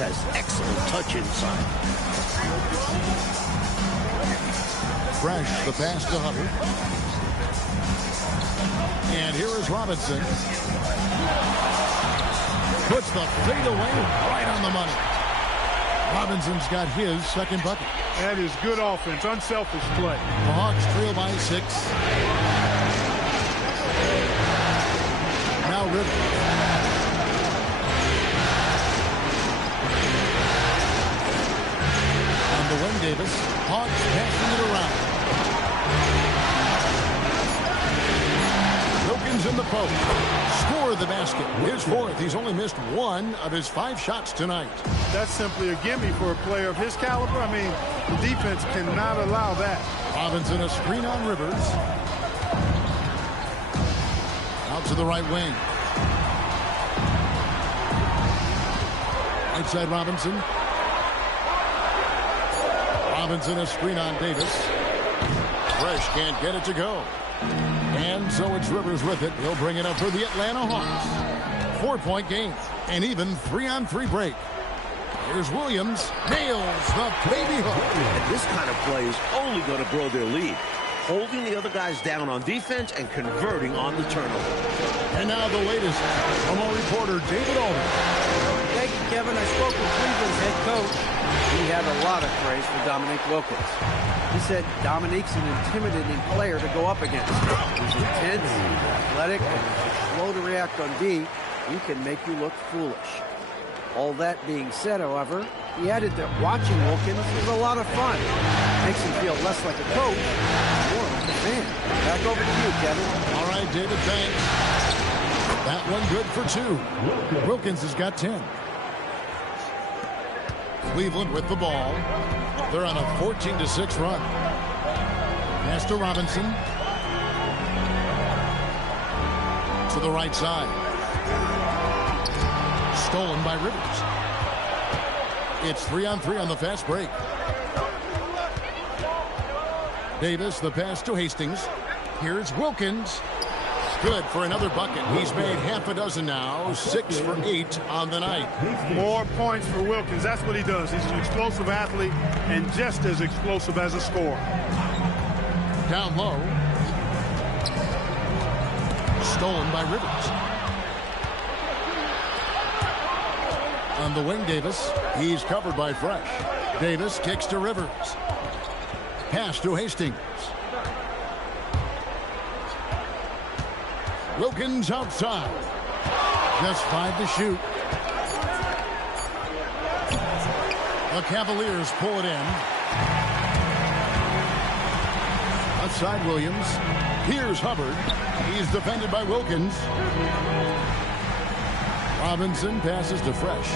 has excellent touch inside. Fresh, the pass to Hubbard. And here is Robinson. Puts the fadeaway right on the money. Robinson's got his second bucket. That is good offense, unselfish play. The Hawks trail by 6. Now Rivers. On the wing, Davis. Hawks passing it around. Wilkins in the post. Score the basket. His fourth. He's only missed 1 of his 5 shots tonight. That's simply a gimme for a player of his caliber. I mean, the defense cannot allow that. Robinson a screen on Rivers. Out to the right wing. Right side Robinson. Robinson a screen on Davis. Fresh can't get it to go. And so it's Rivers with it. He'll bring it up for the Atlanta Hawks. 4-point game. An even 3-on-3 break. Here's Williams. Nails the baby hook. And this kind of play is only going to grow their lead. Holding the other guys down on defense and converting on the turnover. And now the latest from our reporter, David Alden. Thank you, Kevin. I spoke with Cleveland's head coach. He had a lot of praise for Dominique Wilkins. He said Dominique's an intimidating player to go up against. He's intense, athletic, and slow to react on D. He can make you look foolish. All that being said, however, he added that watching Wilkins is a lot of fun. Makes him feel less like a coach, more like a fan. Back over to you, Kevin. All right, David, thanks. That one good for 2. Wilkins has got 10. Cleveland with the ball. They're on a 14-6 run. Pass to Robinson. To the right side. Stolen by Rivers. It's 3-on-3 on the fast break. Davis, the pass to Hastings. Here's Wilkins. Good for another bucket. He's made half a dozen now. 6 for 8 on the night. More points for Wilkins. That's what he does. He's an explosive athlete and just as explosive as a scorer. Down low. Stolen by Rivers. On the wing, Davis. He's covered by Fresh. Davis kicks to Rivers. Pass to Hastings. Wilkins outside. Just 5 to shoot. The Cavaliers pull it in. Outside Williams. Here's Hubbard. He's defended by Wilkins. Robinson passes to Fresh.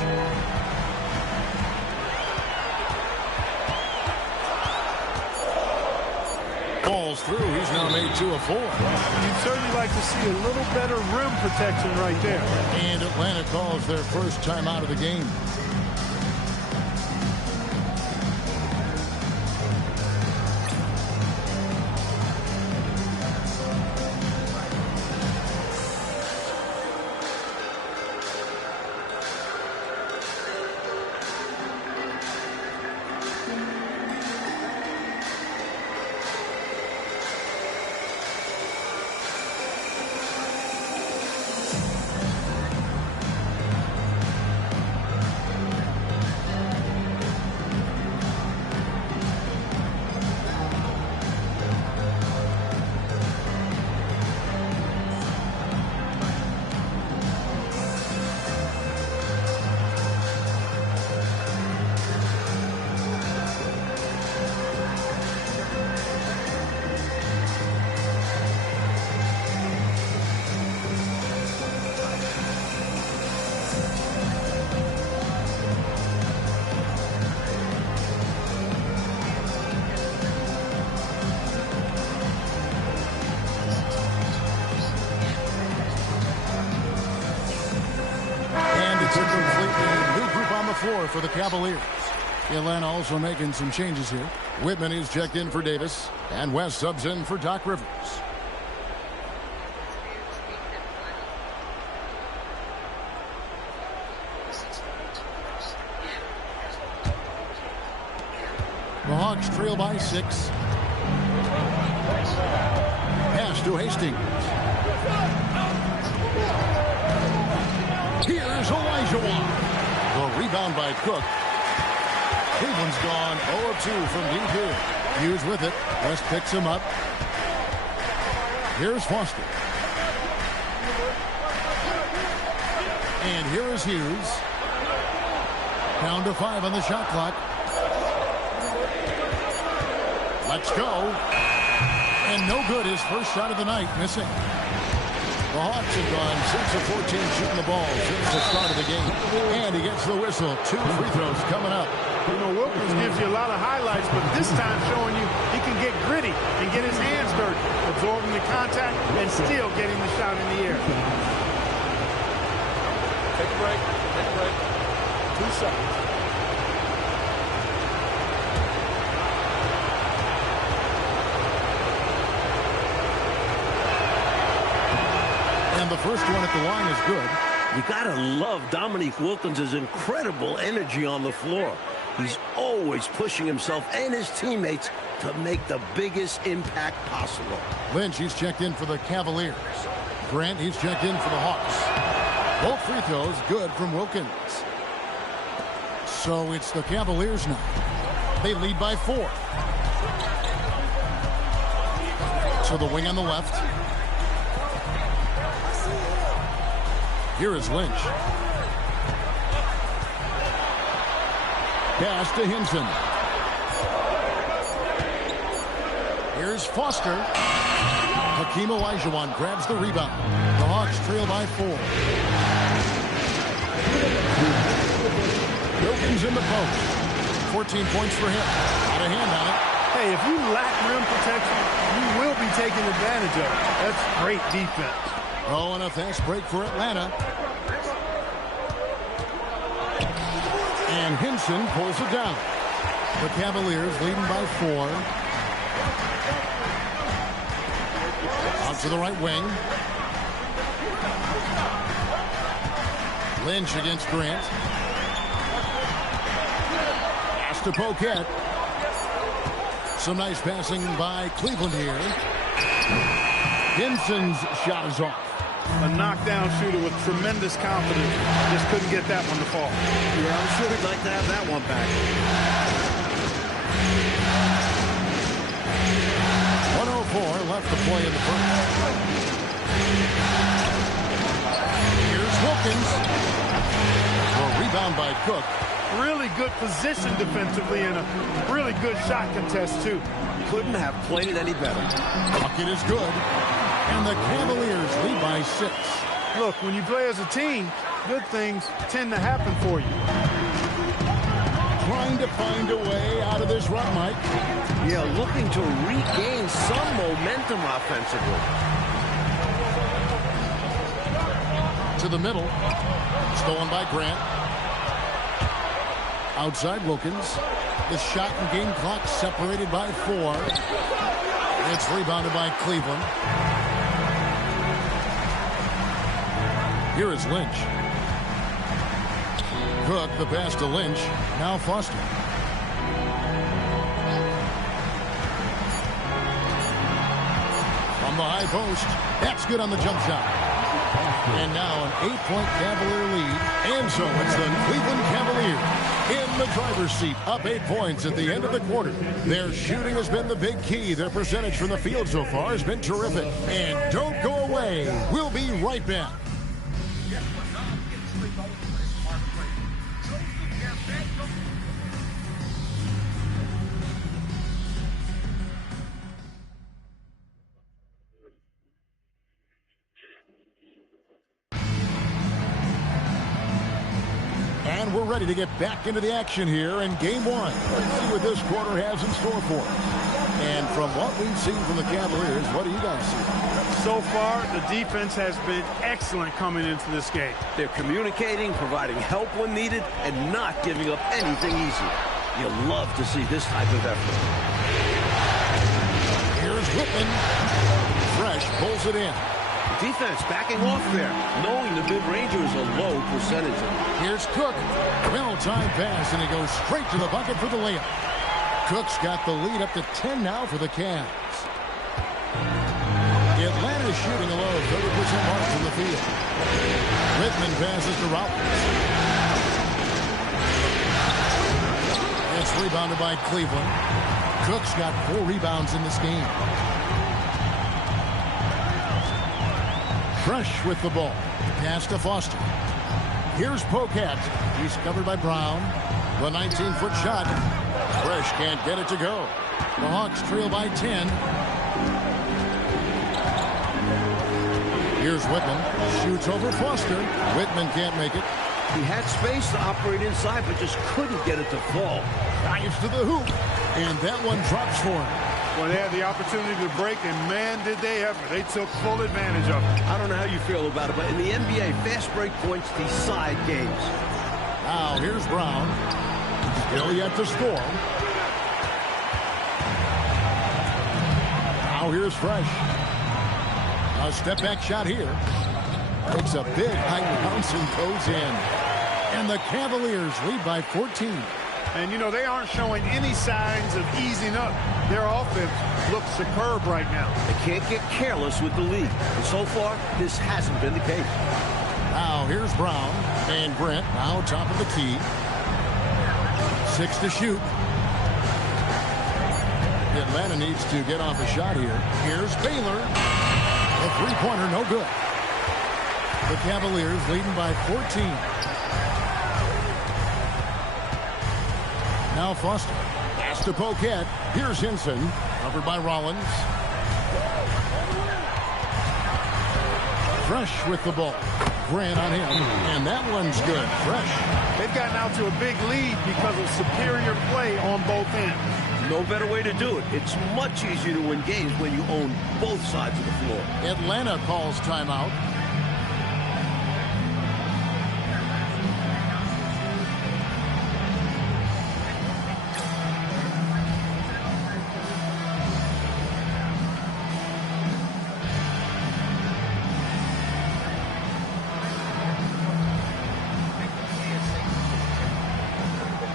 Falls through. He's now made 2 of 4. You'd certainly like to see a little better rim protection right there. And Atlanta calls their first time out of the game. It's a completely new group on the floor for the Cavaliers. Atlanta also making some changes here. Whitman is checked in for Davis, and West subs in for Doc Rivers. The Hawks trail by 6. Pass to Hastings. Here's Olajuwon. The rebound by Cook. Cleveland's gone 0-2 from deep here. Hughes with it. West picks him up. Here's Foster. And here is Hughes. Down to 5 on the shot clock. Let's go. And no good. His first shot of the night, missing. The Hawks have gone 6 of 14 shooting the ball since the start of the game. And he gets the whistle. 2 free throws coming up. You know, Wilkins gives you a lot of highlights, but this time showing you he can get gritty and get his hands dirty, absorbing the contact and still getting the shot in the air. Take a break. Take a break. 2 seconds. And the first one at the line is good. You gotta love Dominique Wilkins' incredible energy on the floor. He's always pushing himself and his teammates to make the biggest impact possible. Lynch, he's checked in for the Cavaliers. Grant, he's checked in for the Hawks. Both free throws good from Wilkins. So it's the Cavaliers now. They lead by 4. So the wing on the left. Here is Lynch. Pass to Hinson. Here's Foster. Hakeem Olajuwon grabs the rebound. The Hawks trail by 4. Wilkins in the post. 14 points for him. Got a hand on it. Hey, if you lack rim protection, you will be taken advantage of. That's great defense. Oh, and a fast break for Atlanta. And Hinson pulls it down. The Cavaliers leading by 4. Out to the right wing. Lynch against Grant. Pass to Poquet. Some nice passing by Cleveland here. Hinson's shot is off. A knockdown shooter with tremendous confidence. Just couldn't get that one to fall. Yeah, I'm sure he'd like to have that one back. 104 left to play in the first. Here's Wilkins. A rebound by Cook. Really good position defensively and a really good shot contest, too. Couldn't have played it any better. Bucket is good. And the Cavaliers lead by 6. Look, when you play as a team, good things tend to happen for you. Trying to find a way out of this run, Mike. Yeah, looking to regain some momentum offensively. To the middle. Stolen by Grant. Outside Wilkins. The shot and game clock separated by 4. It's rebounded by Cleveland. Here is Lynch. Cook, the pass to Lynch. Now Foster. From the high post. That's good on the jump shot. And now an 8-point Cavalier lead. And so it's the Cleveland Cavaliers in the driver's seat, up 8 points at the end of the quarter. Their shooting has been the big key. Their percentage from the field so far has been terrific. And don't go away. We'll be right back. And we're ready to get back into the action here in game 1. Let's see what this quarter has in store for us. And from what we've seen from the Cavaliers, what do you guys see? So far, the defense has been excellent coming into this game. They're communicating, providing help when needed, and not giving up anything easy. You love to see this type of effort. Here's Whitman. Fresh pulls it in. Defense backing off there, knowing the mid-ranger is a low percentage. Here's Cook. Well-timed pass, and he goes straight to the bucket for the layup. Cook's got the lead up to 10 now for the Cavs. Atlanta's shooting a low 30% mark from the field. Whitman passes to Rollins. It's rebounded by Cleveland. Cook's got 4 rebounds in this game. Fresh with the ball. Pass to Foster. Here's Poquet. He's covered by Brown. The 19-foot shot. Fresh can't get it to go. The Hawks trail by 10. Here's Whitman. Shoots over Foster. Whitman can't make it. He had space to operate inside, but just couldn't get it to fall. Drives to the hoop. And that one drops for him. Well, they had the opportunity to break, and man, did they ever. They took full advantage of it. I don't know how you feel about it, but in the NBA, fast break points decide games. Now, here's Brown. Still yet to score. Now, here's Fresh. A step-back shot here. Takes a big height bounce and goes in. And the Cavaliers lead by 14. And, you know, they aren't showing any signs of easing up. Their offense looks superb right now. They can't get careless with the lead. And so far, this hasn't been the case. Now, here's Brown. And Brent now top of the key. 6 to shoot. Atlanta needs to get off a shot here. Here's Baylor. A three-pointer, no good. The Cavaliers leading by 14. Now Foster. Pass to Poquet. Here's Hinson. Covered by Rollins. Fresh with the ball. Grant on him. And that one's good. Fresh. They've gotten out to a big lead because of superior play on both ends. No better way to do it. It's much easier to win games when you own both sides of the floor. Atlanta calls timeout.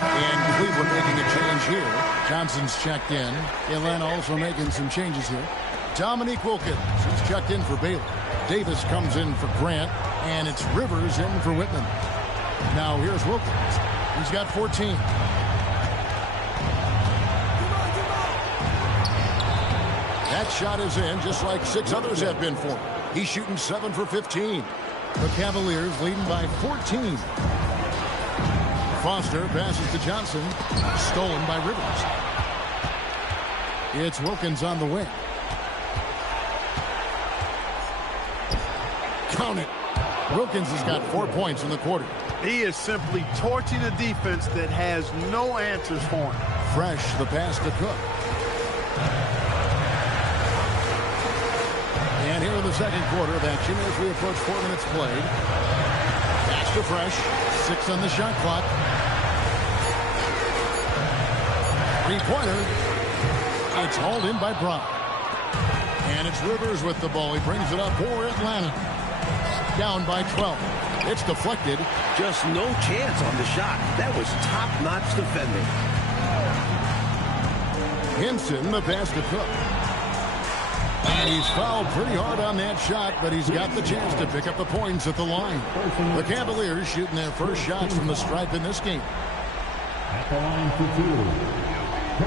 And Cleveland making a change here. Johnson's checked in. Atlanta also making some changes here. Dominique Wilkins, he's checked in for Baylor. Davis comes in for Grant, and it's Rivers in for Whitman. Now here's Wilkins. He's got 14. That shot is in, just like 6 others have been for him. He's shooting 7 for 15. The Cavaliers leading by 14. Foster passes to Johnson. Stolen by Rivers. It's Wilkins on the wing. Count it. Wilkins has got 4 points in the quarter. He is simply torching a defense that has no answers for him. Fresh, the pass to Cook. And here in the second quarter of action as we approach 4 minutes played. Pass to Fresh. 6 on the shot clock. Three-pointer. It's hauled in by Brown. And it's Rivers with the ball. He brings it up for Atlanta. Down by 12. It's deflected. Just no chance on the shot. That was top-notch defending. Hinson, the pass to Cook. And he's fouled pretty hard on that shot, but he's got the chance to pick up the points at the line. The Cavaliers shooting their first shots from the stripe in this game. At the line for 2.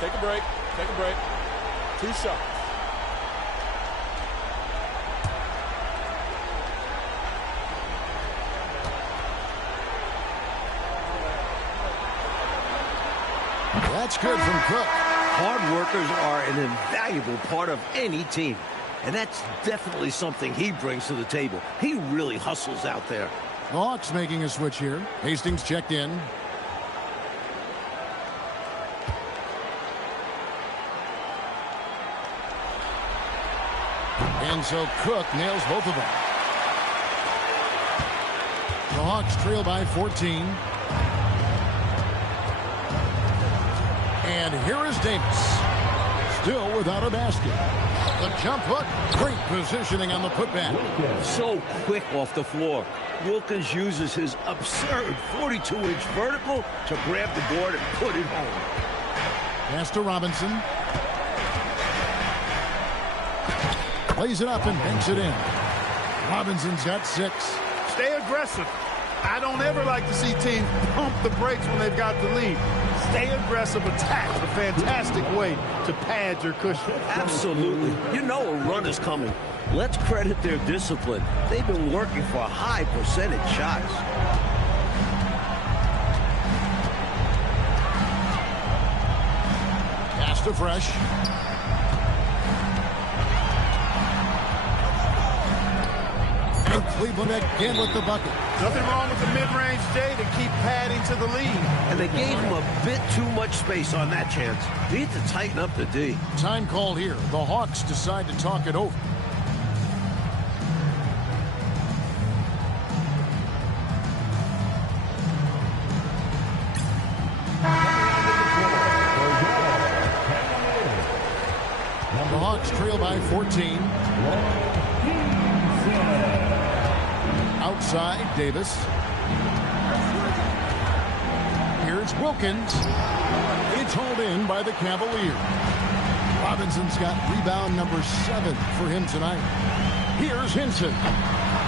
Take a break. Take a break. 2 shots. That's good from Cook. Hard workers are an invaluable part of any team. And that's definitely something he brings to the table. He really hustles out there. The Hawks making a switch here. Hastings checked in. And so Cook nails both of them. The Hawks trail by 14. And here is Davis. still without a basket. The jump hook. Great positioning on the putback. So quick off the floor. Wilkins uses his absurd 42-inch vertical to grab the board and put it home. Pass to Robinson. Plays it up and banks it in. Robinson's got 6. Stay aggressive. I don't ever like to see teams pump the brakes when they've got the lead. Stay aggressive, attack. A fantastic way to pad your cushion. Absolutely. You know a run is coming. Let's credit their discipline. They've been working for high percentage shots. Pass to Fresh. And Cleveland again with the bucket. Nothing wrong with the mid-range J to keep padding to the lead. And they gave him a bit too much space on that chance. Need to tighten up the D. Time called here. The Hawks decide to talk it over. The Hawks trail by 14. Outside, Davis. Here's Wilkins. It's hauled in by the Cavaliers. Robinson's got rebound number 7 for him tonight. Here's Hinson.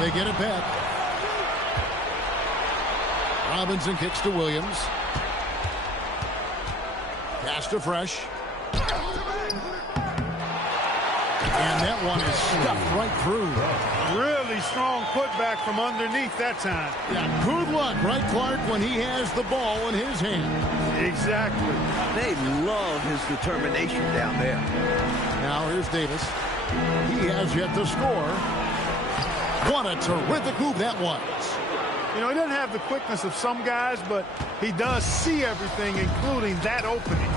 They get it back. Robinson kicks to Williams. Pass to Fresh. And that one is stuffed right through. Really strong putback from underneath that time. Yeah, good luck, right, Clark, when he has the ball in his hand. Exactly. They love his determination down there. Now here's Davis. He has yet to score. What a terrific move that was. You know, he doesn't have the quickness of some guys, but he does see everything, including that opening.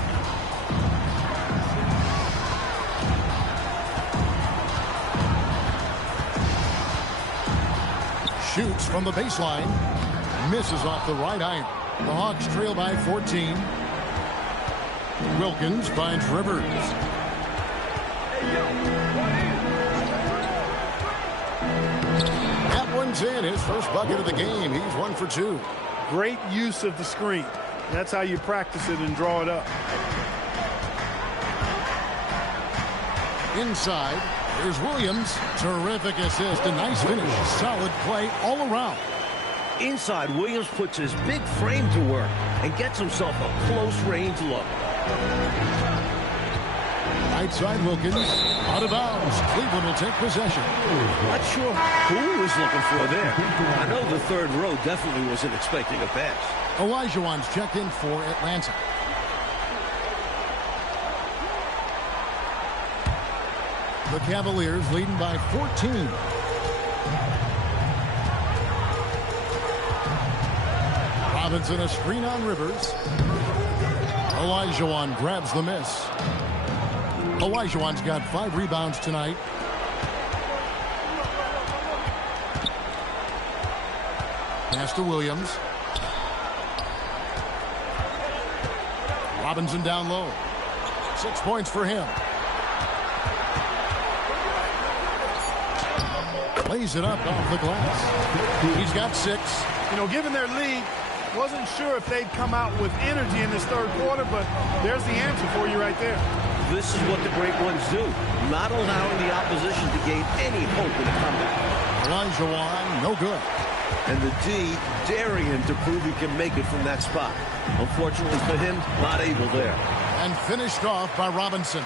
Shoots from the baseline. Misses off the right iron. The Hawks trail by 14. Wilkins finds Rivers. That one's in. His first bucket of the game. He's 1 for 2. Great use of the screen. That's how you practice it and draw it up. Inside. Here's Williams. Terrific assist. A nice finish. Solid play all around. Inside, Williams puts his big frame to work and gets himself a close-range look. Right side, Wilkins. Out of bounds. Cleveland will take possession. Not sure who he was looking for there. I know the third row definitely wasn't expecting a pass. Olajuwon's checked in for Atlanta. The Cavaliers leading by 14. Robinson a screen on Rivers. Olajuwon grabs the miss. Olajuwon's got 5 rebounds tonight. Pass to Williams. Robinson down low. 6 points for him. Lays it up off the glass. He's got 6. You know, given their lead, wasn't sure if they'd come out with energy in this third quarter, but there's the answer for you right there. This is what the great ones do, not allowing the opposition to gain any hope in a comeback. Olajuwon, no good. And the D daring him to prove he can make it from that spot. Unfortunately for him, not able there. And finished off by Robinson.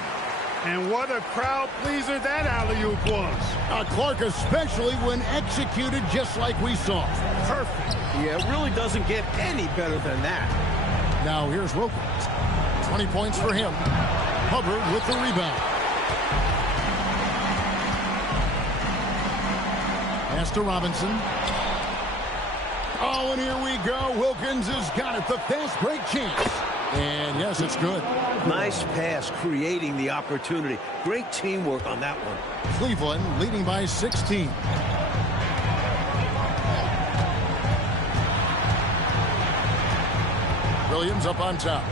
And what a crowd pleaser that alley-oop was. Clark, especially when executed just like we saw. Perfect. Yeah, it really doesn't get any better than that. Now here's Wilkins. 20 points for him. Hubbard with the rebound. Pass to Robinson. Oh, and here we go. Wilkins has got it. The fast break chance. And yes, it's good. Nice pass, creating the opportunity. Great teamwork on that one. Cleveland leading by 16. Williams up on top.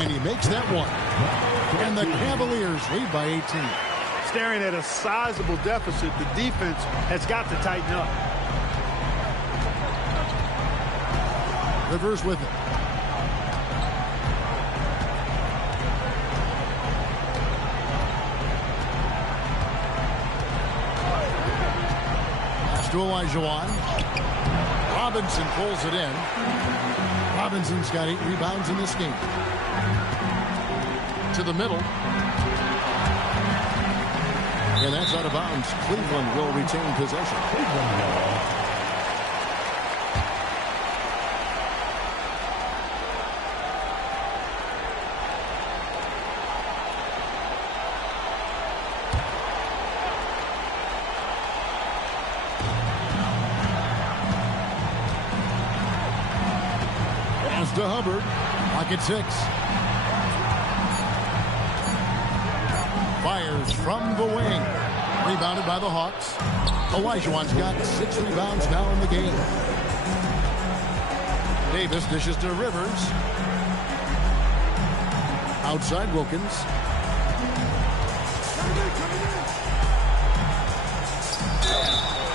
And he makes that one. And the Cavaliers lead by 18. Staring at a sizable deficit, the defense has got to tighten up. Rivers with it. Pass to Olajuwon. Robinson pulls it in. Robinson's got 8 rebounds in this game. To the middle. And that's out of bounds. Cleveland will retain possession. Pass to Hubbard. Pocket 6. Fires from the wing. Rebounded by the Hawks. Olajuwon's got 6 rebounds now in the game. Davis dishes to Rivers. Outside Wilkins.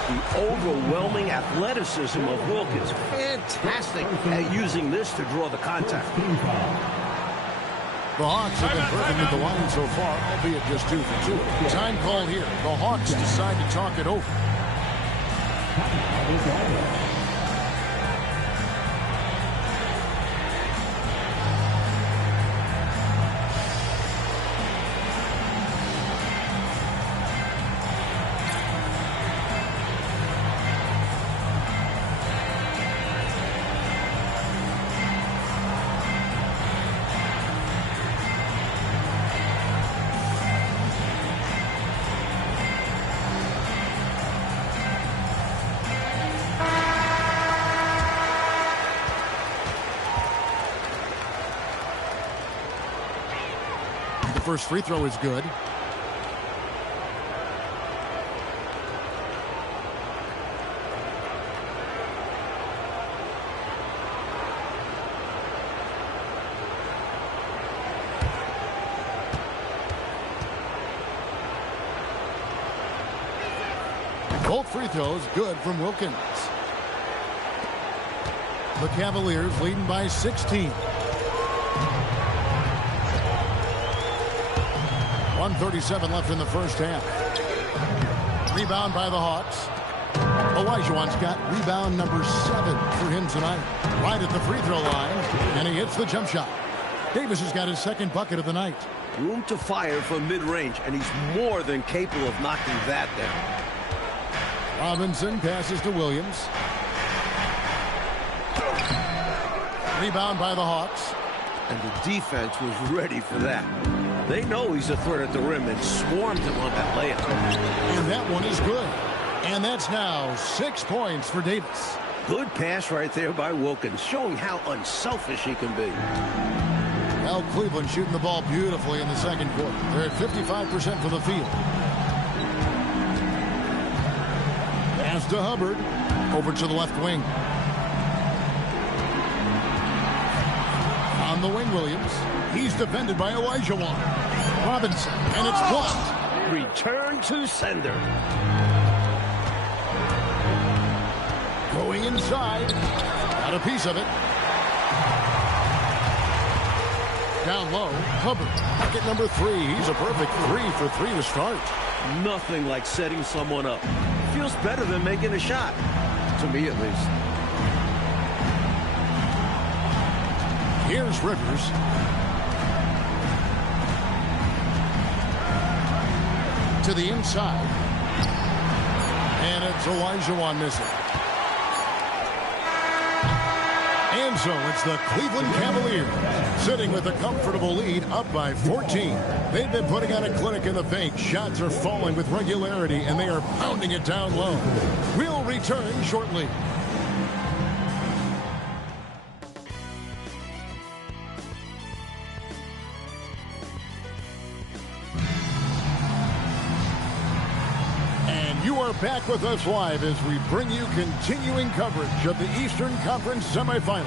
The overwhelming athleticism of Wilkins. Fantastic at using this to draw the contact. The Hawks have been perfect at the line so far, albeit just 2 for 2. Time call here. The Hawks decide to talk it over. First free throw is good. Both free throws good from Wilkins. The Cavaliers leading by 16. 1:37 left in the first half. Rebound by the Hawks. Olajuwon's got rebound number 7 for him tonight. Right at the free throw line, and he hits the jump shot. Davis has got his second bucket of the night. Room to fire from mid-range, and he's more than capable of knocking that down. Robinson passes to Williams. Rebound by the Hawks. And the defense was ready for that. They know he's a threat at the rim and swarmed him on that layup. And that one is good. And that's now 6 points for Davis. Good pass right there by Wilkins, showing how unselfish he can be. Well, Cleveland shooting the ball beautifully in the second quarter. They're at 55% for the field. Pass to Hubbard. Over to the left wing. On the wing, Williams. He's defended by Olajuwon. Robinson, and it's blocked. Return to sender. Going inside. Got a piece of it. Down low, Hubbard. Bucket number 3. He's a perfect 3 for 3 to start. Nothing like setting someone up. Feels better than making a shot. To me, at least. Here's Rivers. To the inside. And it's Olajuwon missing. And so it's the Cleveland Cavaliers sitting with a comfortable lead up by 14. They've been putting on a clinic in the paint. Shots are falling with regularity, and they are pounding it down low. We'll return shortly. You are back with us live as we bring you continuing coverage of the Eastern Conference semifinals.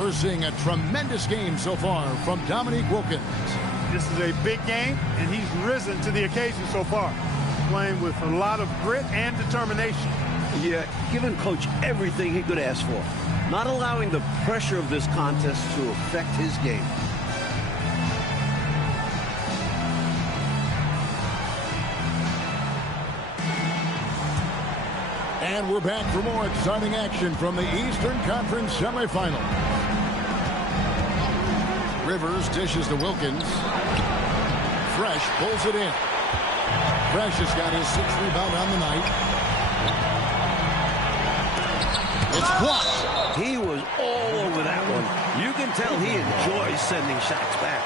We're seeing a tremendous game so far from Dominique Wilkins. This is a big game, and he's risen to the occasion so far, playing with a lot of grit and determination. Yeah, giving Coach everything he could ask for, not allowing the pressure of this contest to affect his game. And we're back for more exciting action from the Eastern Conference semifinal. Rivers dishes to Wilkins. Fresh pulls it in. Fresh has got his 6th rebound on the night. It's blocked. He was all over that one. You can tell he enjoys sending shots back.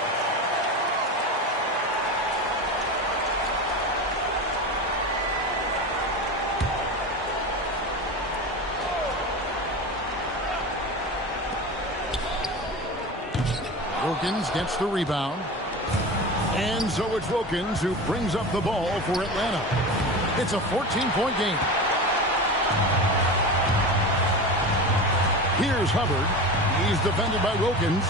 Wilkins gets the rebound. And so it's Wilkins who brings up the ball for Atlanta. It's a 14-point game. Here's Hubbard. He's defended by Wilkins.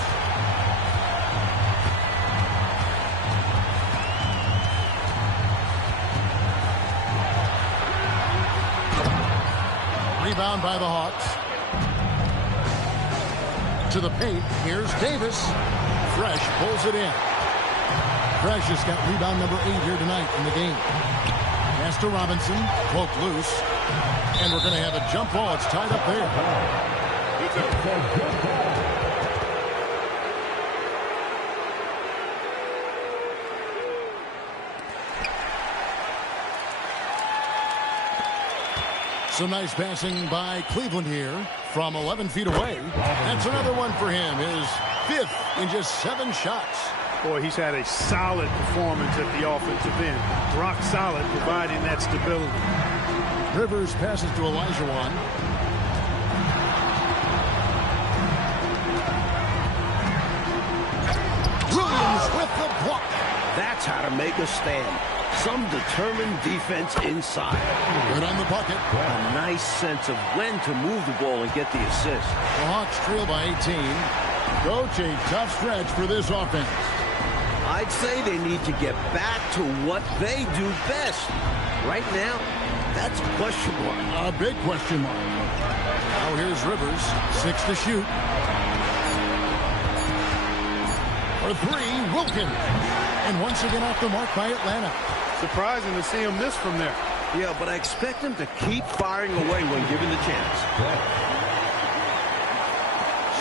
Rebound by the Hawks. To the paint. Here's Davis. Fresh pulls it in. Fresh has got rebound number 8 here tonight in the game. Pass to Robinson. Cloak loose. And we're going to have a jump ball. It's tied up there. Some nice passing by Cleveland here from 11 feet away. That's another one for him. His 5th in just 7 shots. Boy, he's had a solid performance at the offensive end. Rock solid, providing that stability. Rivers passes to Olajuwon. Williams with the block. That's how to make a stand. Some determined defense inside. Good on the bucket. A nice sense of when to move the ball and get the assist. The Hawks trail by 18. Coach, a tough stretch for this offense. I'd say they need to get back to what they do best. Right now, that's a question mark. A big question mark. Now here's Rivers. 6 to shoot. For 3, Wilkins. And once again off the mark by Atlanta. Surprising to see him miss from there. Yeah, but I expect him to keep firing away when given the chance.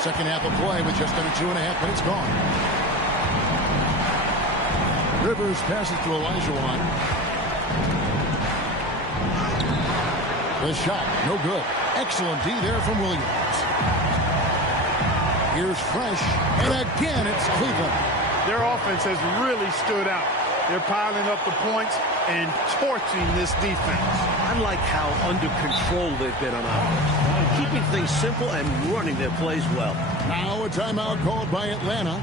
Second half of play with just under 2.5 minutes gone. Rivers passes to Olajuwon. The shot, no good. Excellent D there from Williams. Here's Fresh, and again it's Cleveland. Their offense has really stood out. They're piling up the points and torching this defense. I like how under control they've been on offense, keeping things simple and running their plays well. Now a timeout called by Atlanta.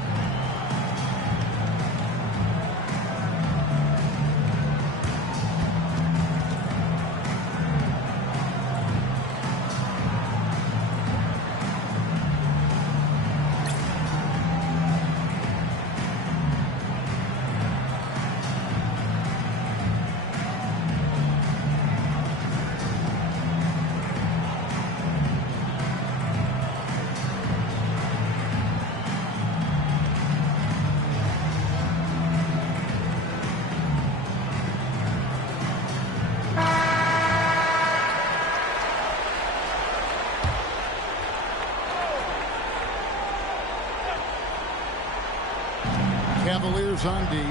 Cavaliers on D. They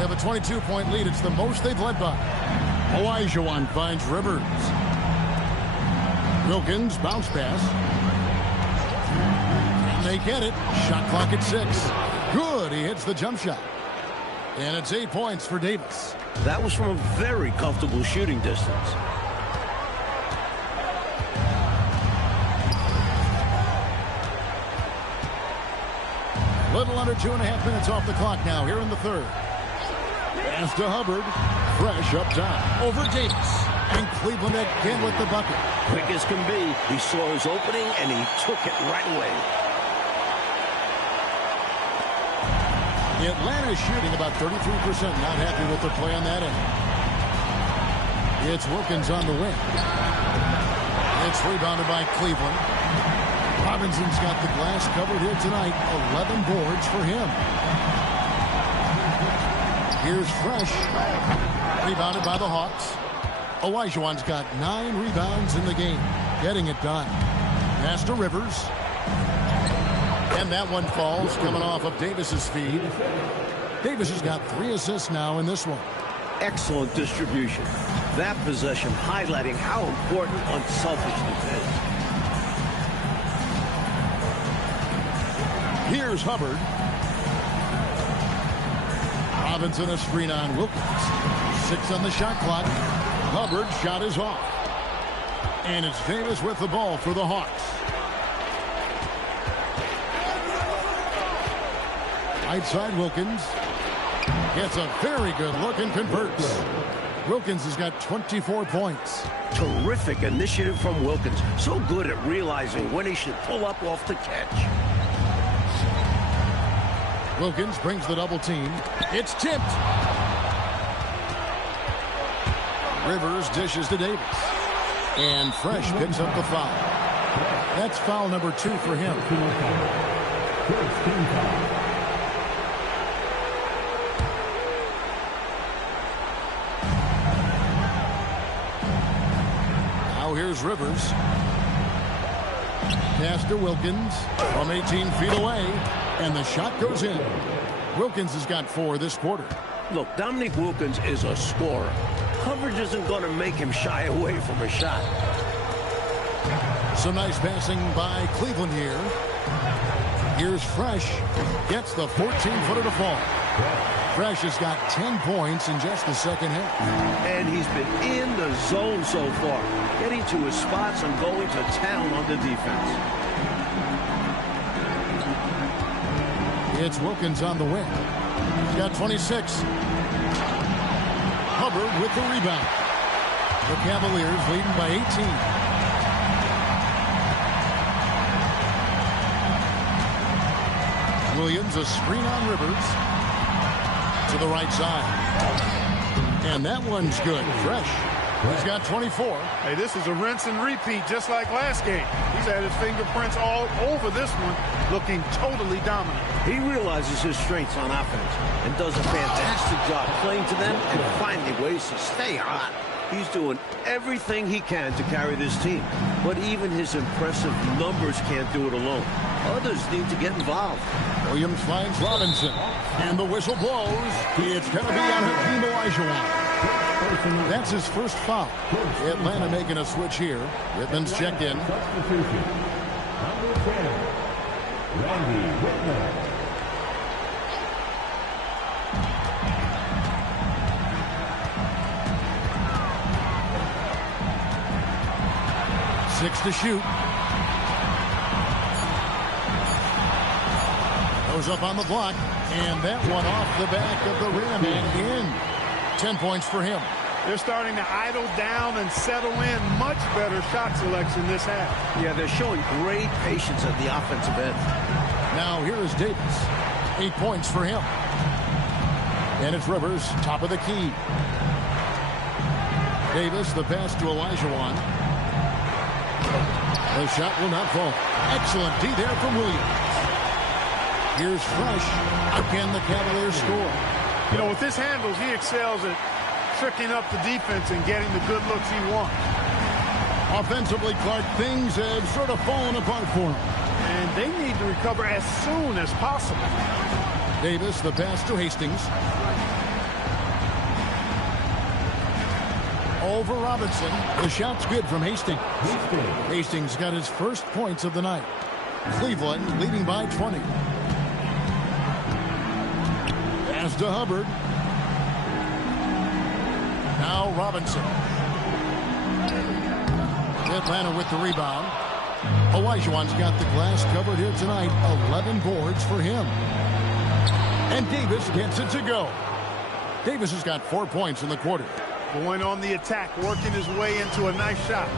have a 22-point lead. It's the most they've led by. Olajuwon finds Rivers. Wilkins, bounce pass. And they get it. Shot clock at 6. Good. He hits the jump shot. And it's 8 points for Davis. That was from a very comfortable shooting distance. Little under 2.5 minutes off the clock now here in the third. Pass to Hubbard. Fresh up top. Over Davis. And Cleveland again with the bucket. Quick as can be, he saw his opening and he took it right away. Atlanta shooting about 33%. Not happy with their play on that end. It's Wilkins on the wing. It's rebounded by Cleveland. Robinson's got the glass covered here tonight. 11 boards for him. Here's Fresh. Rebounded by the Hawks. Olajuwon's got 9 rebounds in the game. Getting it done. Pass to Rivers. And that one falls, coming off of Davis's feed. Davis has got 3 assists now in this one. Excellent distribution. That possession highlighting how important unselfishness is. Here's Hubbard. Robinson a screen on Wilkins. 6 on the shot clock. Hubbard's shot is off. And it's Davis with the ball for the Hawks. Right side Wilkins. Gets a very good look and converts. Wilkins has got 24 points. Terrific initiative from Wilkins. So good at realizing when he should pull up off the catch. Wilkins brings the double team. It's tipped. Rivers dishes to Davis. And Fresh picks up the foul. That's foul number 2 for him. Now here's Rivers. Pass to Wilkins from 18 feet away. And the shot goes in. Wilkins has got 4 this quarter. Look, Dominique Wilkins is a scorer. Coverage isn't going to make him shy away from a shot. Some nice passing by Cleveland here. Here's Fresh. Gets the 14-footer to fall. Fresh has got 10 points in just the second half. And he's been in the zone so far, getting to his spots and going to town on the defense. It's Wilkins on the wing. He's got 26. Hubbard with the rebound. The Cavaliers leading by 18. Williams a screen on Rivers. To the right side. And that one's good. Fresh. He's got 24. Hey, this is a rinse and repeat just like last game. He's had his fingerprints all over this one, looking totally dominant. He realizes his strengths on offense and does a fantastic job playing to them and finding ways to stay hot. He's doing everything he can to carry this team, but even his impressive numbers can't do it alone. Others need to get involved. Williams finds Robinson, and the whistle blows. It's going to be on Hakeem Olajuwon. That's his first foul. Atlanta making a switch here. Whitman's checked in. Substitution. Number 10, Randy Whitman. Six to shoot. Goes up on the block, and that one off the back of the rim and in. 10 points for him. They're starting to idle down and settle in. Much better shot selection this half. Yeah, they're showing great patience at the offensive end. Now here is Davis. 8 points for him. And it's Rivers, top of the key. Davis, the pass to Olajuwon. The shot will not fall. Excellent D there from Williams. Here's Fresh. Again, the Cavaliers score. You know, with his handles, he excels at tricking up the defense and getting the good looks he wants. Offensively, Clark, things have sort of fallen apart for him. And they need to recover as soon as possible. Davis, the pass to Hastings. Over Robinson. The shot's good from Hastings. Hastings got his first points of the night. Cleveland leading by 20. Pass to Hubbard. Now Robinson. Atlanta with the rebound. Olajuwon's got the glass covered here tonight. 11 boards for him. And Davis gets it to go. Davis has got 4 points in the quarter. Going on the attack, working his way into a nice shot.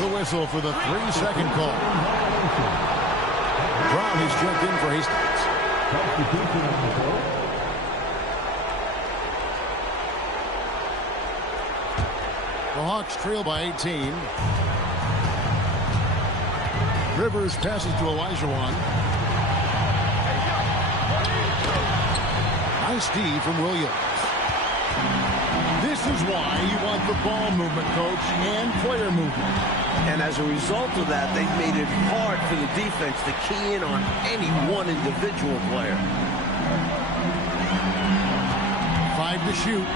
the whistle for the 3-second call. Brown is checked in for Hastings. Substitution on the court. The Hawks trail by 18. Rivers passes to Olajuwon. Nice D from Williams. This is why you want the ball movement, coach, and player movement. And as a result of that, they've made it hard for the defense to key in on any one individual player. 5 to shoot.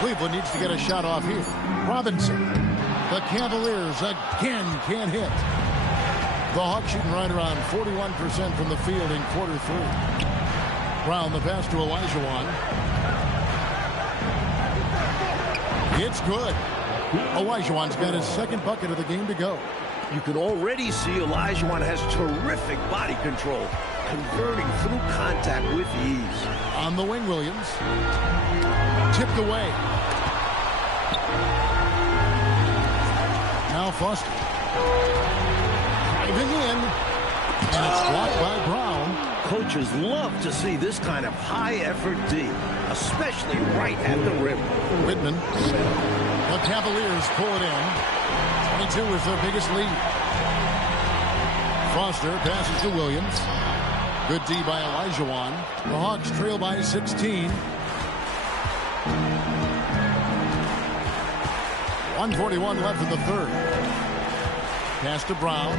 Cleveland needs to get a shot off here. Robinson. The Cavaliers again can't hit. The Hawks shooting right around 41% from the field in quarter 3. Brown, the pass to Olajuwon. It's good. Olajuwon's got his second bucket of the game to go. You can already see Olajuwon has terrific body control, converting through contact with ease. On the wing, Williams. Tipped away. Now Foster. Driving in. And it's blocked by Brown. Coaches love to see this kind of high-effort D, especially right at the rim. Whitman. The Cavaliers pull it in. 22 is their biggest lead. Foster passes to Williams. Good D by Olajuwon. The Hawks trail by 16. 1:41 left in the third. Pass to Brown.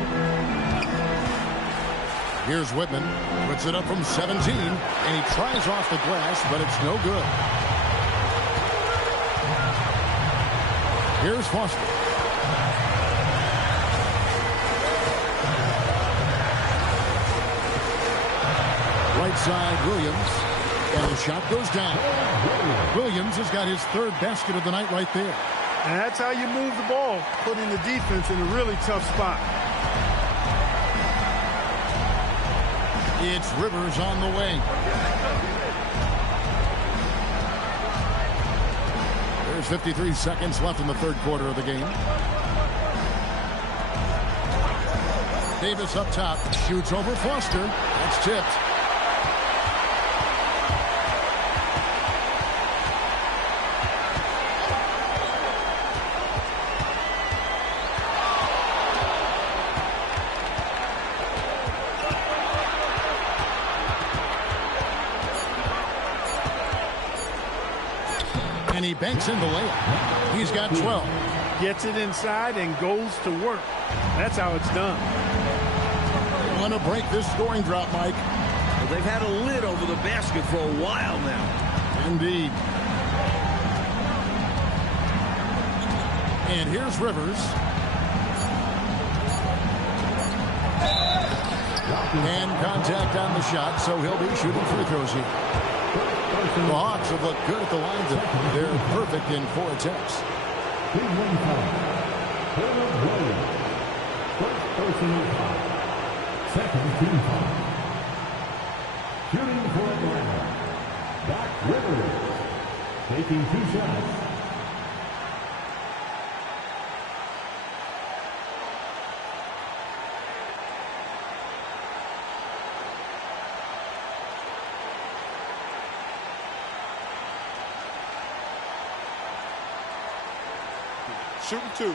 Here's Whitman. Puts it up from 17. And he tries off the glass, but it's no good. Here's Foster. Right side, Williams. And the shot goes down. Williams has got his third basket of the night right there. And that's how you move the ball, putting the defense in a really tough spot. It's Rivers on the wing. There's 53 seconds left in the third quarter of the game. Davis up top, shoots over Foster. That's tipped. And he banks in the layup. He's got 12. Gets it inside and goes to work. That's how it's done. They want to break this scoring drought, Mike. Well, they've had a lid over the basket for a while now. Indeed. And here's Rivers. And contact on the shot, so he'll be shooting free throws here. The Hawks have looked good at the line today. They're perfect in 4 attempts. Cleveland foul. Caleb Williams. First personal foul. Second team foul. Shooting for Atlanta. Doc Rivers. Taking 2 shots. Shooting 2.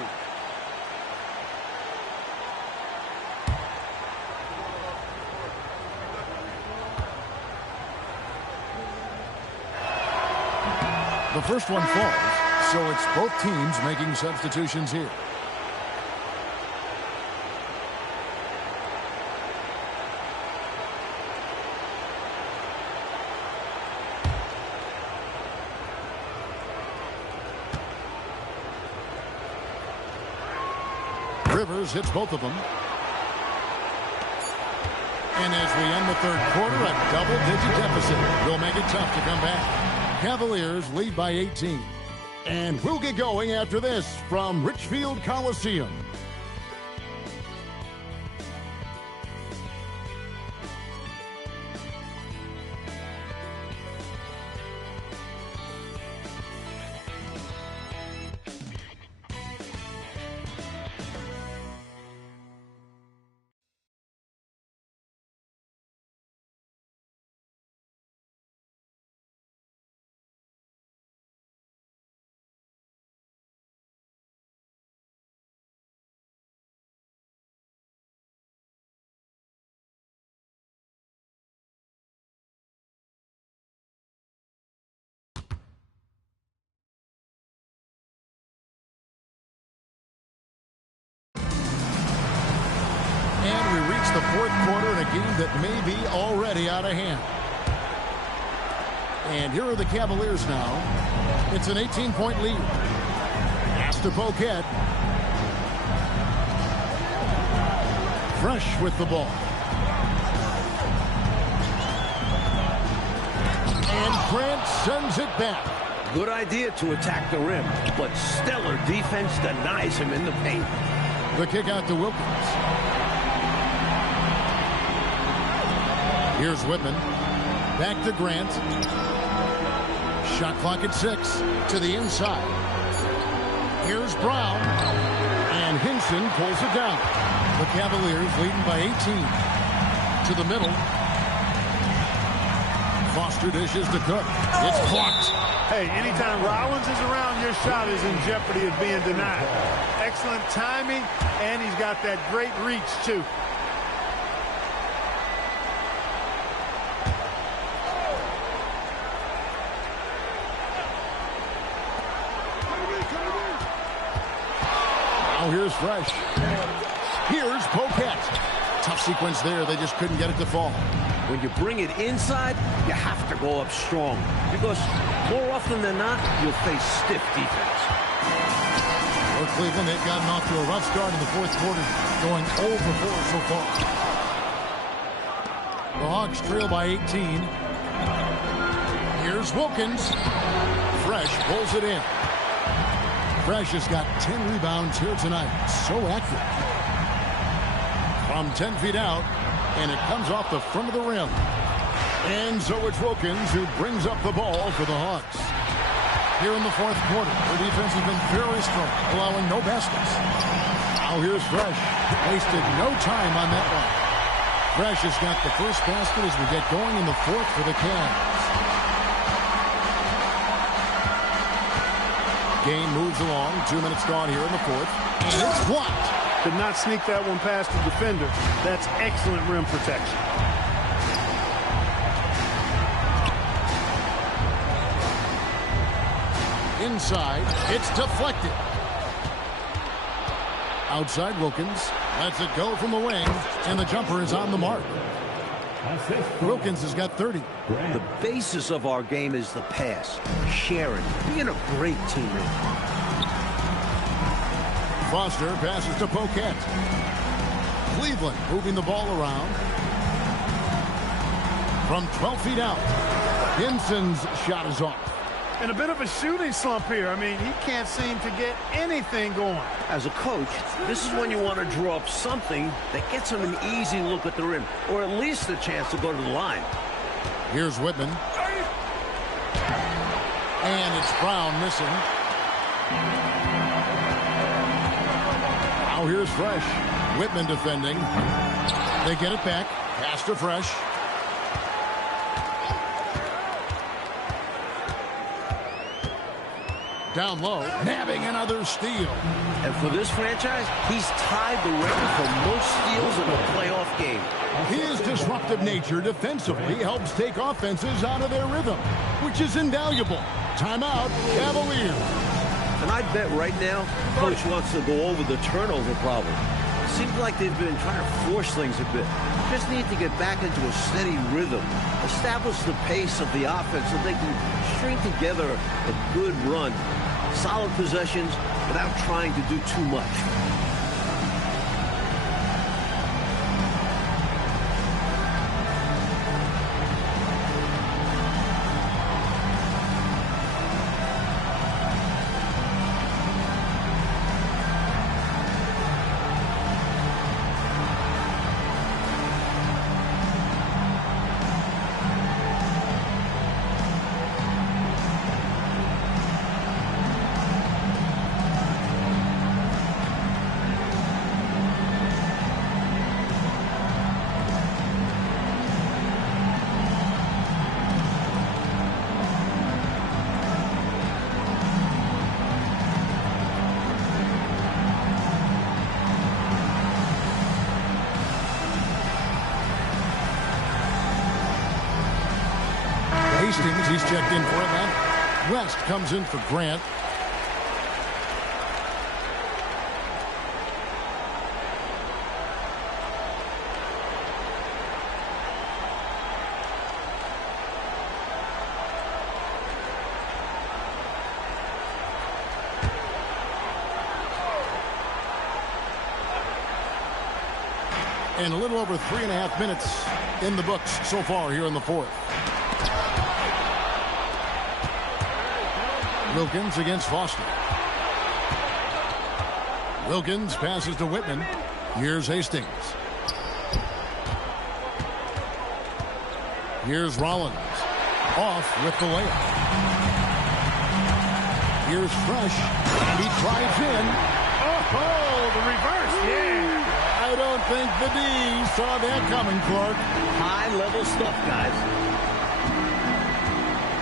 The first one falls, so it's both teams making substitutions here. Rivers hits both of them. And as we end the third quarter, a double-digit deficit will make it tough to come back. Cavaliers lead by 18. And we'll get going after this from Richfield Coliseum. It's the fourth quarter in a game that may be already out of hand. And here are the Cavaliers now. It's an 18-point lead. Pass to Poquet. Fresh with the ball. And Grant sends it back. Good idea to attack the rim, but stellar defense denies him in the paint. The kick out to Wilkins. Here's Whitman. Back to Grant. Shot clock at 6. To the inside. Here's Brown. And Hinson pulls it down. The Cavaliers leading by 18. To the middle. Foster dishes to Cook. It's blocked. Hey, anytime Rollins is around, your shot is in jeopardy of being denied. Excellent timing, and he's got that great reach, too. Now here's Fresh. Here's Poquet. Tough sequence there. They just couldn't get it to fall. When you bring it inside, you have to go up strong, because more often than not, you'll face stiff defense. For Cleveland, they've gotten off to a rough start in the fourth quarter, going 0 for 4 so far. The Hawks trail by 18. Here's Wilkins. Fresh pulls it in. Fresh has got 10 rebounds here tonight. So accurate. From 10 feet out, and it comes off the front of the rim. And so it's Wilkins who brings up the ball for the Hawks. Here in the fourth quarter, their defense has been very strong, allowing no baskets. Now here's Fresh. Wasted no time on that one. Fresh has got the first basket as we get going in the fourth for the Cavs. Game moves along. 2 minutes gone here in the fourth. And it's blocked. Could not sneak that one past the defender. That's excellent rim protection. Inside, it's deflected. Outside, Wilkins lets it go from the wing, and the jumper is on the mark. Wilkins has got 30. The basis of our game is the pass, sharing, being a great teammate. Foster passes to Poquet. Cleveland moving the ball around. From 12 feet out, Hinson's shot is off. And a bit of a shooting slump here. I mean, he can't seem to get anything going. As a coach, this is when you want to draw up something that gets him an easy look at the rim, or at least a chance to go to the line. Here's Whitman. And it's Brown missing. Now here's Fresh. Whitman defending. They get it back. Pass to Fresh. Down low, nabbing another steal. And for this franchise, he's tied the record for most steals in a playoff game. His disruptive nature defensively helps take offenses out of their rhythm, which is invaluable. Timeout, Cavaliers. And I bet right now, Coach wants to go over the turnover problem. Seems like they've been trying to force things a bit. Just need to get back into a steady rhythm. Establish the pace of the offense so they can string together a good run. Solid possessions without trying to do too much. He's checked in for Atlanta. West comes in for Grant. And a little over 3.5 minutes in the books so far here in the fourth. Wilkins against Foster. Wilkins passes to Whitman. Here's Hastings. Here's Rollins. Off with the layup. Here's Fresh. And he drives in. Oh, the reverse. Yeah. I don't think the D saw that coming, Clark. High-level stuff, guys.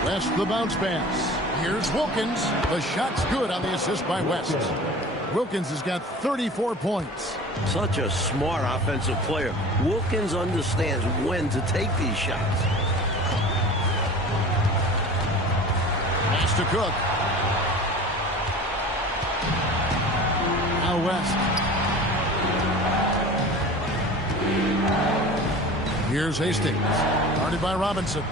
West the bounce pass. Here's Wilkins. The shot's good on the assist by West. Wilkins has got 34 points. Such a smart offensive player. Wilkins understands when to take these shots. Pass to Cook. Now West. Here's Hastings. Guarded by Robinson.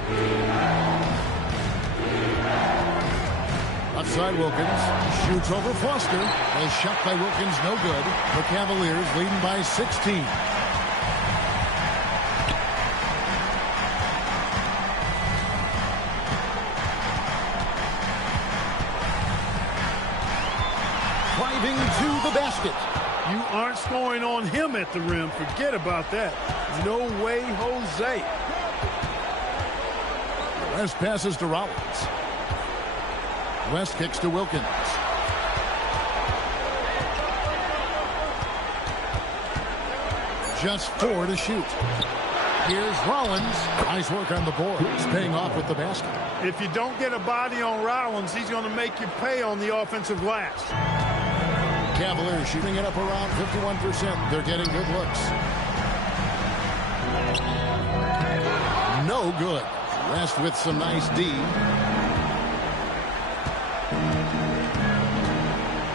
Outside Wilkins. Shoots over Foster. A shot by Wilkins, no good. The Cavaliers leading by 16. Driving to the basket. You aren't scoring on him at the rim. Forget about that. No way, Jose. West passes to Rollins. West kicks to Wilkins. Just 4 to shoot. Here's Rollins. Nice work on the boards, paying off with the basket. If you don't get a body on Rollins, he's going to make you pay on the offensive glass. Cavaliers shooting it up around 51%. They're getting good looks. No good. West with some nice D.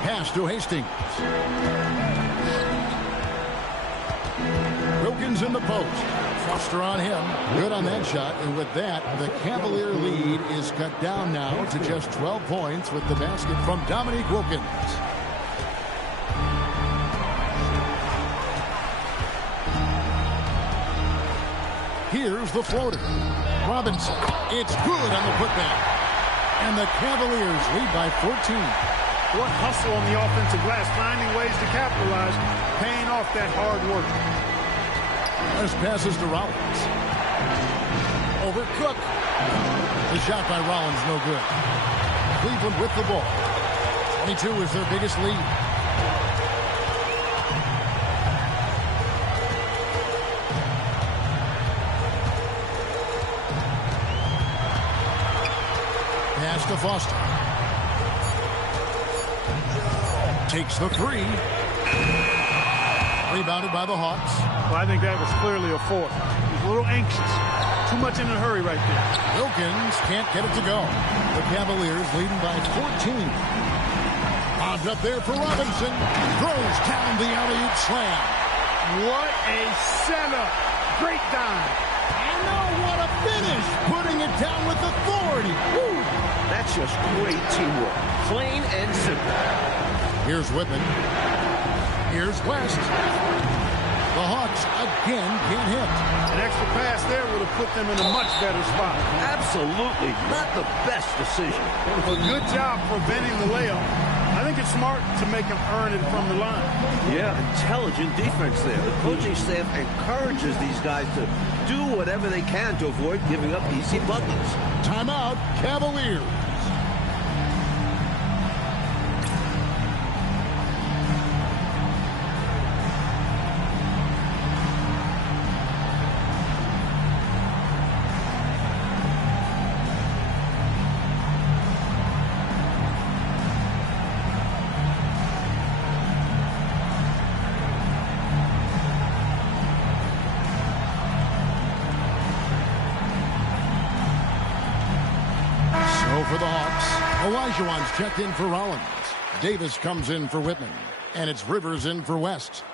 Pass to Hastings. Wilkins in the post. Foster on him. Good on that shot. And with that, the Cavalier lead is cut down now to just 12 points with the basket from Dominique Wilkins. Here's the floater. Robinson. It's good on the putback. And the Cavaliers lead by 14. What hustle on the offensive glass, finding ways to capitalize, paying off that hard work. West passes to Rollins. Over Cook. The shot by Rollins, no good. Cleveland with the ball. 22 is their biggest lead. Pass to Foster. Takes the 3. Rebounded by the Hawks. Well, I think that was clearly a fourth. He's a little anxious. Too much in a hurry right there. Wilkins can't get it to go. The Cavaliers leading by 14. Odds up there for Robinson. Throws down the alley-oop slam. What a setup. Great dime. And now what a finish. Putting it down with authority. Woo. That's just great teamwork. Plain and simple. Here's Whitman. Here's West. The Hawks again can't hit. An extra pass there would have put them in a much better spot. Absolutely not the best decision. A good job preventing the layup. I think it's smart to make him earn it from the line. Yeah, intelligent defense there. The coaching staff encourages these guys to do whatever they can to avoid giving up easy buckets. Timeout, Cavaliers. For the Hawks, Olajuwon's checked in for Rollins. Davis comes in for Whitman. And it's Rivers in for West.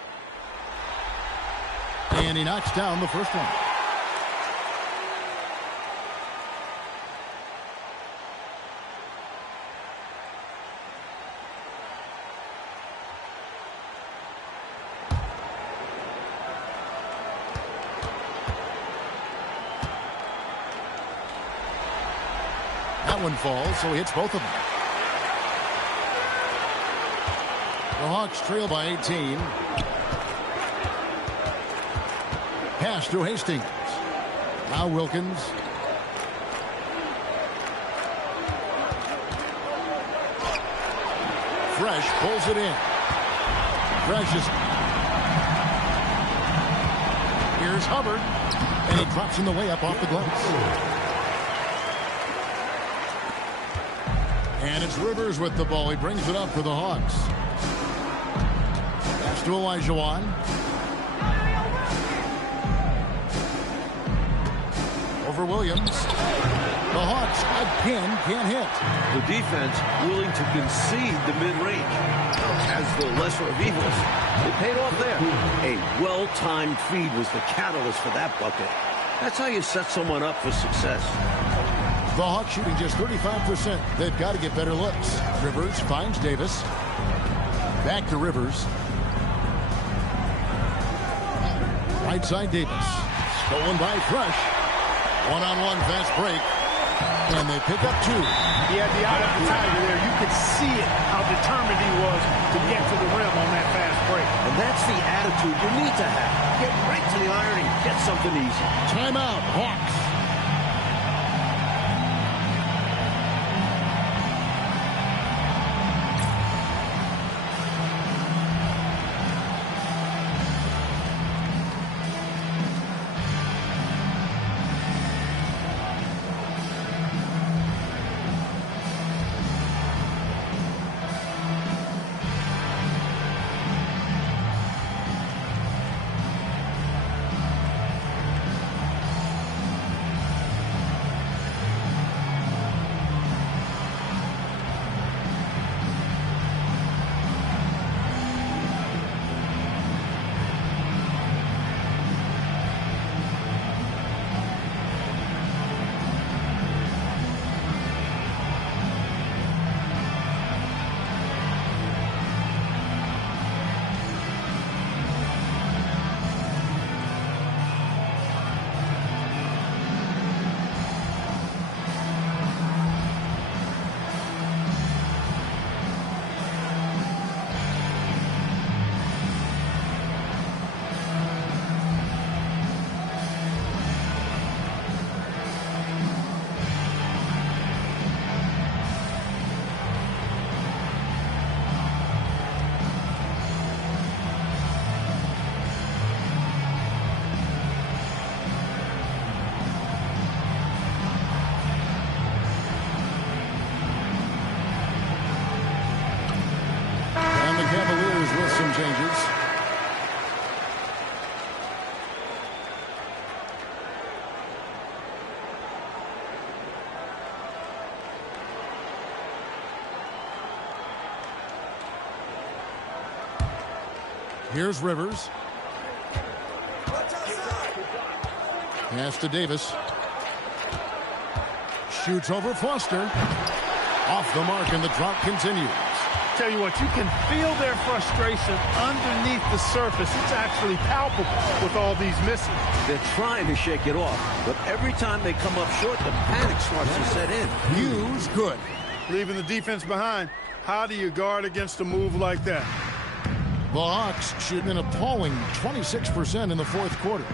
And he knocks down the first one. That one falls, so he hits both of them. The Hawks trail by 18. Pass to Hastings. Now Wilkins. Fresh pulls it in. Fresh is... Here's Hubbard. And he drops in the layup off the glass. And it's Rivers with the ball. He brings it up for the Hawks. Pass to Olajuwon. Over Williams. The Hawks again can't hit. The defense willing to concede the mid-range. As the lesser of evils, it paid off there. A well-timed feed was the catalyst for that bucket. That's how you set someone up for success. The Hawks shooting just 35%. They've got to get better looks. Rivers finds Davis. Back to Rivers. Right side Davis. Stolen by Fresh. One-on-one fast break. And they pick up two. He had the eye of the tiger there. You could see it, how determined he was to get to the rim on that fast break. And that's the attitude you need to have. Get right to the iron and get something easy. Timeout, Hawks. Some changes. Here's Rivers. Pass to Davis. Shoots over Foster. Off the mark, and the drought continues. Tell you what, you can feel their frustration underneath the surface. It's actually palpable with all these misses. They're trying to shake it off, but every time they come up short, the panic starts to set in. Hughes, good. Leaving the defense behind. How do you guard against a move like that? The Hawks shoot an appalling 26% in the fourth quarter.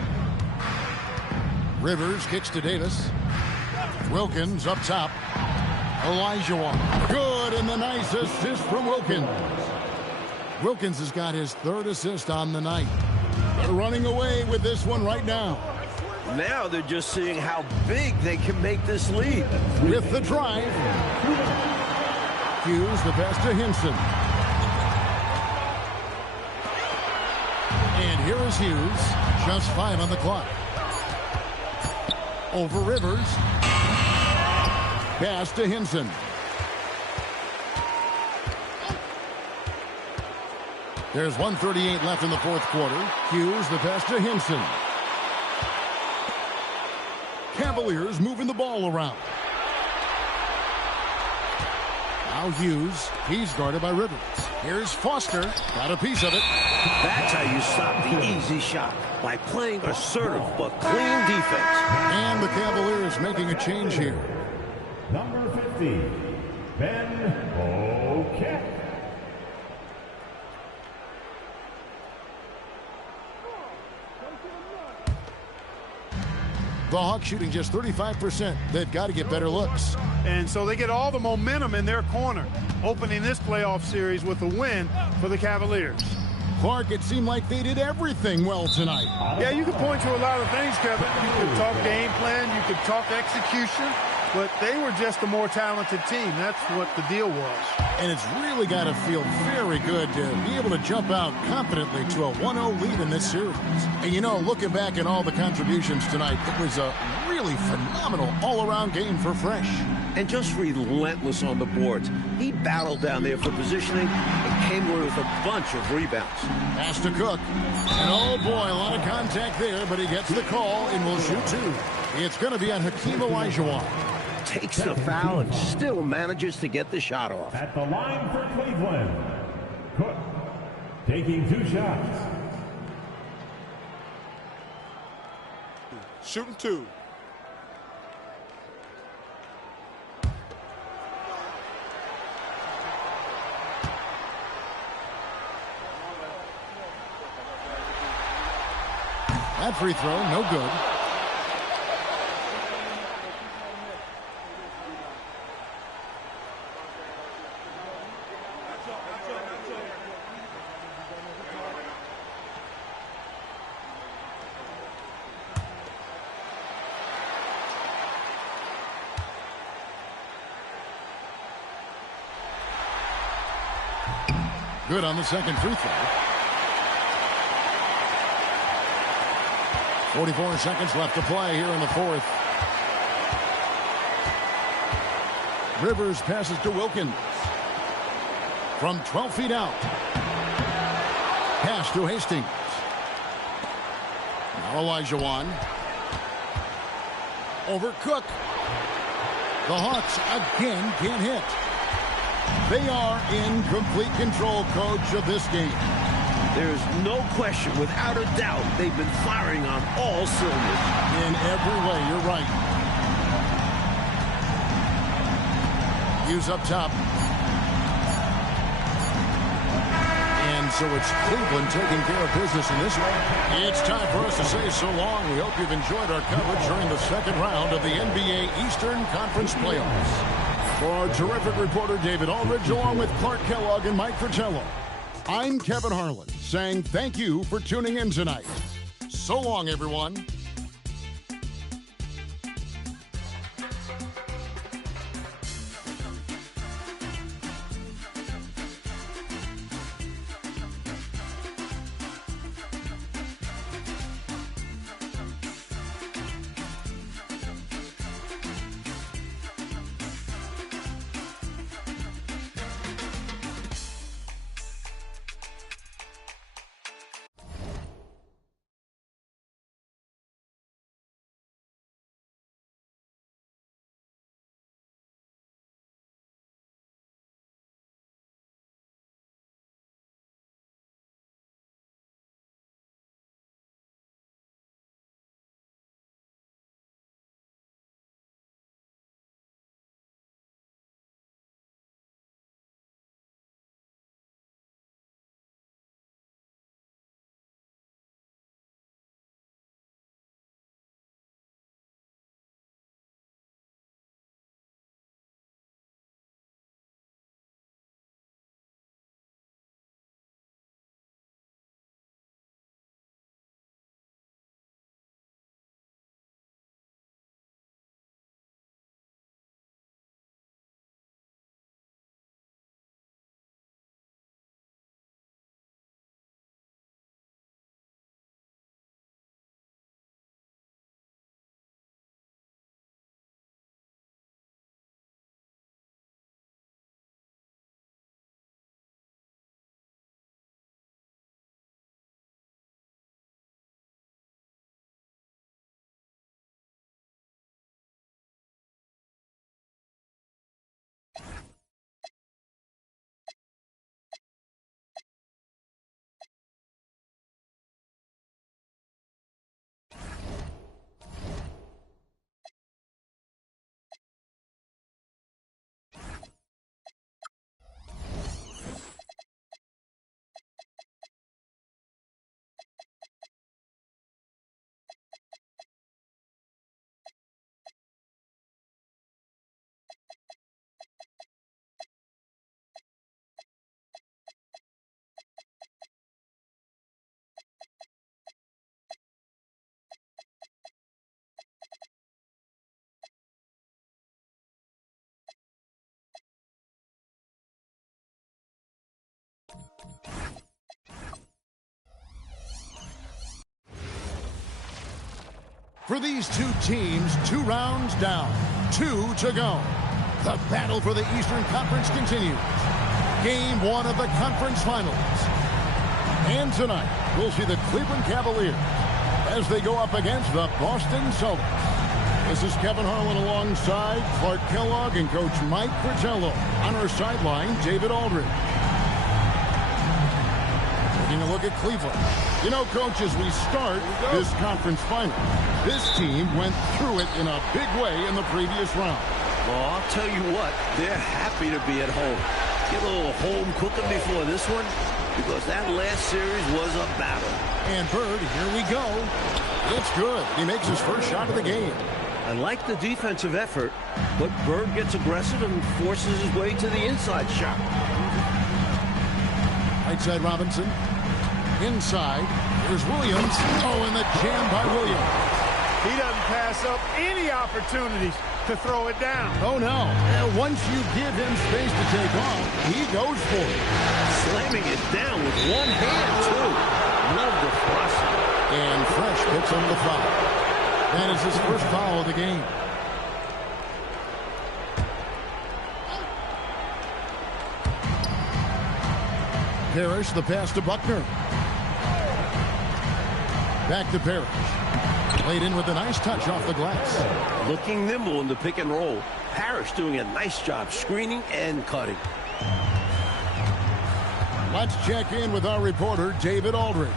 Rivers kicks to Davis. Wilkins up top. Olajuwon. Good, and the nice assist from Wilkins. Wilkins has got his third assist on the night. They're running away with this one right now. Now they're just seeing how big they can make this lead. With the drive. Hughes, the pass to Hinson. And here is Hughes. Just 5 on the clock. Over Rivers. Pass to Hinson. There's 1:38 left in the fourth quarter. Hughes, the pass to Hinson. Cavaliers moving the ball around. Now Hughes. He's guarded by Rivers. Here's Foster. Got a piece of it. That's how you stop the easy shot. By playing assertive but clean defense. And the Cavaliers making a change here. Number 50. Dynasty, Ben O'Keefe. The Hawks shooting just 35%. They've got to get better looks. And so they get all the momentum in their corner, opening this playoff series with a win for the Cavaliers. Clark, it seemed like they did everything well tonight. Yeah, you could point to a lot of things, Kevin. You could talk game plan, you could talk execution, but they were just a more talented team. That's what the deal was. And it's really got to feel very good to be able to jump out confidently to a 1-0 lead in this series. And, you know, looking back at all the contributions tonight, it was a really phenomenal all-around game for Fresh. And just relentless on the boards. He battled down there for positioning and came away with a bunch of rebounds. Pass to Cook. And, oh, boy, a lot of contact there, but he gets the call and will shoot two. It's going to be on Hakeem Olajuwon. Takes the foul and still manages to get the shot off. At the line for Cleveland, Cook taking 2 shots. Shooting 2. That free throw, no good. Good on the second free throw. 44 seconds left to play here in the fourth. Rivers passes to Wilkins. From 12 feet out. Pass to Hastings. Now Olajuwon. Over Cook. The Hawks again can't hit. They are in complete control, coach, of this game. There's no question, without a doubt, they've been firing on all cylinders. In every way, you're right. Hughes up top. And so it's Cleveland taking care of business in this one. It's time for us to say so long. We hope you've enjoyed our coverage during the second round of the NBA Eastern Conference Playoffs. For our terrific reporter, David Aldridge, along with Clark Kellogg and Mike Fratello, I'm Kevin Harlan, saying thank you for tuning in tonight. So long, everyone. For these two teams, 2 rounds down, 2 to go. The battle for the Eastern Conference continues. Game 1 of the conference finals. And tonight, we'll see the Cleveland Cavaliers as they go up against the Boston Celtics. This is Kevin Harlan alongside Clark Kellogg and Coach Mike Fratello. On our sideline, David Aldridge. Taking a look at Cleveland. You know, Coach, as we start this conference final, this team went through it in a big way in the previous round. Well, I'll tell you what, they're happy to be at home. Get a little home cooking before this one, because that last series was a battle. And Bird, here we go. It's good. He makes his first shot of the game. I like the defensive effort, but Bird gets aggressive and forces his way to the inside shot. Right side Robinson. Inside. Here's Williams. Oh, and the jam by Williams. He doesn't pass up any opportunities to throw it down. Oh, no. Once you give him space to take off, he goes for it. Slamming it down with one hand, too. Love the thrust. And Fresh picks up the foul. That is his first foul of the game. Parrish, the pass to Buckner. Back to Parrish. Laid in with a nice touch off the glass. Looking nimble in the pick and roll. Parrish doing a nice job screening and cutting. Let's check in with our reporter, David Aldridge.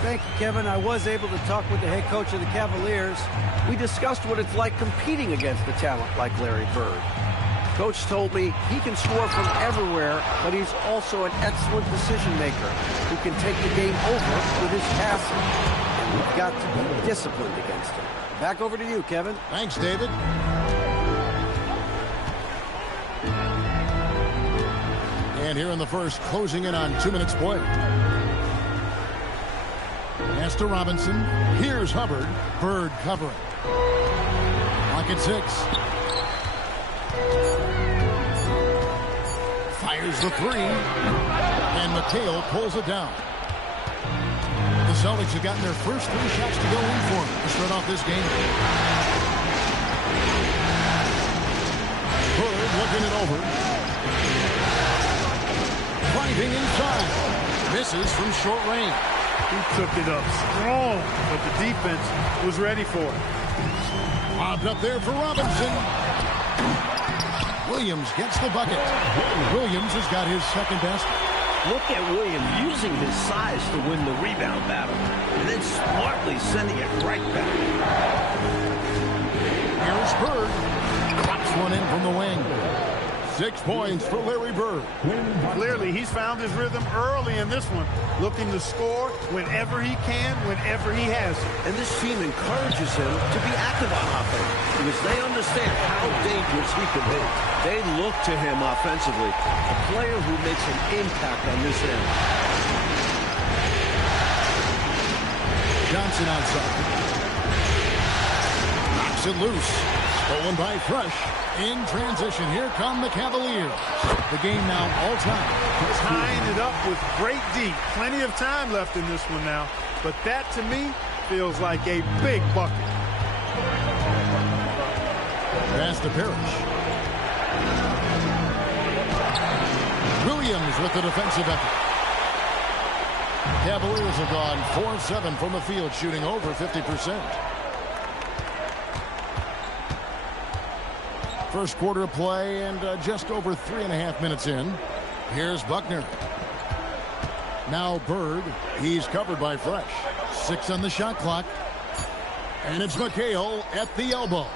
Thank you, Kevin. I was able to talk with the head coach of the Cavaliers. We discussed what it's like competing against a talent like Larry Bird. Coach told me he can score from everywhere, but he's also an excellent decision maker who can take the game over with his passing. And we've got to be disciplined against him. Back over to you, Kevin. Thanks, David. And here in the first, closing in on 2 minutes play. Pass to Robinson. Here's Hubbard. Bird covering. Clock at 6. Fires the 3. And McHale pulls it down. The Celtics have gotten their first 3 shots to go in for them to start off this game. Bird looking it over. Driving inside. Misses from short range. He took it up strong, but the defense was ready for it. Lobbed up there for Robinson. Williams gets the bucket. Williams has got his second best. Look at Williams using his size to win the rebound battle, and then smartly sending it right back. Here's Bird. Drops one in from the wing. 6 points for Larry Bird. Clearly, he's found his rhythm early in this one, looking to score whenever he can, whenever he has it. And this team encourages him to be active on offense because they understand how dangerous he can be. They look to him offensively, a player who makes an impact on this end. Johnson outside. Knocks it loose. Stolen by Fresh. In transition, here come the Cavaliers. The game now all time. Tying it up with great D. Plenty of time left in this one now. But that, to me, feels like a big bucket. Pass to Parrish. Williams with the defensive effort. Cavaliers have gone 4 of 7 from the field, shooting over 50%. First quarter of play and just over 3.5 minutes in. Here's Buckner. Now Bird. He's covered by Fresh. 6 on the shot clock. And it's McHale at the elbow.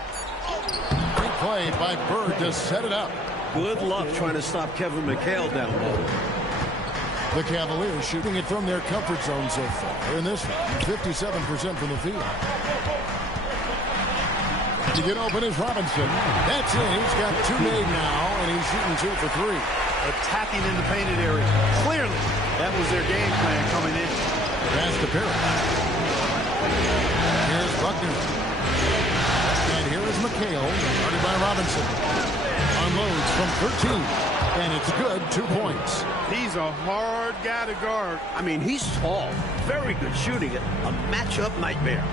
Great play by Bird to set it up. Good luck trying to stop Kevin McHale down low. The Cavaliers shooting it from their comfort zone so far in this one. 57% from the field. To get open is Robinson. That's it. He's got 2 made now, and he's shooting 2 for 3. Attacking in the painted area. Clearly, that was their game plan coming in. Pass to Parrish. Here's Buckner. And here is McHale, guarded by Robinson. Unloads from 13, and it's good. 2 points. He's a hard guy to guard. I mean, he's tall. Very good shooting it. A matchup nightmare.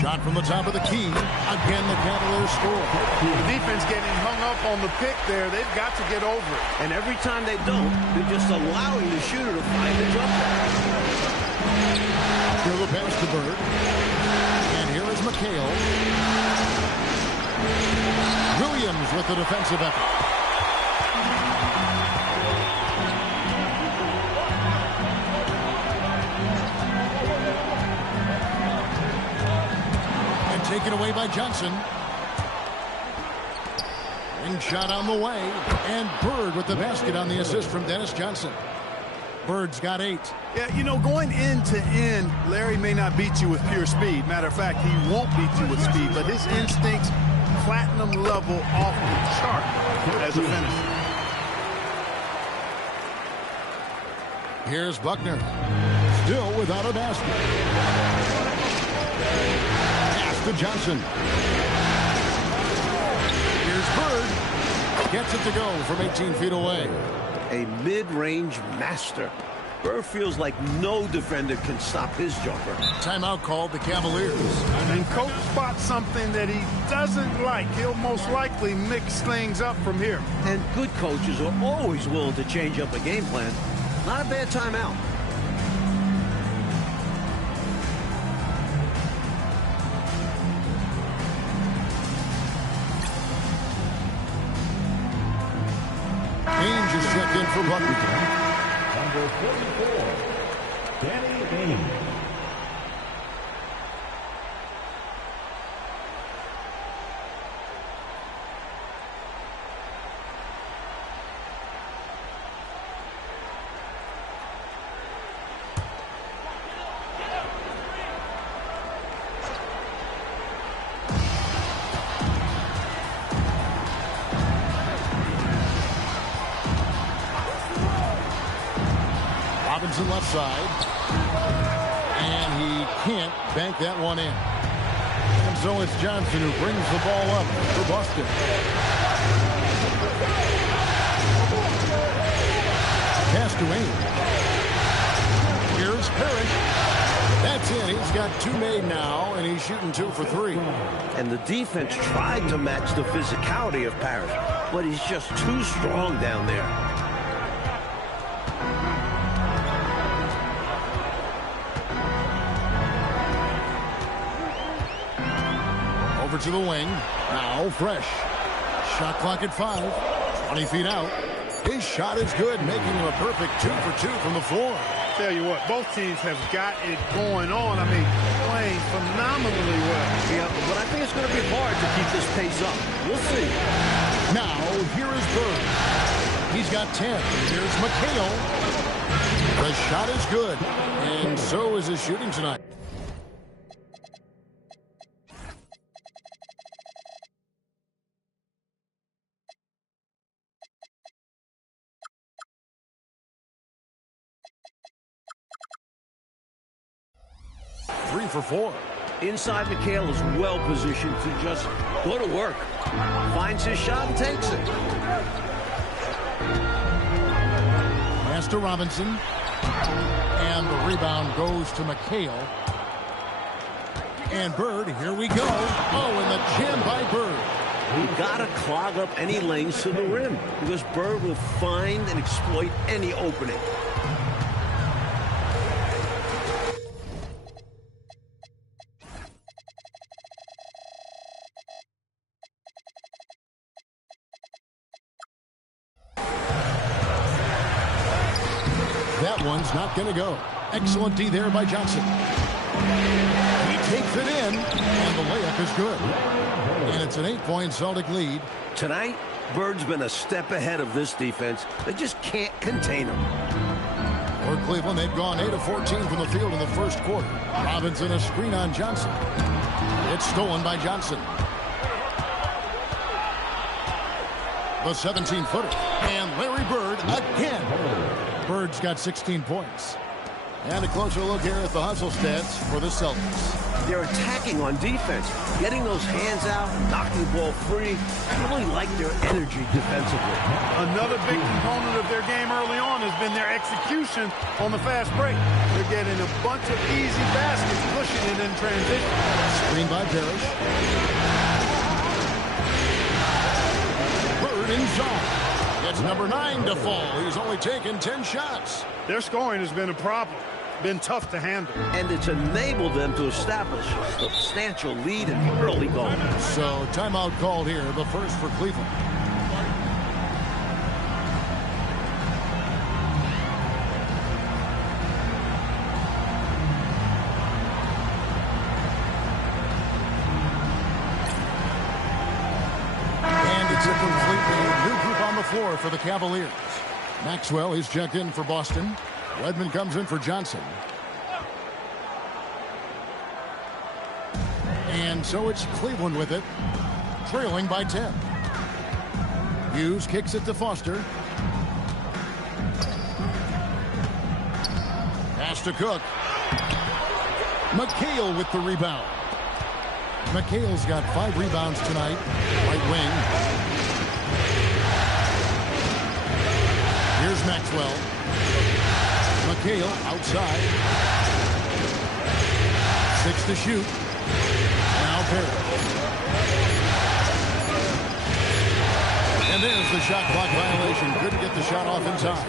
Shot from the top of the key. Again, the Cavaliers score. The defense getting hung up on the pick there. They've got to get over it. And every time they don't, they're just allowing the shooter to find the jumper. Through the pass to Bird. And here is McHale. Williams with the defensive effort. Taken away by Johnson. Ring shot on the way. And Bird with the basket on the assist from Dennis Johnson. Bird's got 8. Yeah, you know, going end to end, Larry may not beat you with pure speed. Matter of fact, he won't beat you with speed, but his instincts, platinum level off the chart as a finisher. Here's Buckner. Still without a basket. To Johnson. Here's Bird. Gets it to go from 18 feet away. A mid-range master. Bird feels like no defender can stop his jumper. Timeout called the Cavaliers. And coach spots something that he doesn't like. He'll most likely mix things up from here. And good coaches are always willing to change up a game plan. Not a bad timeout. Ainge is checked in for Buckner. Number 44, Danny Ainge. Robinson left side. And he can't bank that one in. And so it's Johnson who brings the ball up for Boston. Pass to Ainge. Here's Parrish. That's it. He's got 2 made now, and he's shooting 2 for 3. And the defense tried to match the physicality of Parrish, but he's just too strong down there. Over to the wing. Now Fresh. Shot clock at 5. 20 feet out. His shot is good, making him a perfect 2 for 2 from the floor. Tell you what, both teams have got it going on. I mean, playing phenomenally well. Yeah, but I think it's going to be hard to keep this pace up. We'll see. Now, here is Bird. He's got 10. Here's McHale. The shot is good, and so is his shooting tonight. Three for 4. Inside, McHale is well positioned to just go to work. Finds his shot and takes it. Pass to Robinson. And the rebound goes to McHale. And Bird, here we go. Oh, and the jam by Bird. You gotta clog up any lanes to the rim because Bird will find and exploit any opening. That one's not going to go. Excellent D there by Johnson. He takes it in, and the layup is good. And it's an 8-point Celtic lead. Tonight, Bird's been a step ahead of this defense. They just can't contain him. For Cleveland, they've gone 8 of 14 from the field in the first quarter. Robinson a screen on Johnson. It's stolen by Johnson. The 17-footer. And Larry Bird again. Bird's got 16 points. And a closer look here at the hustle stats for the Celtics. They're attacking on defense, getting those hands out, knocking the ball free. I really like their energy defensively. Another big component of their game early on has been their execution on the fast break. They're getting a bunch of easy baskets, pushing it in transition. Screen by Parrish. Bird in zone. It's number 9 to fall. He's only taken 10 shots. Their scoring has been a problem. Been tough to handle. And it's enabled them to establish a substantial lead in the early going. So timeout called here, the first for Cleveland. And it's a completely new group on the floor for the Cavaliers. Maxwell is checked in for Boston. Wedman comes in for Johnson. And so it's Cleveland with it, trailing by 10. Hughes kicks it to Foster. Pass to Cook. McHale with the rebound. McHale's got 5 rebounds tonight. Right wing. Here's Maxwell. McHale outside. 6 to shoot. Now Parrish. And there's the shot clock violation. Couldn't get the shot off in time.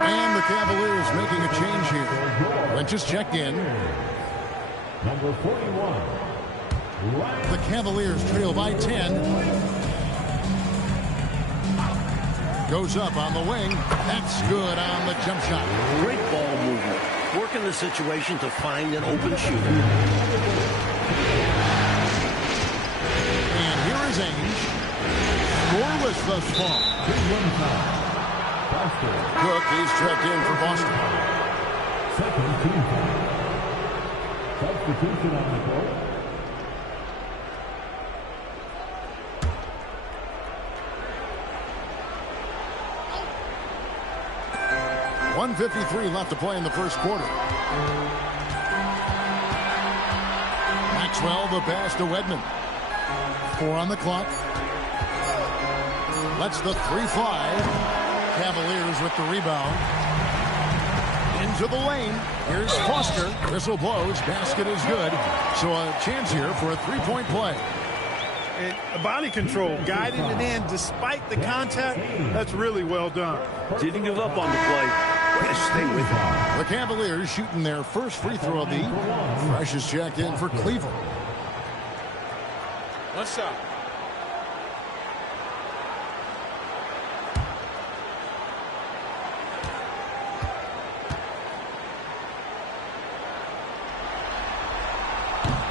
And the Cavaliers making a change here. Lynch is checked in. Number 41. The Cavaliers trail by 10. Goes up on the wing. That's good on the jump shot. Great ball movement. Working the situation to find an open shooter. And here is Ainge. Scoreless thus far. Cook is checked in for Boston. Second team foul. Substitution on the court. .153 left to play in the first quarter. Maxwell, the pass to Wedman. 4 on the clock. Lets the 3 fly. Cavaliers with the rebound. Into the lane. Here's Foster. Whistle blows. Basket is good. So a chance here for a 3-point play. And body control, guiding it in despite the contact. That's really well done. Didn't give up on the play. Stay with him. The Cavaliers shooting their first free throw of the evening. Fresh is checked in for Cleveland. One shot.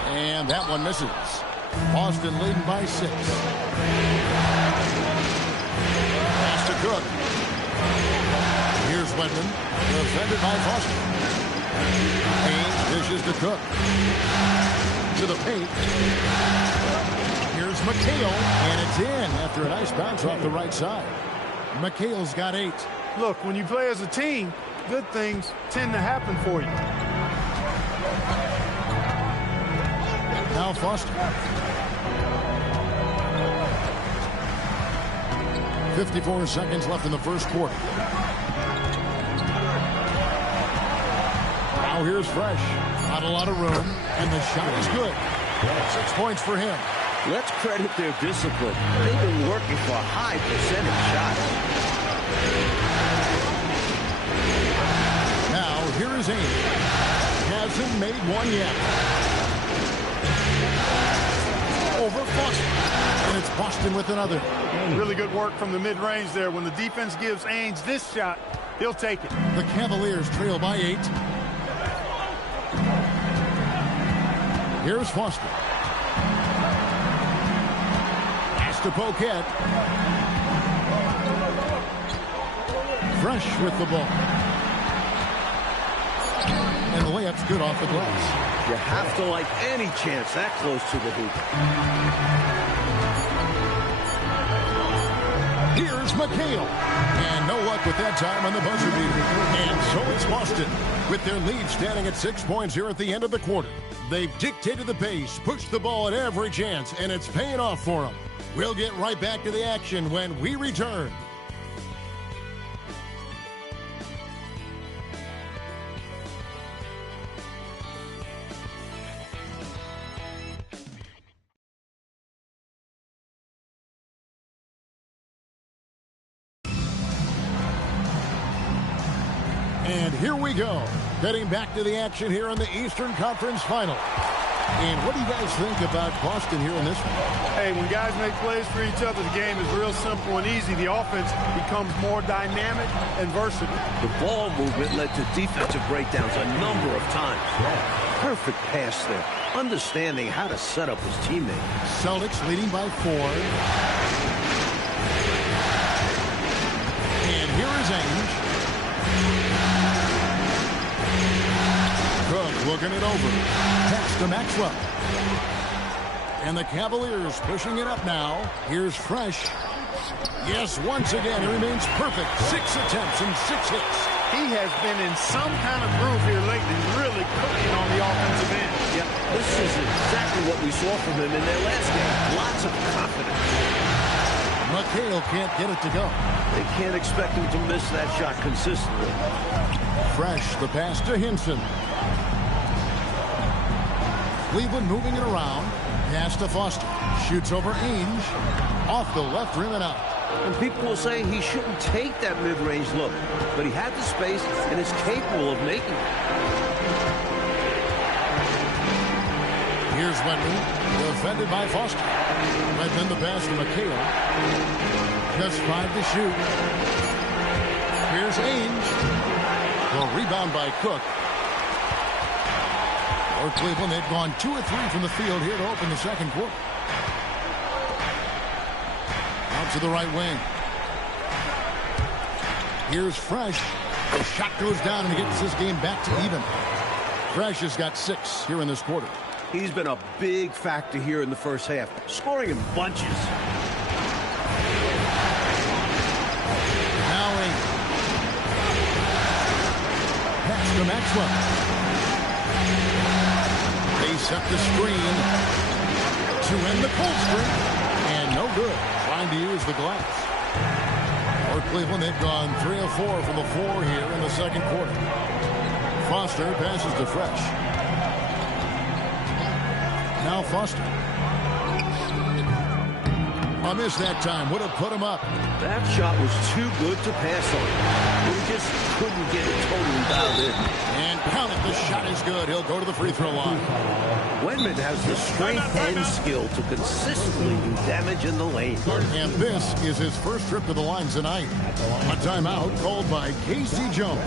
And that one misses. Boston leading by 6. Pass to Cook. Here's Wedman. Defended by Foster. Ainge dishes to Cook. To the paint. Here's McHale. And it's in after a nice bounce off the right side. McHale's got 8. Look, when you play as a team, good things tend to happen for you. Now Foster. 54 seconds left in the first quarter. Now here's Fresh. Not a lot of room, and the shot is good. 6 points for him. Let's credit their discipline. They've been working for high percentage shots. Now here is Ainge. Hasn't made one yet. Over Foster. And it's Boston with another. Really good work from the mid-range there. When the defense gives Ainge this shot, he'll take it. The Cavaliers trail by 8. Here's Foster. Pass to Poquet. Fresh with the ball. And the layup's good off the glass. You have to like any chance that close to the hoop. Here's McHale. And no luck with that time on the buzzer beater. And so it's Boston, with their lead standing at 6 points here at the end of the quarter. They've dictated the pace, pushed the ball at every chance, and it's paying off for them. We'll get right back to the action when we return. And here we go, getting back to the action here in the Eastern Conference Final. And what do you guys think about Boston here in this one? Hey, when guys make plays for each other, the game is real simple and easy. The offense becomes more dynamic and versatile. The ball movement led to defensive breakdowns a number of times. Perfect pass there, understanding how to set up his teammate. Celtics leading by 4. And here is Ainge. Cook looking it over. Pass to Maxwell. And the Cavaliers pushing it up now. Here's Fresh. Yes, once again, he remains perfect. 6 attempts and 6 hits. He has been in some kind of groove here lately, really cooking on the offensive end. Yeah, this is exactly what we saw from him in their last game. Lots of confidence. McHale can't get it to go. They can't expect him to miss that shot consistently. Fresh, the pass to Hinson. Cleveland moving it around. Pass to Foster. Shoots over Ainge. Off the left rim and out. And people will say he shouldn't take that mid-range look, but he had the space and is capable of making it. Here's Wendell, defended by Foster. Redmond the pass to McHale. Just 5 to shoot. Here's Ainge. The rebound by Cook. For Cleveland, they've gone 2 of 3 from the field here to open the second quarter. Out to the right wing. Here's Fresh. The shot goes down and he gets this game back to even. Fresh has got 6 here in this quarter. He's been a big factor here in the first half, scoring in bunches. Now Ainge. Pass to Maxwell. They set the screen to end the cold streak. And no good. Trying to use the glass. For Cleveland, they've gone 3 of 4 from the floor here in the second quarter. Foster passes to Fresh. Now Foster. A miss that time. Would have put him up. That shot was too good to pass on. He just couldn't get it totally dialed in. And count it. The shot is good. He'll go to the free throw line. Wendell has the strength and skill to consistently do damage in the lane. And this is his first trip to the line tonight. A timeout called by Casey Jones.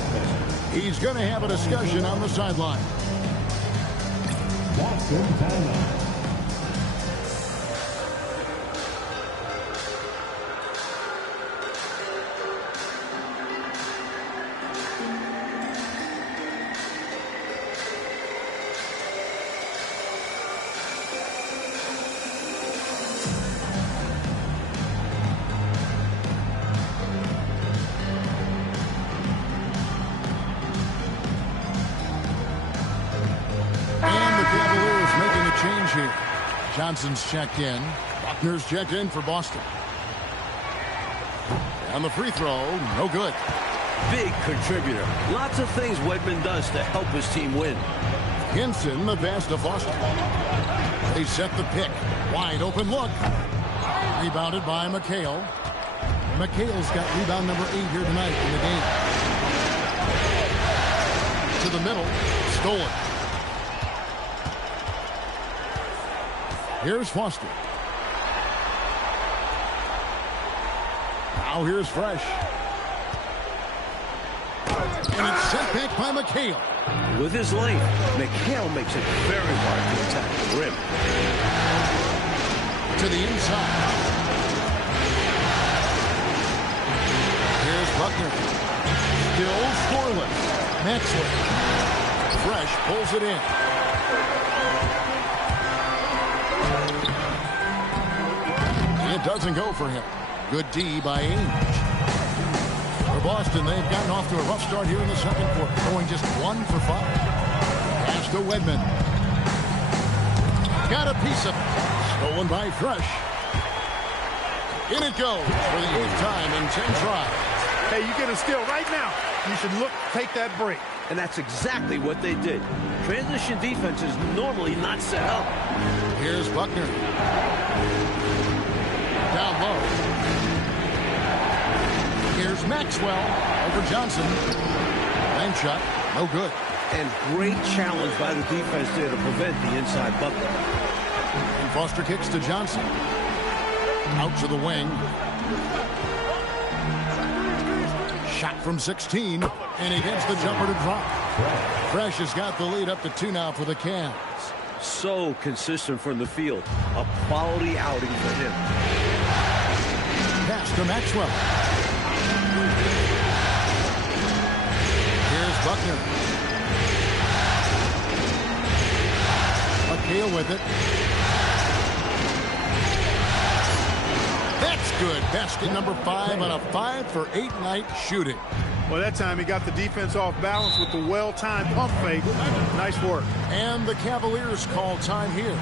He's going to have a discussion on the sideline. Boston timeout. Here. Johnson's checked in. Buckner's checked in for Boston. And the free throw, no good. Big contributor. Lots of things Wedman does to help his team win. Hinson, the pass to Foster. They set the pick. Wide open look. Rebounded by McHale. McHale's got rebound number 8 here tonight in the game. To the middle. Stolen. Here's Foster. Now here's Fresh. And it's sent back by McHale. With his length, McHale makes it very hard to attack the rim. To the inside. Here's Buckner. Still scoreless. Maxwell. Fresh pulls it in. It doesn't go for him. Good D by Ainge. For Boston, they've gotten off to a rough start here in the second quarter, going just 1 for 5. Pass to Wedman. Got a piece of it. Stolen by Fresh. In it goes for the 8th time in 10 tries. Hey, you get a steal right now. You should take that break. And that's exactly what they did. Transition defense is normally not set up. Here's Buckner. Down low. Here's Maxwell over Johnson. Bank shot. No good. And great challenge by the defense there to prevent the inside bucket. And Foster kicks to Johnson. Out to the wing. Shot from 16. And he gets the jumper to drop. Fresh has got the lead up to 2 now for the Cavs. So consistent from the field. A quality outing for him. Pass to Maxwell. Here's Buckner. McHale with it. That's good. Basket number 5 on a 5 for 8 night shooting. Well, that time he got the defense off balance with the well-timed pump fake. Nice work. And the Cavaliers call time here.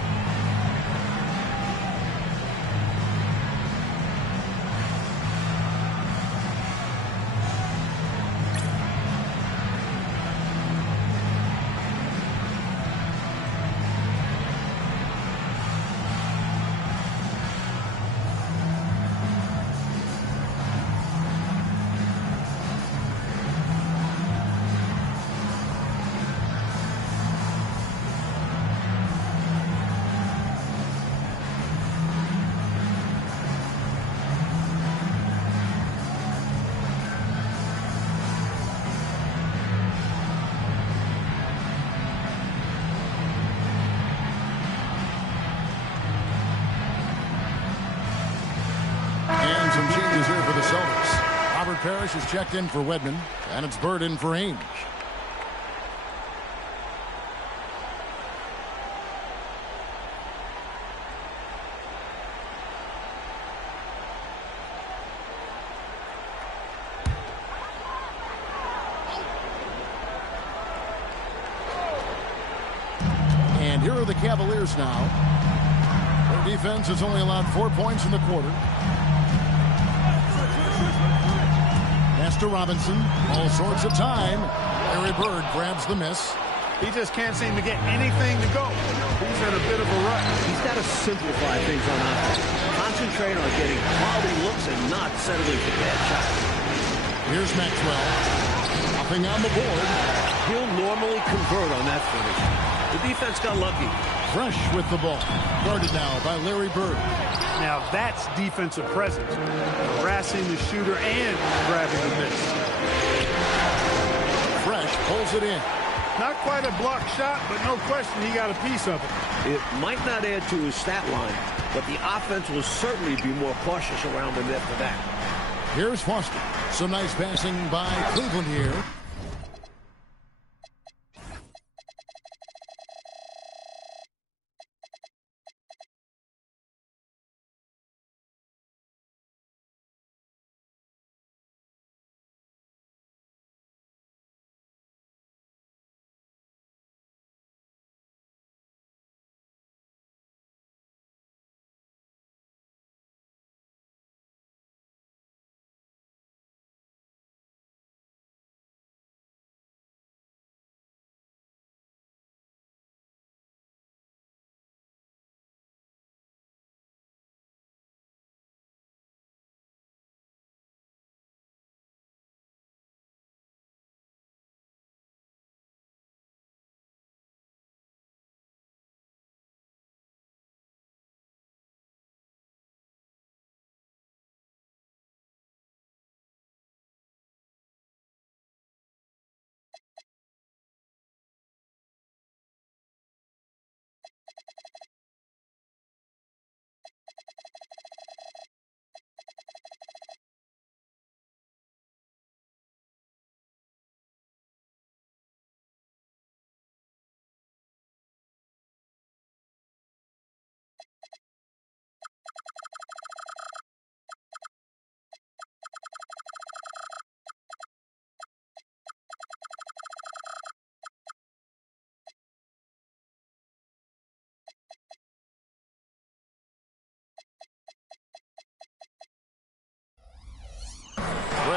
Some changes here for the Celtics. Robert Parrish is checked in for Wedman, and it's Bird in for Ainge. And here are the Cavaliers now. Their defense has only allowed 4 points in the quarter. Pass to Robinson. All sorts of time. Larry Bird grabs the miss. He just can't seem to get anything to go. He's in a bit of a rut. He's got to simplify things on offense. Concentrate on getting quality looks and not settling for bad shots. Here's Maxwell. Nothing on the board. He'll normally convert on that finish. The defense got lucky. Fresh with the ball. Guarded now by Larry Bird. Now that's defensive presence. Harassing the shooter and grabbing the miss. Fresh pulls it in. Not quite a block shot, but no question he got a piece of it. It might not add to his stat line, but the offense will certainly be more cautious around him after that. Here's Foster. Some nice passing by Cleveland here.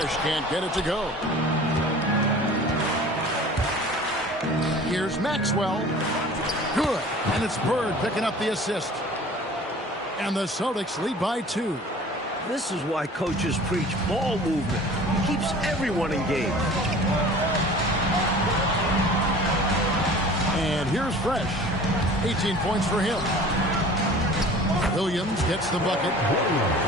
Fresh can't get it to go. Here's Maxwell. Good. And it's Bird picking up the assist. And the Celtics lead by 2. This is why coaches preach ball movement. It keeps everyone engaged. And here's Fresh. 18 points for him. Williams gets the bucket.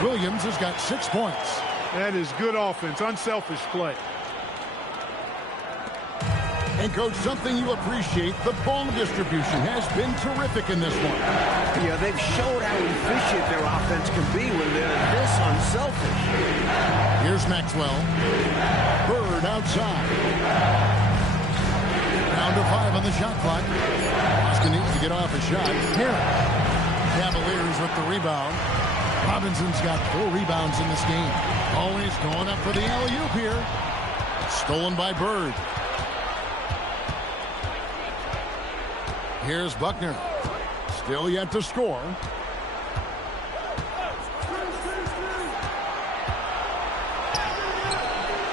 Williams has got 6 points. That is good offense, unselfish play. And, Coach, something you appreciate, the ball distribution has been terrific in this one. Yeah, they've showed how efficient their offense can be when they're this unselfish. Here's Maxwell. Bird outside. Down to 5 on the shot clock. Boston needs to get off a shot. Here. Cavaliers with the rebound. Robinson's got 4 rebounds in this game. Always going up for the alley-oop here. Stolen by Bird. Here's Buckner. Still yet to score.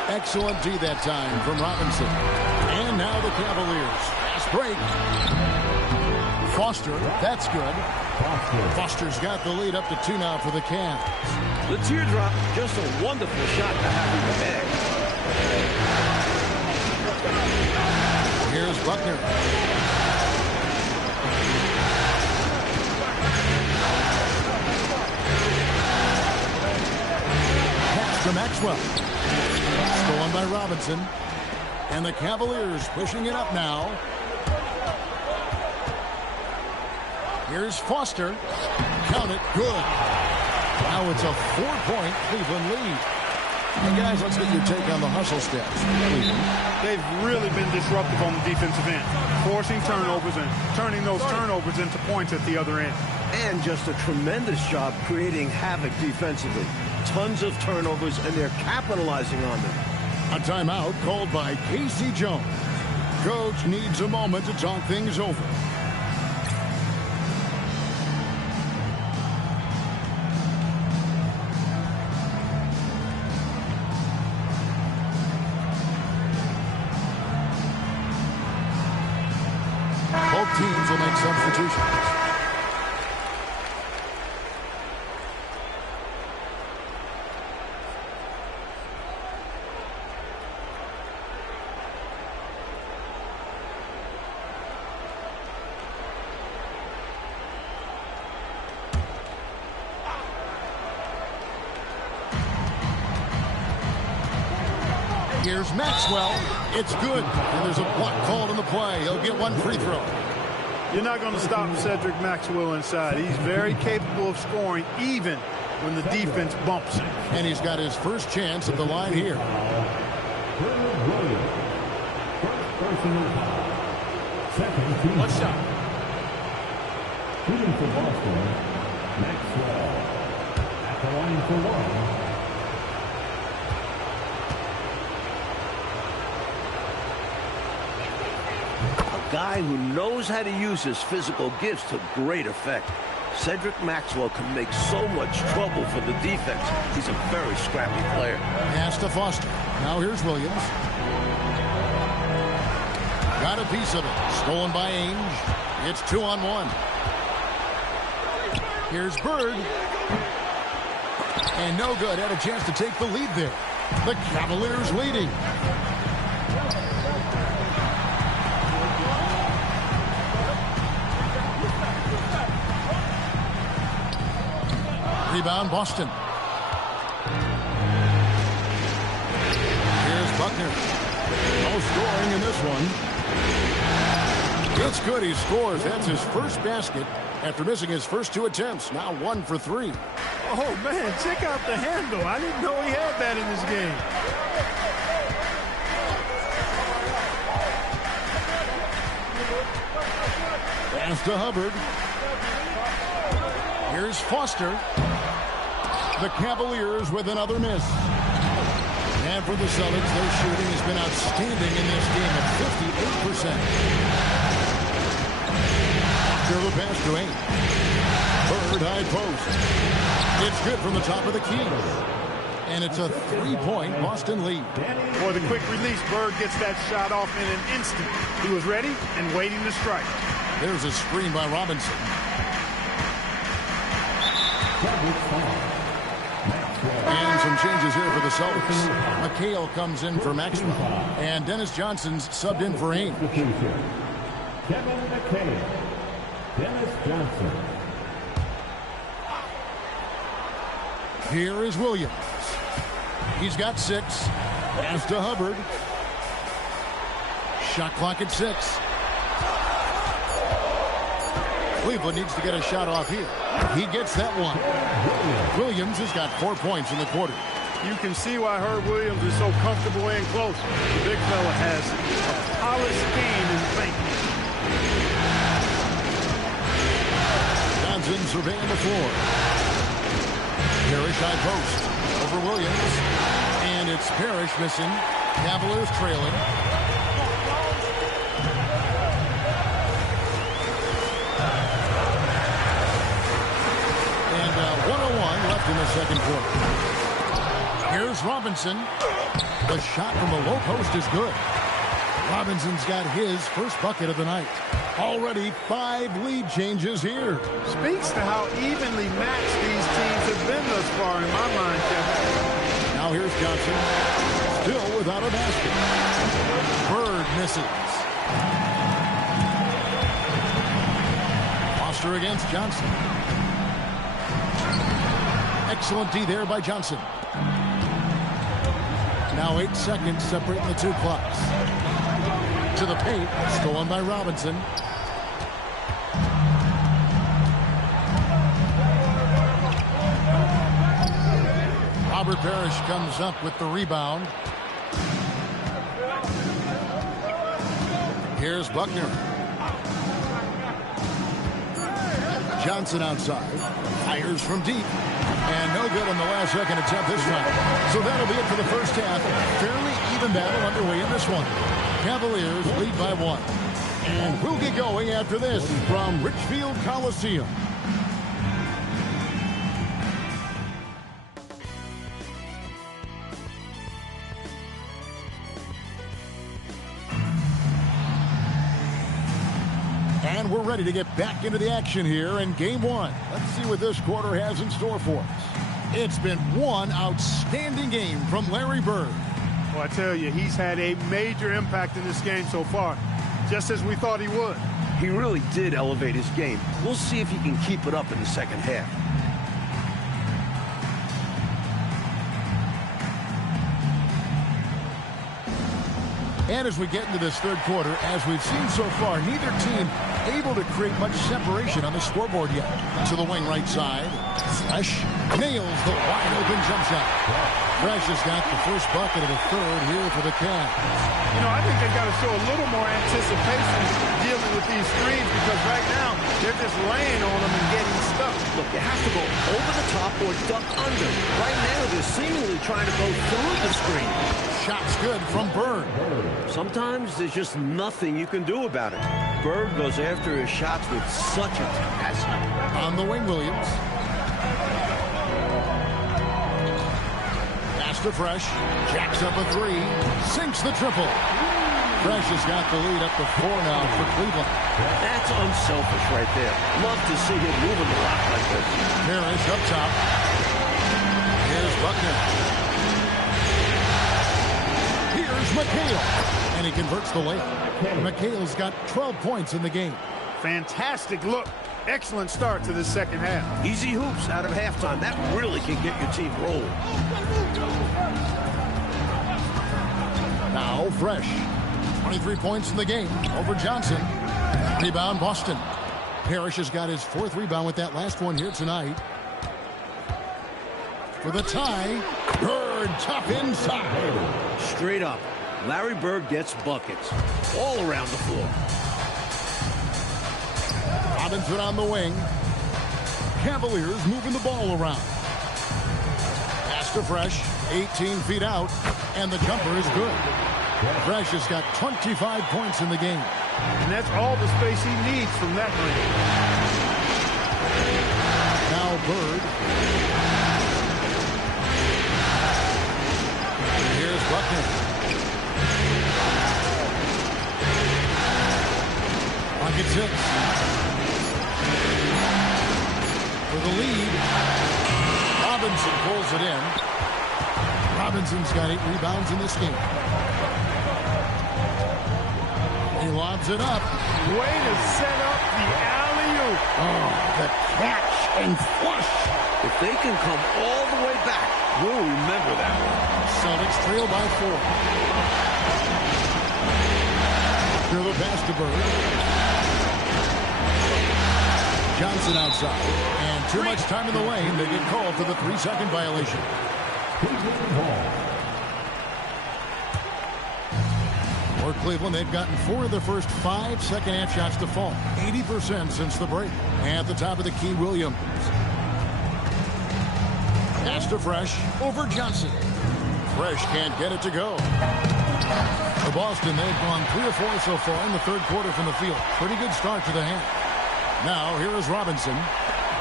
Excellent D that time from Robinson. And now the Cavaliers. Fast break. Foster, that's good. Foster's got the lead up to 2 now for the Cavs. The teardrop, just a wonderful shot to have in the bag. Here's Buckner. Pass to Maxwell. Stolen by Robinson. And the Cavaliers pushing it up now. Here's Foster. Count it. Good. Now it's a 4-point Cleveland lead. And guys, let's get your take on the hustle steps. They've really been disruptive on the defensive end, forcing turnovers and turning those turnovers into points at the other end. And just a tremendous job creating havoc defensively. Tons of turnovers, and they're capitalizing on them. A timeout called by Casey Jones. Coach needs a moment to talk things over. Both teams will make substitutions. Here's Maxwell. It's good. And there's a block called on the play. He'll get 1 free throw. You're not going to stop Cedric Maxwell inside. He's very capable of scoring even when the defense bumps him. And he's got his first chance at the line here. One shot. Shooting for Boston, Maxwell. At the line for 1. Guy who knows how to use his physical gifts to great effect. Cedric Maxwell can make so much trouble for the defense. He's a very scrappy player. Pass to Foster. Now here's Williams. Got a piece of it. Stolen by Ainge. It's 2-on-1. Here's Bird. And no good. Had a chance to take the lead there. The Cavaliers leading. Rebound, Boston. Here's Buckner. No scoring in this one. It's good. He scores. That's his first basket after missing his first 2 attempts. Now 1 for 3. Oh, man, check out the handle. I didn't know he had that in this game. Pass to Hubbard. Here's Foster. The Cavaliers with another miss. And for the Celtics, their shooting has been outstanding in this game at 58%. After the pass to Ainge. Bird high post. It's good from the top of the key. And it's a 3-point Boston lead. For the quick release, Bird gets that shot off in an instant. He was ready and waiting to strike. There's a screen by Robinson. And some changes here for the Celtics. McHale comes in for Maxwell. And Dennis Johnson's subbed in for Ainge. Kevin McHale. Dennis Johnson. Here is Williams. He's got 6. Pass to Hubbard. Shot clock at 6. Cleveland needs to get a shot off here. He gets that one. Williams has got 4 points in the quarter. You can see why Herb Williams is so comfortable in close. The big fella has a polished game in thinking. Johnson surveying the floor. Parrish high post over Williams. And it's Parrish missing. Cavaliers trailing. And 1:01 left in the second quarter. Here's Robinson. The shot from the low post is good. Robinson's got his first bucket of the night. Already 5 lead changes here. Speaks to how evenly matched these teams have been thus far in my mind, Kevin. Now here's Johnson. Still without a basket. Bird misses. Foster against Johnson. Excellent D there by Johnson. Now 8 seconds separating the two clocks. To the paint, stolen by Robinson. Robert Parrish comes up with the rebound. Here's Buckner. Johnson outside. Fires from deep. And no good on the last second attempt this time. So that'll be it for the first half. Fairly even battle underway in this one. Cavaliers lead by 1. And we'll get going after this from Richfield Coliseum. And we're ready to get back into the action here in Game 1. Let's see what this quarter has in store for us. It's been one outstanding game from Larry Bird. Well, I tell you, he's had a major impact in this game so far, just as we thought he would. He really did elevate his game. We'll see if he can keep it up in the second half. And as we get into this third quarter, as we've seen so far, neither team able to create much separation on the scoreboard yet. To the wing right side. Fresh nails the wide open jump shot. Fresh has got the first bucket of the third here for the Cavs. You know, I think they got to show a little more anticipation dealing with these screens because right now they're just laying on them and getting stuck. Look, you have to go over the top or duck under. Right now they're seemingly trying to go through the screen. Shot's good from Bird. Sometimes there's just nothing you can do about it. Bird goes after his shots with such a tenacity. On the wing, Williams. Pass to Fresh. Jacks up a 3. Sinks the triple. Fresh has got the lead up to 4 now for Cleveland. That's unselfish right there. Love to see him moving the rock like this. Parrish up top. Here's Buckner. Here's McHale. And he converts the layup. McHale's got 12 points in the game. Fantastic look. Excellent start to the second half. Easy hoops out of halftime. That really can get your team rolling. Now Fresh. 23 points in the game over Johnson. Rebound Boston. Parrish has got his 4th rebound with that last one here tonight. For the tie, Bird top inside. Straight up, Larry Bird gets buckets all around the floor. Robinson on the wing. Cavaliers moving the ball around. Pass to Fresh. 18 feet out. And the jumper is good. Fresh has got 25 points in the game. And that's all the space he needs from that range. Now Bird. Buckner. Pocket 6. For the lead. Robinson pulls it in. Robinson's got 8 rebounds in this game. He lobs it up. Way to set up the alley-oop. Oh, the catch and flush. If they can come all the way back, we'll remember that one. Celtics trail by 4. Through the pass to Bird. Johnson outside. And too much time in the lane. They get called for the 3-second violation. For Cleveland, they've gotten 4 of their first 5 second-half shots to fall. 80% since the break. At the top of the key, Williams. Pass to Fresh over Johnson. Fresh can't get it to go. For Boston, they've gone 3 or 4 so far in the third quarter from the field. Pretty good start to the half. Now, here is Robinson.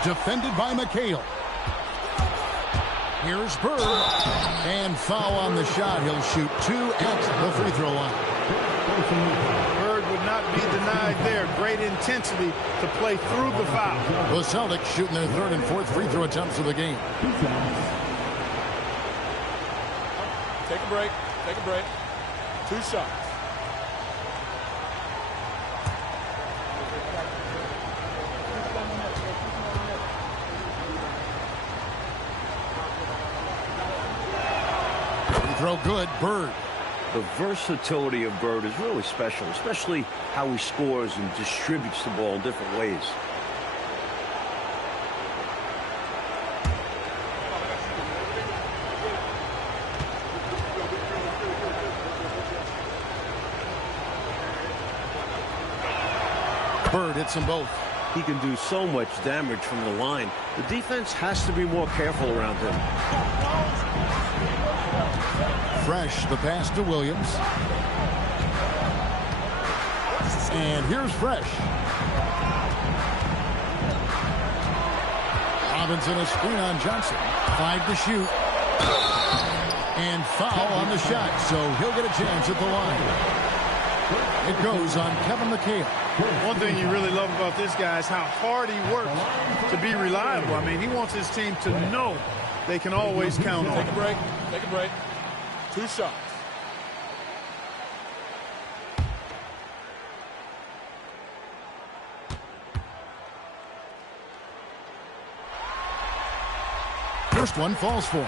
Defended by McHale. Here's Bird. And foul on the shot. He'll shoot 2 at the free throw line. Bird would not be denied there. Great intensity to play through the foul. The Celtics shooting their 3rd and 4th free throw attempts of the game. Take a break. Take a break. 2 shots. Free throw good. Bird. The versatility of Bird is really special, especially how he scores and distributes the ball in different ways. Bird hits them both. He can do so much damage from the line. The defense has to be more careful around him. Fresh, the pass to Williams. And here's Fresh. Robinson a screen on Johnson. 5 to shoot. And foul on the shot, so he'll get a chance at the line. It goes on Kevin McHale. One thing you really love about this guy is how hard he works to be reliable. I mean, he wants his team to know they can always count on him. Take a break. Take a break. 2 shots. First one falls for him.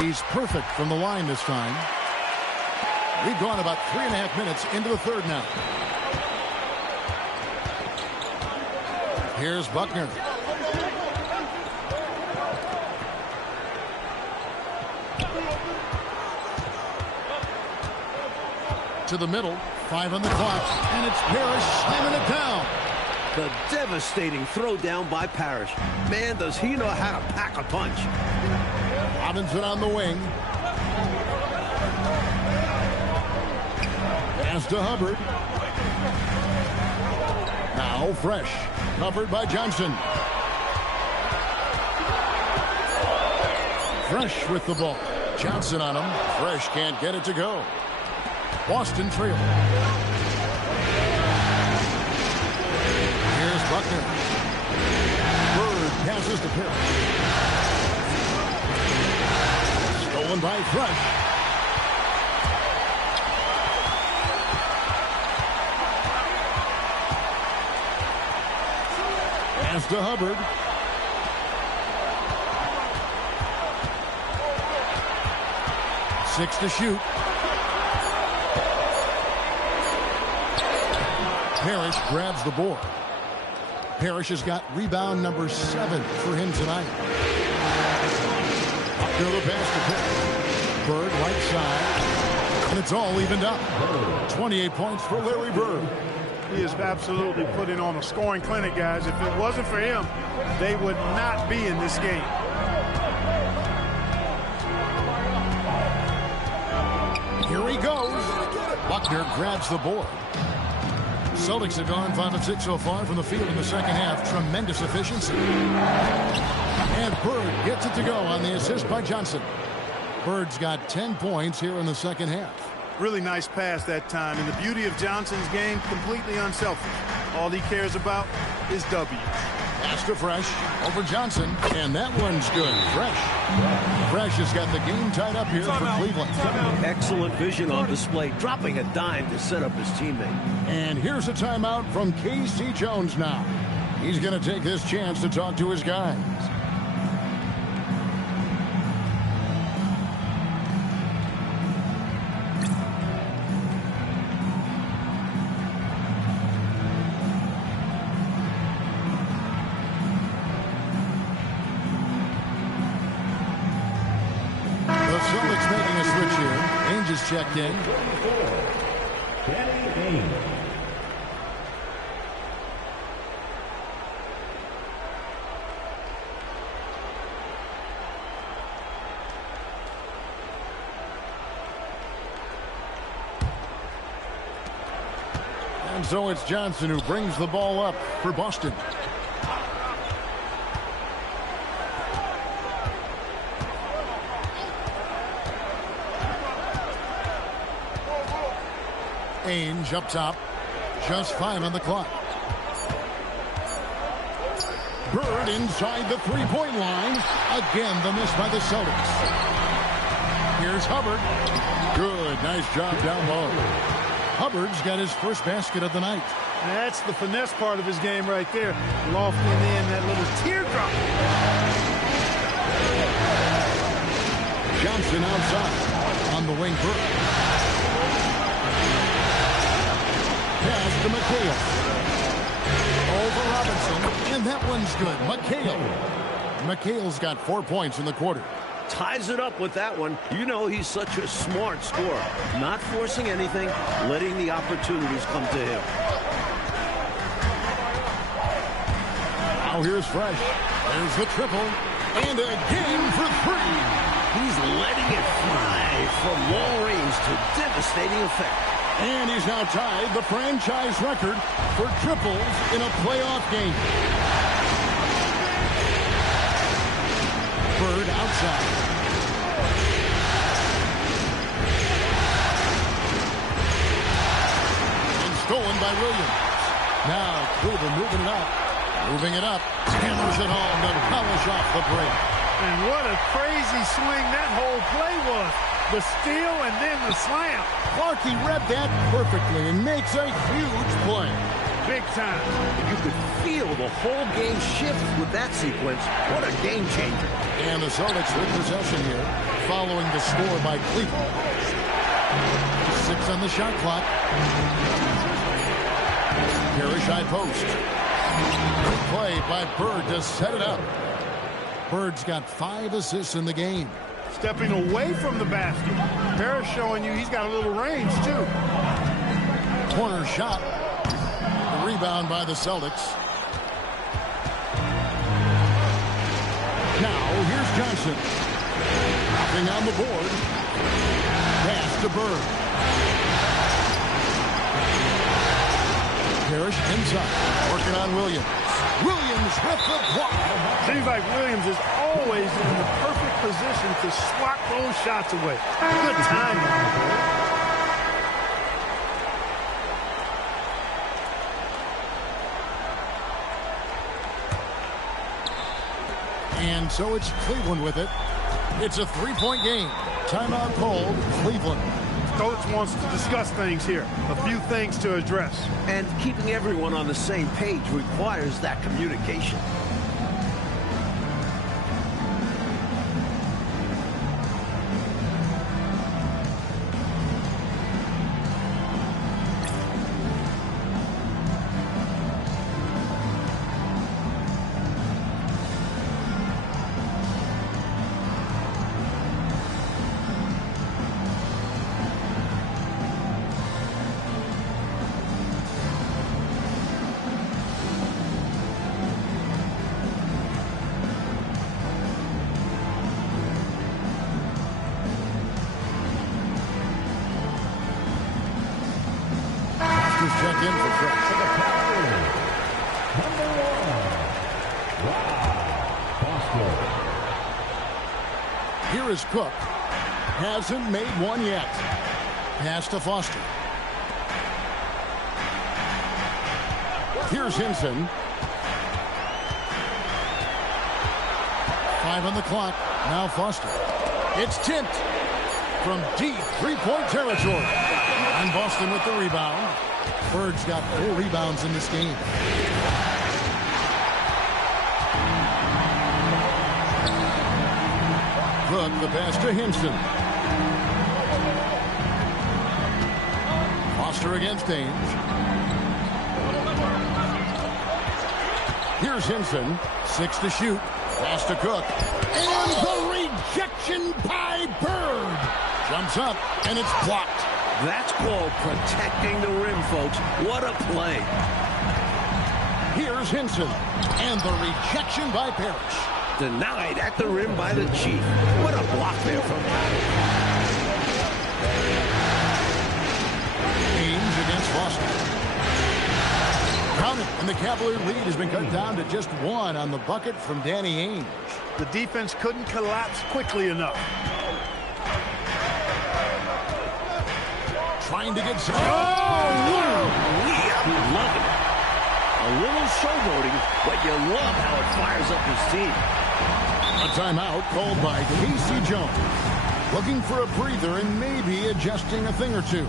He's perfect from the line this time. We've gone about 3.5 minutes into the third now. Here's Buckner. To the middle, 5 on the clock, and it's Parrish slamming it down. The devastating throw down by Parrish. Man, does he know how to pack a punch. Robinson on the wing. Pass to Hubbard. Now Fresh. Covered by Johnson. Fresh with the ball. Johnson on him. Fresh can't get it to go. Boston trail. Here's Buckner. Bird passes to Parrish. Stolen by Fresh. Pass to Hubbard. Six to shoot. Parrish grabs the board. Parrish has got rebound number 7 for him tonight. Up to the pass to Parrish. Bird right side. And it's all evened up. 28 points for Larry Bird. He is absolutely putting on a scoring clinic, guys. If it wasn't for him, they would not be in this game. he goes. Buckner grabs the board. Celtics have gone 5 of 6 so far from the field in the second half. Tremendous efficiency. And Bird gets it to go on the assist by Johnson. Bird's got 10 points here in the second half. Really nice pass that time. And the beauty of Johnson's game, completely unselfish. All he cares about is W. Pass to Fresh over Johnson. And that one's good. Fresh has got the game tied up here for Cleveland. Excellent vision on display, dropping a dime to set up his teammate. And here's a timeout from K.C. Jones now. He's going to take this chance to talk to his guys. Celtics making a switch here. Ainge is checked in. Danny Ainge. And so it's Johnson who brings the ball up for Boston. Ainge up top. Just 5 on the clock. Bird inside the three-point line. Again, the miss by the Celtics. Here's Hubbard. Good. Nice job down low. Hubbard's got his first basket of the night. That's the finesse part of his game right there. Lofting in that little teardrop. Johnson outside. On the wing, Bird. Pass to McHale. Over Robinson. And that one's good. McHale's got 4 points in the quarter. Ties it up with that one. You know he's such a smart scorer. Not forcing anything, letting the opportunities come to him. Now here's Fresh. There's the triple. And again for 3. He's letting it fly from long range to devastating effect. And he's now tied the franchise record for triples in a playoff game. Bird outside. And stolen by Williams. Now Cleveland moving it up. Hammers it home to polish off the break. And what a crazy swing that whole play was. The steal and then the slam. Clarkie read that perfectly and makes a huge play. Big time. You could feel the whole game shift with that sequence. What a game changer. And the Celtics with possession here following the score by Cleveland. 6 on the shot clock. Parrish high post. Good play by Bird to set it up. Bird's got 5 assists in the game. Stepping away from the basket. Parrish showing you he's got a little range, too. Corner shot. The rebound by the Celtics. Now, here's Johnson. Hopping on the board. Pass to Bird. Parrish inside. Working on Williams. Williams with the block. Seems like Williams is always in the perfect position to swat those shots away. Good timing. And so it's Cleveland with it. It's a 3-point game. Timeout called. Cleveland. Coach wants to discuss things here. A few things to address. And keeping everyone on the same page requires that communication. Foster's checked in for Fresh. Number 1, Foster. Here is Cook. Hasn't made one yet. Pass to Foster. Here's Hinson. 5 on the clock. Now Foster. It's Tint from deep three-point territory. And Boston with the rebound. Bird's got 4 rebounds in this game. Cook, the pass to Hinson. Foster against Ainge. Here's Hinson. 6 to shoot. Pass to Cook. And the rejection by Bird. Jumps up, and it's blocked. That's called protecting the rim, folks. What a play. Here's Hinson. And the rejection by Parrish. Denied at the rim by the Chief. What a block there from Ainge against Foster. Counted, and the Cavalier lead has been cut down to just 1 on the bucket from Danny Ainge. The defense couldn't collapse quickly enough. Trying to get some. Oh, I'm loving it. A little showboating, but you love how it fires up his team. A timeout called by Casey Jones. Looking for a breather and maybe adjusting a thing or two.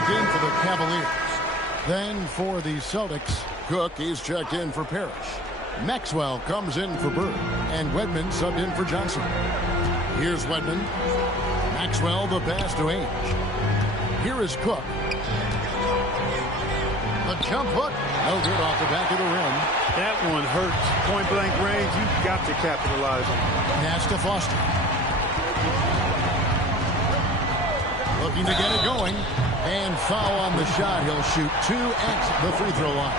In for the Cavaliers. Then for the Celtics, Cook is checked in for Parrish. Maxwell comes in for Bird, and Wedman subbed in for Johnson. Here's Wedman. Maxwell the pass to Ainge. Here is Cook. A jump hook, no good off the back of the rim. That one hurts. Point blank range, you've got to capitalize on. Pass to Foster. Looking to get it going. And foul on the shot. He'll shoot 2 at the free throw line.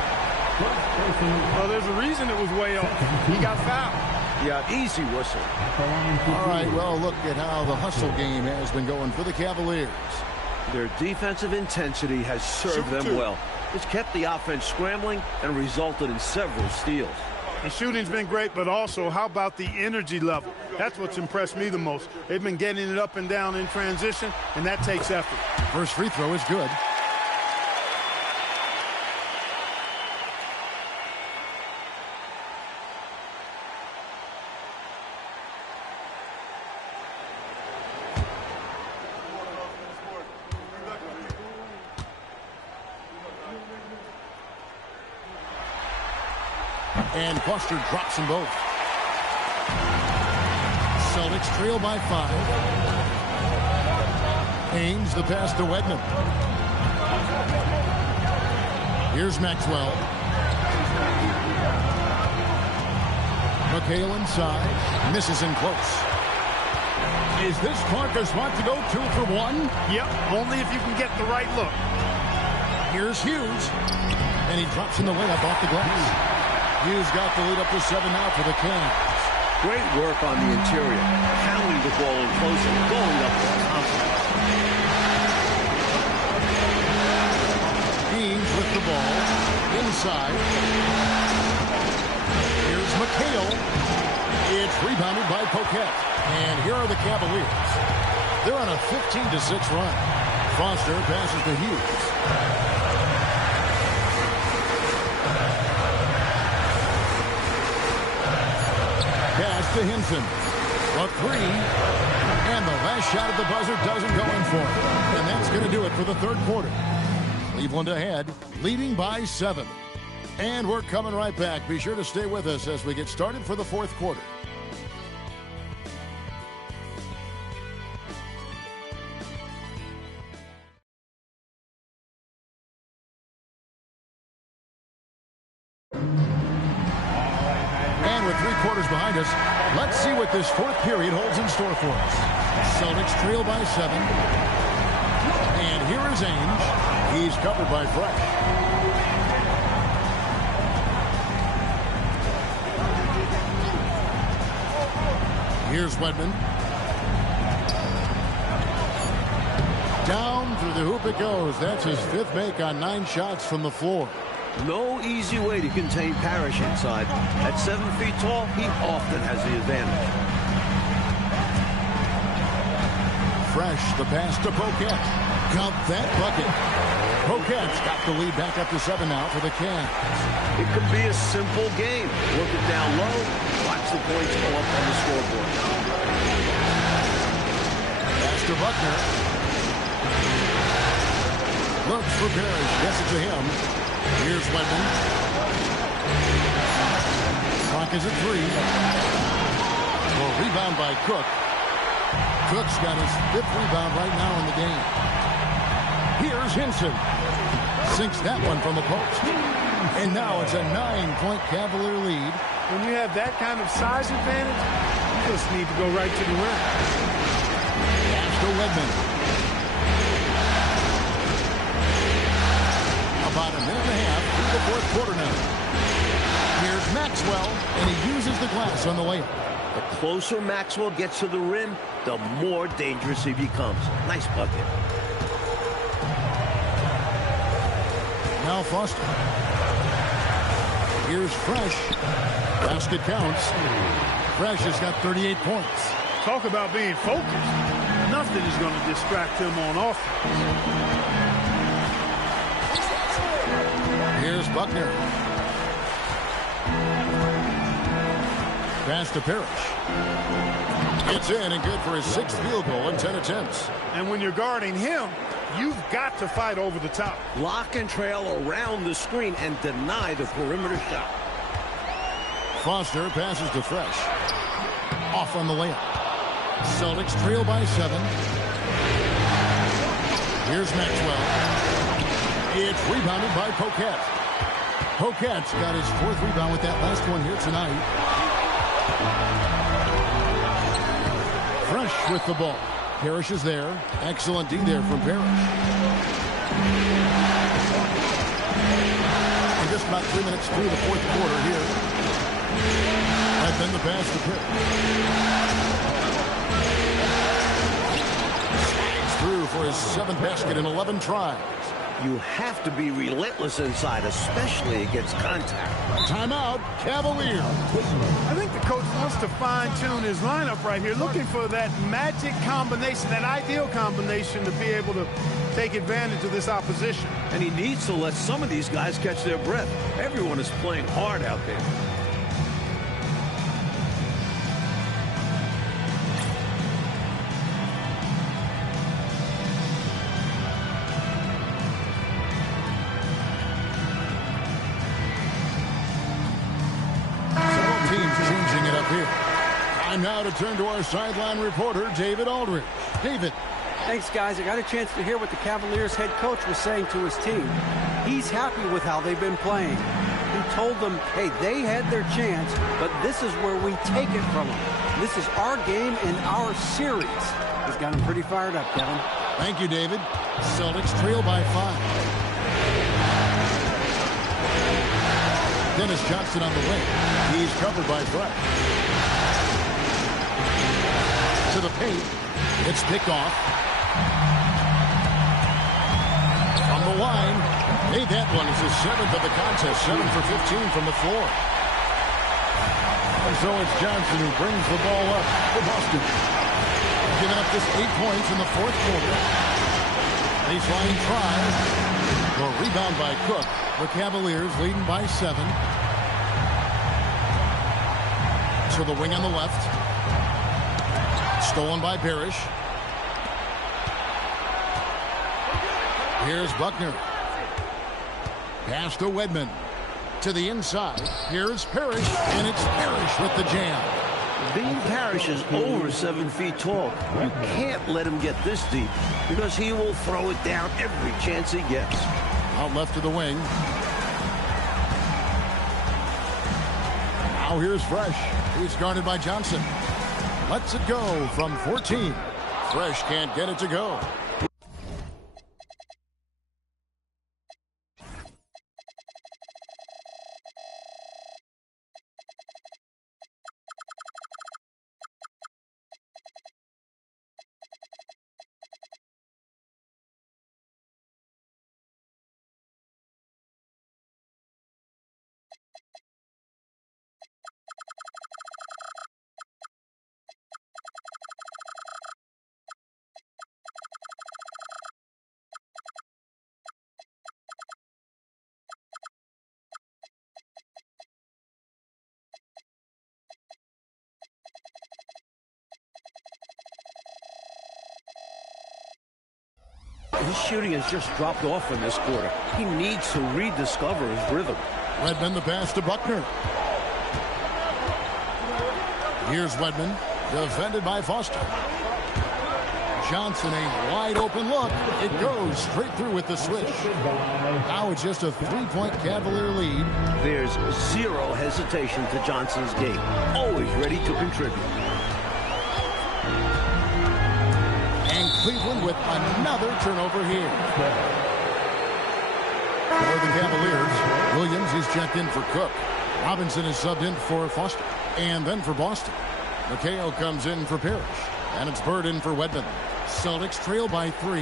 Well, there's a reason it was way off. He got fouled. Yeah, easy whistle. All right, well, look at how the hustle game has been going for the Cavaliers. Their defensive intensity has served them well. It's kept the offense scrambling and resulted in several steals. The shooting's been great, but also, how about the energy level? That's what's impressed me the most. They've been getting it up and down in transition, and that takes effort. First free throw is good. And Foster drops them both. Celtics trail by 5. Ainge the pass to Wedman. Here's Maxwell. McHale inside. Misses in close. Is this Clark's want to go 2 for 1? Yep, only if you can get the right look. Here's Hughes. And he drops in the layup off the glass. Hughes got the lead up to 7 now for the Cavs. Great work on the interior. Pounding the ball in close and going up with confidence. Ainge with the ball. Inside. Here's McHale. It's rebounded by Poquette. And here are the Cavaliers. They're on a 15-6 run. Foster passes to Hughes. Pass to Hinton. A three. And the last shot at the buzzer doesn't go in for him. And that's going to do it for the third quarter. Cleveland ahead, leading by 7. And we're coming right back. Be sure to stay with us as we get started for the fourth quarter. And with 3 quarters behind us, let's see what this fourth period holds in store for us. Celtics trail by 7. And here is Ainge. He's covered by Fresh. Here's Wedman. Down through the hoop it goes. That's his 5th make on 9 shots from the floor. No easy way to contain Parrish inside. At 7 feet tall, he often has the advantage. Fresh, the pass to Poquette. Count that bucket. Poquette's got the lead back up to 7 now for the Cavs. It could be a simple game. Work it down low, watch the points go up on the scoreboard. Pass to Buckner. Looks for Parrish. Gets it to him. Here's Wedman. Clock is at 3. Well, rebound by Cook. Cook's got his 5th rebound right now in the game. Here's Hinton. Sinks that one from the post. And now it's a 9-point Cavalier lead. When you have that kind of size advantage, you just need to go right to the rim. Pass to Wedman. About a minute and a half through the fourth quarter now. Here's Maxwell, and he uses the glass on the layup. The closer Maxwell gets to the rim, the more dangerous he becomes. Nice bucket. Now Foster. Here's Fresh. Basket counts. Fresh has got 38 points. Talk about being focused. Nothing is going to distract him on offense. Here's Buckner. Pass to Parrish. It's in and good for his 6th field goal in 10 attempts. And when you're guarding him, you've got to fight over the top. Lock and trail around the screen and deny the perimeter shot. Foster passes to Fresh. Off on the layup. Celtics trail by 7. Here's Maxwell. It's rebounded by Poquette. Poquette's got his 4th rebound with that last one here tonight. Fresh with the ball. Parrish is there. Excellent D there from Parrish. And just about 3 minutes through the fourth quarter here. And then the pass to Parrish. Slides through for his 7th basket in 11 tries. You have to be relentless inside, especially against contact. Timeout, Cavaliers. I think the coach wants to fine-tune his lineup right here, looking for that magic combination, that ideal combination to be able to take advantage of this opposition. And he needs to let some of these guys catch their breath. Everyone is playing hard out there. Time now to turn to our sideline reporter, David Aldridge. David. Thanks, guys. I got a chance to hear what the Cavaliers head coach was saying to his team. He's happy with how they've been playing. He told them, hey, they had their chance, but this is where we take it from them. This is our game and our series. He's got him pretty fired up, Kevin. Thank you, David. Celtics trail by 5. Dennis Johnson on the wing. He's covered by Fresh. To the paint. It's picked off. From the line. Hey, that one is his 7th of the contest. 7 for 15 from the floor. And so it's Johnson who brings the ball up for Boston. Giving up just 8 points in the fourth quarter. Baseline try. The rebound by Cook. The Cavaliers leading by 7. To the wing on the left. Stolen by Parrish. Here's Buckner. Pass to Wedman. To the inside. Here's Parrish. And it's Parrish with the jam. Bean Parrish is over 7 feet tall. You can't let him get this deep because he will throw it down every chance he gets. Out left to the wing. Now here's Fresh. He's guarded by Johnson. Lets it go from 14. Fresh can't get it to go. His shooting has just dropped off in this quarter. He needs to rediscover his rhythm. Redmond the pass to Buckner. Here's Wedman, defended by Foster. Johnson, a wide open look. It goes straight through with the switch. Now it's just a 3-point Cavalier lead. There's zero hesitation to Johnson's game. Always ready to contribute. And Cleveland with another turnover here. For the Cavaliers, Williams is checked in for Cook. Robinson is subbed in for Foster. And then for Boston, McHale comes in for Parrish. And it's Bird in for Wedman. Celtics trail by 3.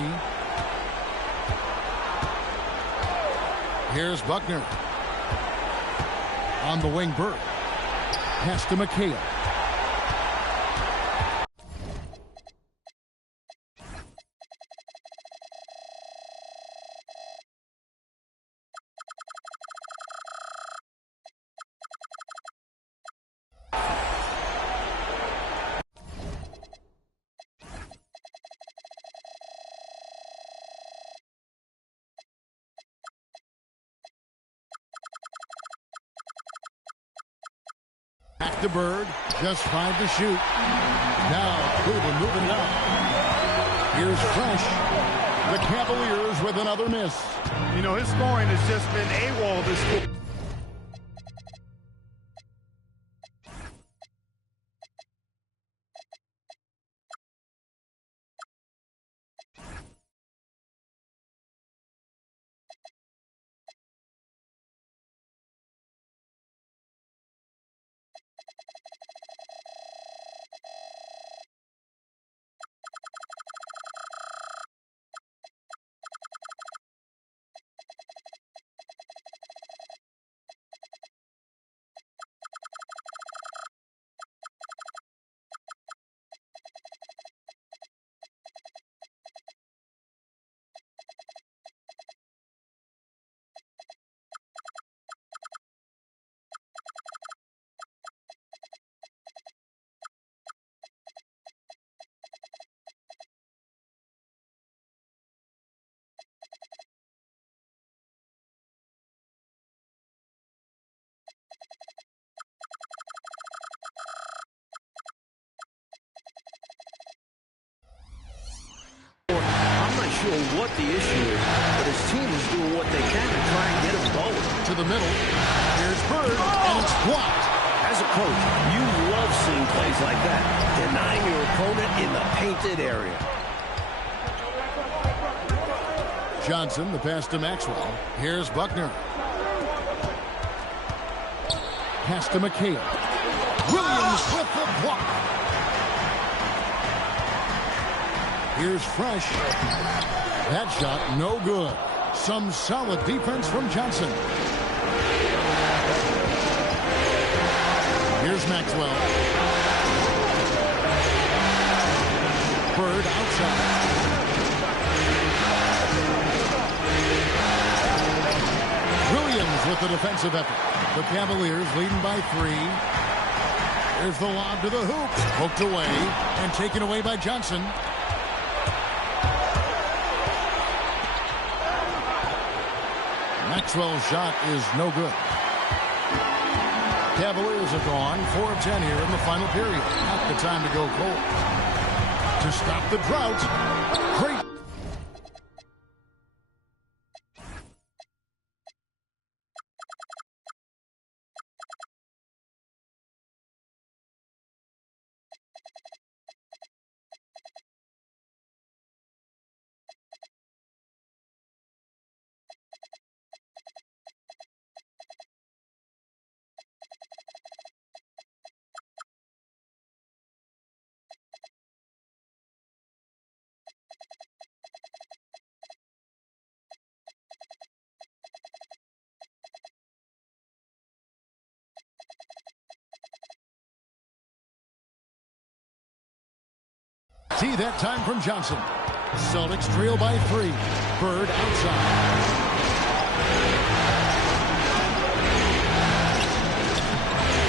Here's Buckner. On the wing, Bird. Pass to McHale. Back to Bird, just 5 to shoot. Now Cleveland moving it up. Here's Fresh. The Cavaliers with another miss. You know, his scoring has just been AWOL this quarter. Sure what the issue is, but his team is doing what they can to try and get him going. To the middle. Here's Bird, and it's blocked. As a coach, you love seeing plays like that, denying your opponent in the painted area. Johnson, the pass to Maxwell. Here's Buckner. Pass to McHale. Williams with the block. Here's Fresh. That shot, no good. Some solid defense from Johnson. Here's Maxwell. Bird outside. Williams with the defensive effort. The Cavaliers leading by 3. Here's the lob to the hoop. Poked away and taken away by Johnson. Maxwell's shot is no good. Cavaliers have gone 4 of 10 here in the final period. Not the time to go cold. To stop the drought, great. See that time from Johnson. Celtics trail by 3. Bird outside.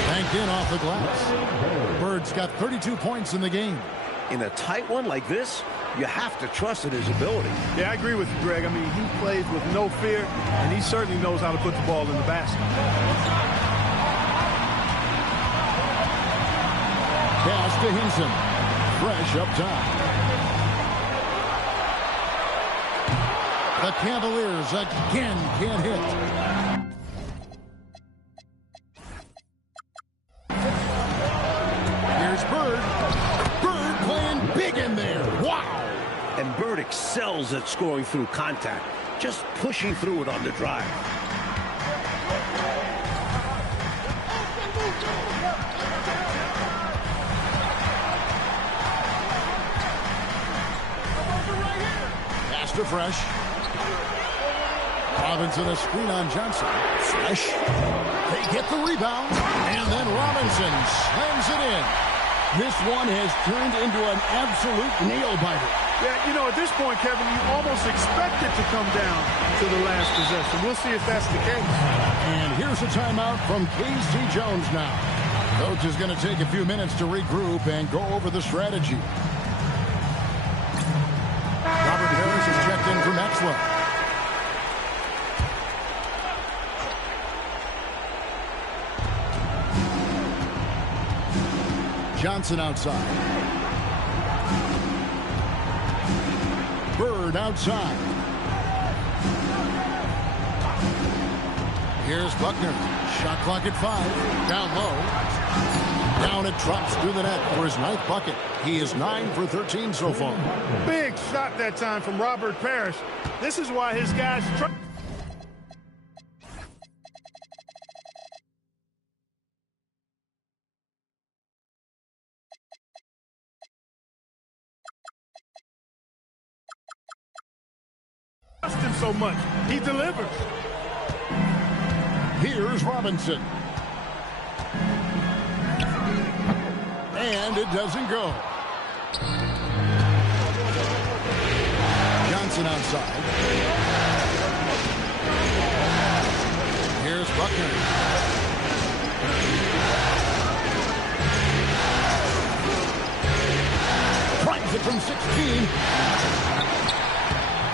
Banked in off the glass. Bird's got 32 points in the game. In a tight one like this, you have to trust in his ability. Yeah, I agree with you, Greg. I mean, he plays with no fear, and he certainly knows how to put the ball in the basket. Pass to Hinson. Fresh up top. The Cavaliers again can't hit. Here's Bird. Bird playing big in there. Wow. And Bird excels at scoring through contact, just pushing through it on the drive. To Fresh. Robinson a screen on Johnson. Fresh. They get the rebound. And then Robinson slams it in. This one has turned into an absolute nail-biter. Yeah, you know, at this point, Kevin, you almost expect it to come down to the last possession. We'll see if that's the case. And here's a timeout from Casey Jones now. Coach is going to take a few minutes to regroup and go over the strategy. Robert Harris is checked in for Maxwell. Johnson outside. Bird outside. Here's Buckner. Shot clock at 5. Down low. Down it drops through the net for his 9th bucket. He is 9 for 13 so far. Big shot that time from Robert Parrish. This is why his guys trust him so much. He delivers. Here's Robinson. And it doesn't go. Johnson outside. Here's Buckner. Drives it from 16.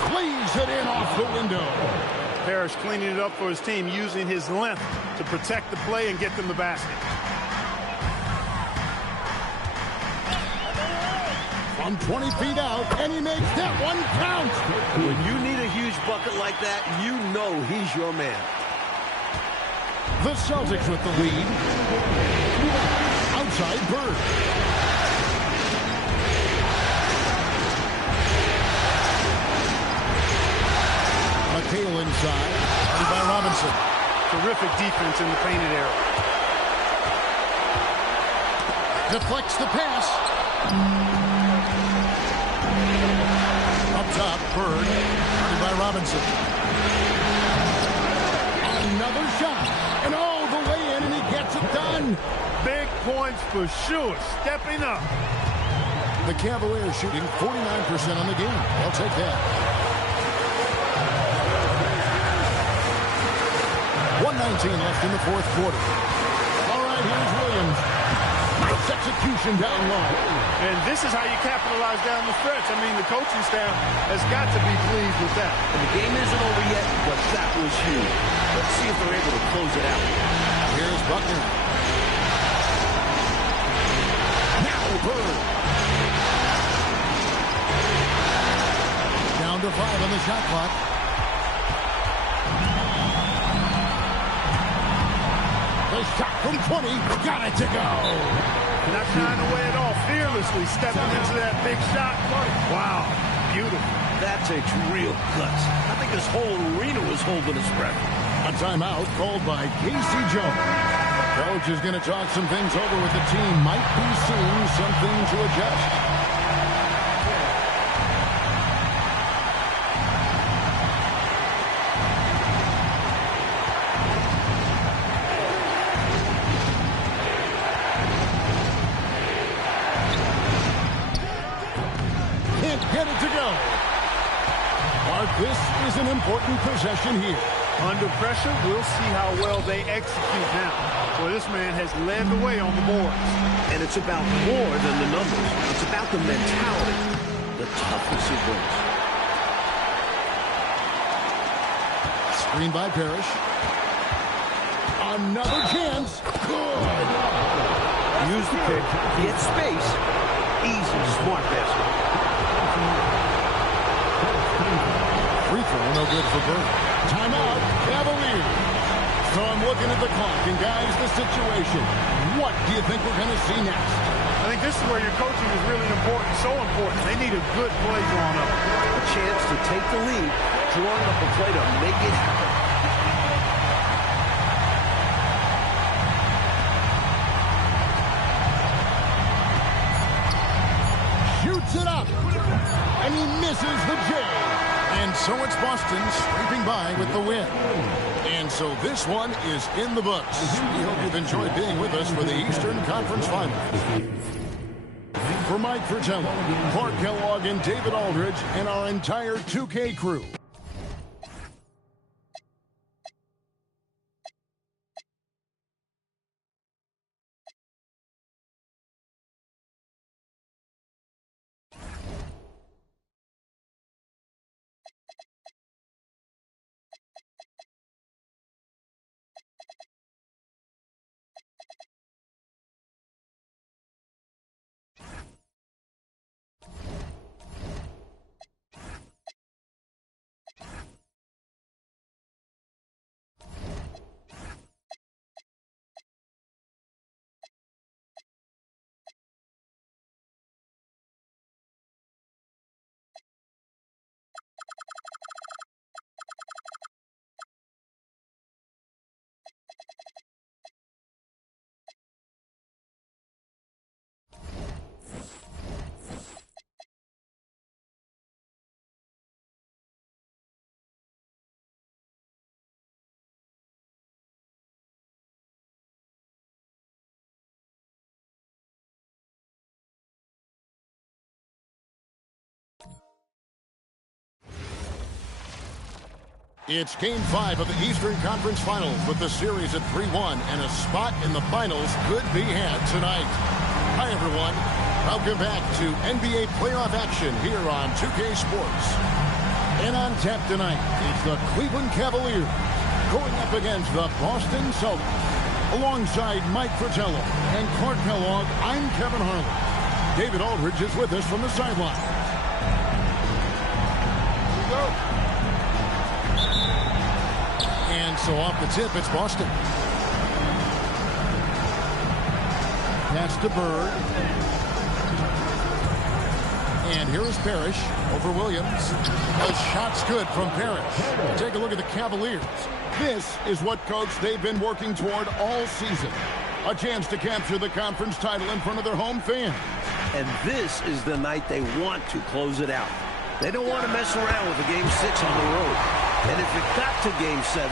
Cleaves it in off the window. Parrish cleaning it up for his team, using his length to protect the play and get them the basket. From 20 feet out, and he makes that one count. When you need a huge bucket like that, you know he's your man. The Celtics with the lead. Outside Bird. McHale inside. Guarded by Robinson. Terrific defense in the painted area. Deflects the pass. Up top, Bird. Guarded by Robinson. Another shot. And all the way in, and he gets it done. Big points for sure. Stepping up. The Cavaliers shooting 49% on the game. They'll take that. 1:19 left in the fourth quarter. All right, here's Williams. Nice execution down low. And this is how you capitalize down the stretch. I mean, the coaching staff has got to be pleased with that. And the game isn't over yet, but that was huge. Let's see if they're able to close it out. Here's Buckner. Now Bird. Down to 5 on the shot clock. The shot from 20. Got it to go. Not shying away at all. Fearlessly stepping into that big shot. Wow. Beautiful. That takes real guts. I think this whole arena was holding its breath. A timeout called by Casey Jones. Coach is going to talk some things over with the team. Might be seeing something to adjust. Can't get it to go. Mark, this is an important possession here. Under pressure, we'll see how well they execute now. Well, this man has led the way on the boards. And it's about more than the numbers. It's about the mentality, the toughness he brings. Screen by Parrish. Another chance. Good. Use the pick, get space. Easy, smart basket. Free throw, no good for Bird. Timeout, Cavaliers. So I'm looking at the clock, and guys, the situation. What do you think we're going to see next? I think this is where your coaching is really important, so important. They need a good play drawn up. A chance to take the lead, drawing up a play to make it happen. Shoots it up, and he misses the J. And so it's Boston scraping by with the win. And so this one is in the books. We hope you've enjoyed being with us for the Eastern Conference Finals. For Mike Fratello, Clark Kellogg, and David Aldridge, and our entire 2K crew. It's Game 5 of the Eastern Conference Finals with the series at 3-1, and a spot in the finals could be had tonight. Hi, everyone. Welcome back to NBA playoff action here on 2K Sports. And on tap tonight, it's the Cleveland Cavaliers going up against the Boston Celtics. Alongside Mike Fratello and Clark Kellogg, I'm Kevin Harlan. David Aldridge is with us from the sideline. Here we go. And so off the tip, it's Boston. Pass to Bird. And here is Parrish over Williams. The shot's good from Parrish. Take a look at the Cavaliers. This is what, Coach, they've been working toward all season. A chance to capture the conference title in front of their home fans. And this is the night they want to close it out. They don't want to mess around with a Game 6 on the road. And if it got to Game 7,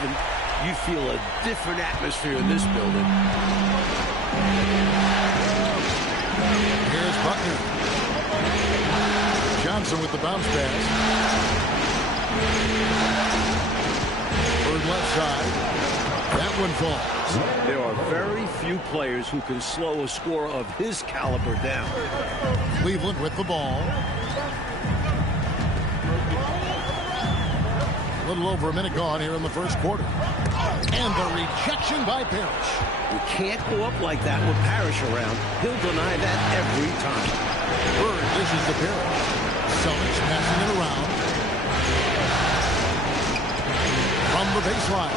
You feel a different atmosphere in this building. Here's Buckner. Johnson with the bounce pass. Bird left side. That one falls. There are very few players who can slow a scorer of his caliber down. Cleveland with the ball. A little over a minute gone here in the first quarter. And the rejection by Parrish. You can't go up like that with Parrish around. He'll deny that every time. Bird dishes to Parrish. Celtics passing it around. From the baseline.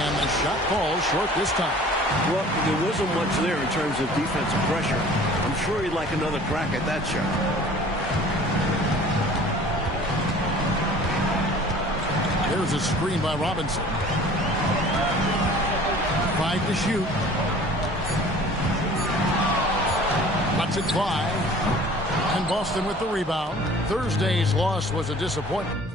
And the shot falls short this time. Well, there wasn't much there in terms of defensive pressure. I'm sure he'd like another crack at that shot. There's a screen by Robinson. 5 to shoot. Lets it fly. And Boston with the rebound. Thursday's loss was a disappointment.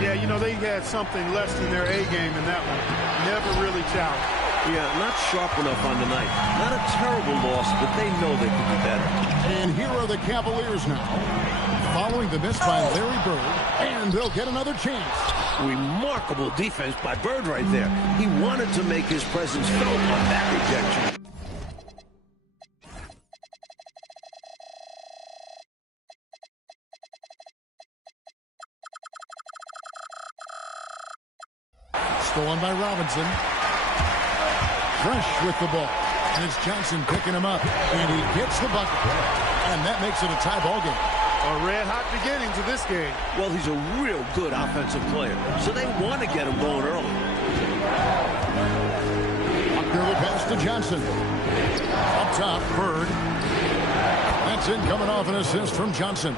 Yeah, you know, they had something less than their A game in that one. Never really challenged. Yeah, not sharp enough on the night. Not a terrible loss, but they know they could be better. And here are the Cavaliers now. Following the miss by Larry Bird. And they'll get another chance. Remarkable defense by Bird right there. He wanted to make his presence felt on that rejection. Stolen by Robinson. Fresh with the ball. And it's Johnson picking him up. And he gets the bucket. And that makes it a tie ball game. A red-hot beginning to this game. Well, he's a real good offensive player, so they want to get him going early. Buckner the pass to Johnson. Up top, Bird. That's in, coming off an assist from Johnson.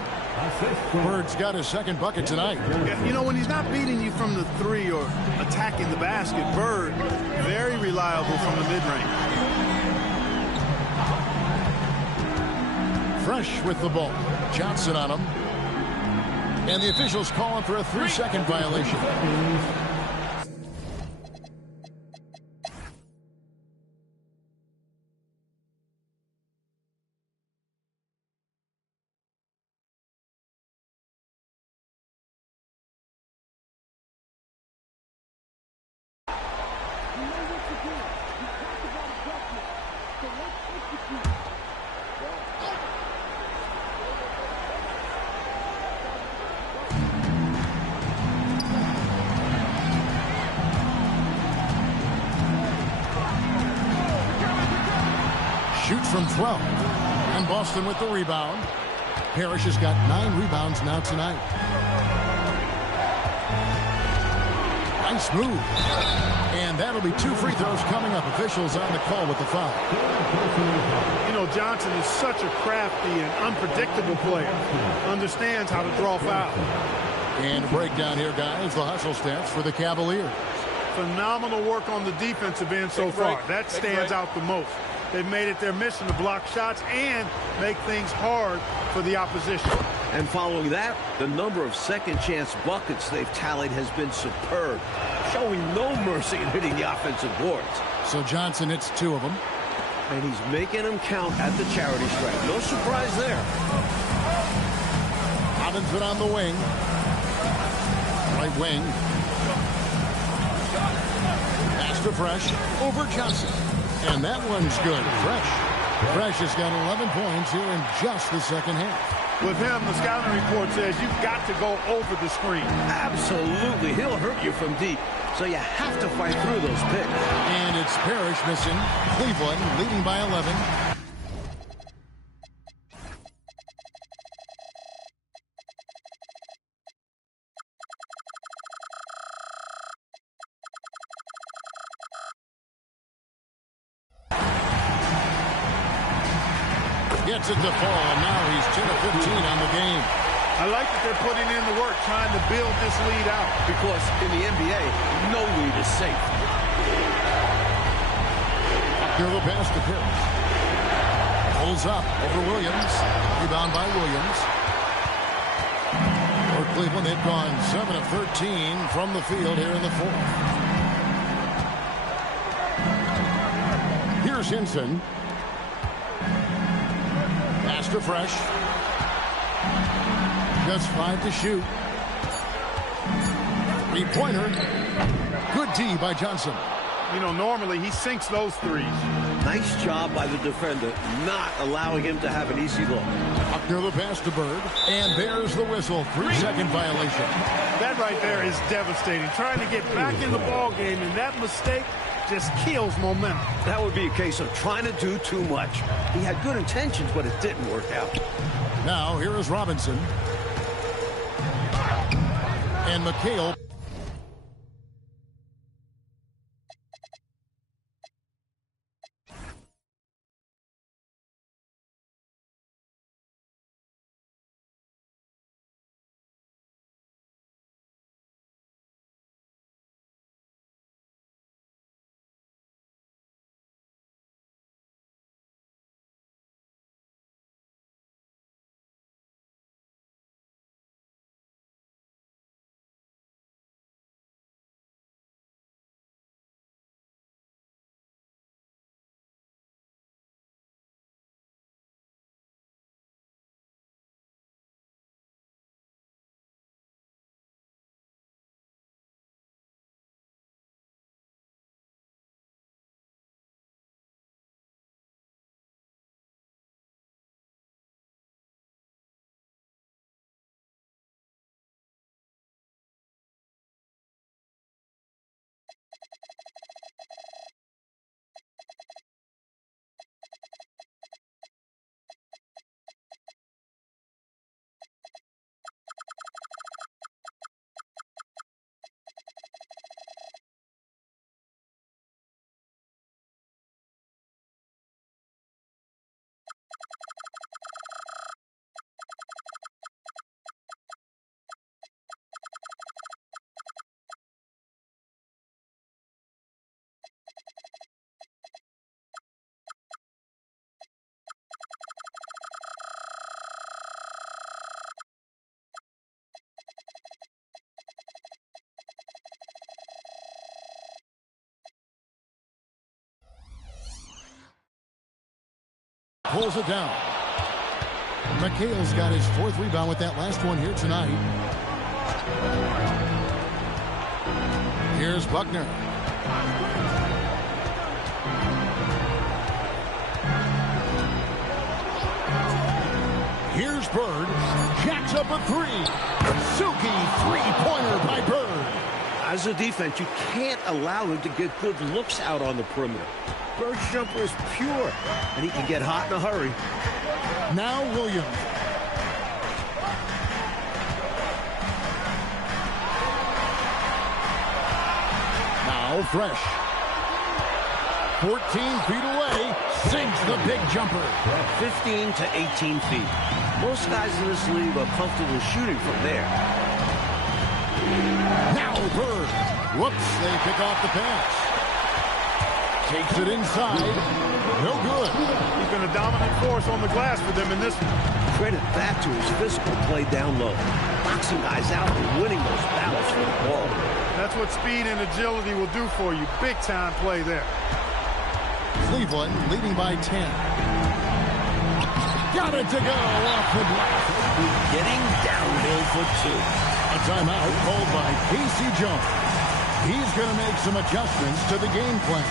Bird's got his second bucket tonight. Yeah, you know, when he's not beating you from the three or attacking the basket, Bird, very reliable from the mid-range. Fresh with the ball. Johnson on him. And the officials calling for a 3-second violation. Shoots from 12. And Boston with the rebound. Parrish has got 9 rebounds now tonight. Nice move. And that'll be 2 free throws coming up. Officials on the call with the foul. You know, Johnson is such a crafty and unpredictable player. Understands how to draw fouls. And a breakdown here, guys. The hustle stats for the Cavaliers. Phenomenal work on the defensive end so far. That stands out the most. They've made it their mission to block shots and make things hard for the opposition. And following that, the number of second-chance buckets they've tallied has been superb, showing no mercy in hitting the offensive boards. So Johnson hits 2 of them. And he's making them count at the charity stripe. No surprise there. Robinson on the wing. Right wing. Pass to Fresh. Over Johnson. And that one's good. Fresh has got 11 points here in just the second half. With him, the scouting report says you've got to go over the screen. Absolutely. He'll hurt you from deep. So you have to fight through those picks. And it's Parrish missing. Cleveland leading by 11. Gets it to fall, and now he's 10 of 15 on the game. I like that they're putting in the work, trying to build this lead out. Because in the NBA, no lead is safe. Here the pass to Pierce. Pulls up over Williams. Rebound by Williams. For Cleveland, they've gone 7 of 13 from the field here in the fourth. Here's Hinson. Pass to Fresh. Just 5 to shoot. Three-pointer. Good D by Johnson. You know, normally he sinks those threes. Nice job by the defender, not allowing him to have an easy look. Near the pass to Bird. And there's the whistle. 3-second violation. That right there is devastating. Trying to get back in the ball game, and that mistake just kills momentum. That would be a case of trying to do too much. He had good intentions, but it didn't work out. Now, here is Robinson. And McHale. Pulls it down. McHale's got his 4th rebound with that last one here tonight. Here's Buckner. Here's Bird. Jacks up a 3. Suki 3-pointer by Bird. As a defense, you can't allow him to get good looks out on the perimeter. Bird's jumper is pure, and he can get hot in a hurry. Now Williams. Now Fresh. 14 feet away. Sinks the big jumper. 15 to 18 feet. Most guys in this league are comfortable shooting from there. Now Bird. Whoops, they pick off the pass. Takes it inside. No good. He's been a dominant force on the glass for them in this one. Credit that to his physical play down low. Boxing guys out and winning those battles for the ball. That's what speed and agility will do for you. Big time play there. Cleveland leading by 10. Got it to go off the glass. Getting downhill for 2. A timeout called by Casey Jones. He's going to make some adjustments to the game plan.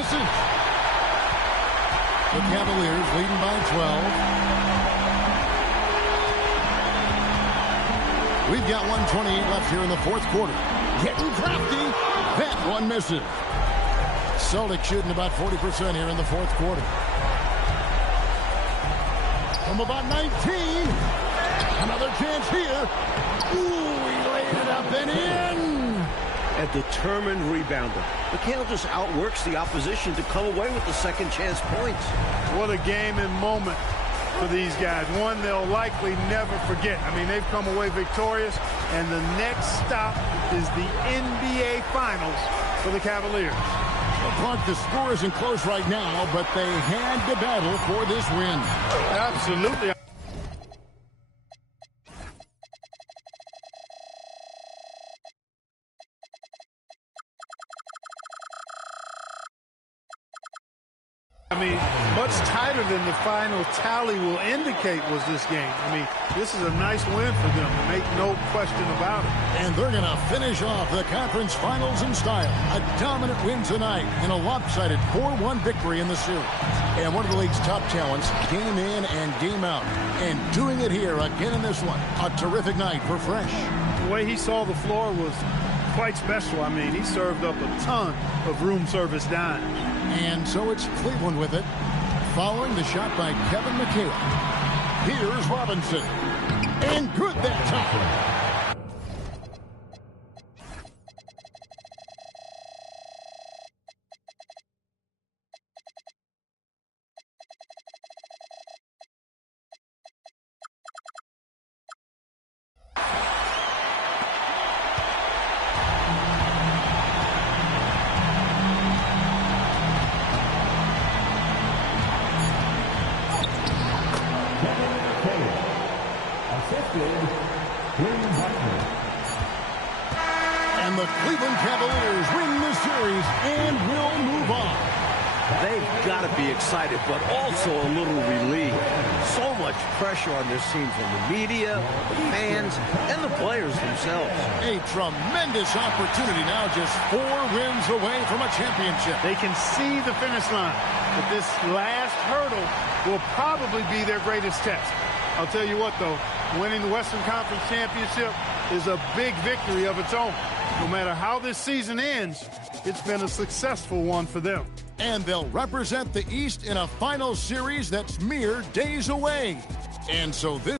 misses. The Cavaliers leading by 12. We've got 1:28 left here in the fourth quarter. Getting crafty. That one misses. Celtics shooting about 40% here in the fourth quarter. From about 19. Another chance here. Ooh, he laid it up and in. A determined rebounder. McHale just outworks the opposition to come away with the second chance points. What a game and moment for these guys. One they'll likely never forget. I mean, they've come away victorious, and the next stop is the NBA Finals for the Cavaliers. Well, Clark, the score isn't close right now, but they had to battle for this win. Absolutely. I mean, much tighter than the final tally will indicate was this game. I mean, this is a nice win for them, make no question about it. And they're going to finish off the conference finals in style. A dominant win tonight in a lopsided 4-1 victory in the series. And one of the league's top talents, game in and game out. And doing it here again in this one. A terrific night for Fresh. The way he saw the floor was quite special. I mean, he served up a ton of room service dime. And so it's Cleveland with it, following the shot by Kevin McHale. Here's Robinson. And good that time. And the Cleveland Cavaliers win the series and will move on. They've got to be excited, but also a little relieved. So much pressure on this team from the media, the fans, and the players themselves. A tremendous opportunity now, just 4 wins away from a championship. They can see the finish line, but this last hurdle will probably be their greatest test. I'll tell you what, though, winning the Western Conference Championship is a big victory of its own. No matter how this season ends, it's been a successful one for them. And they'll represent the East in a final series that's mere days away. And so this...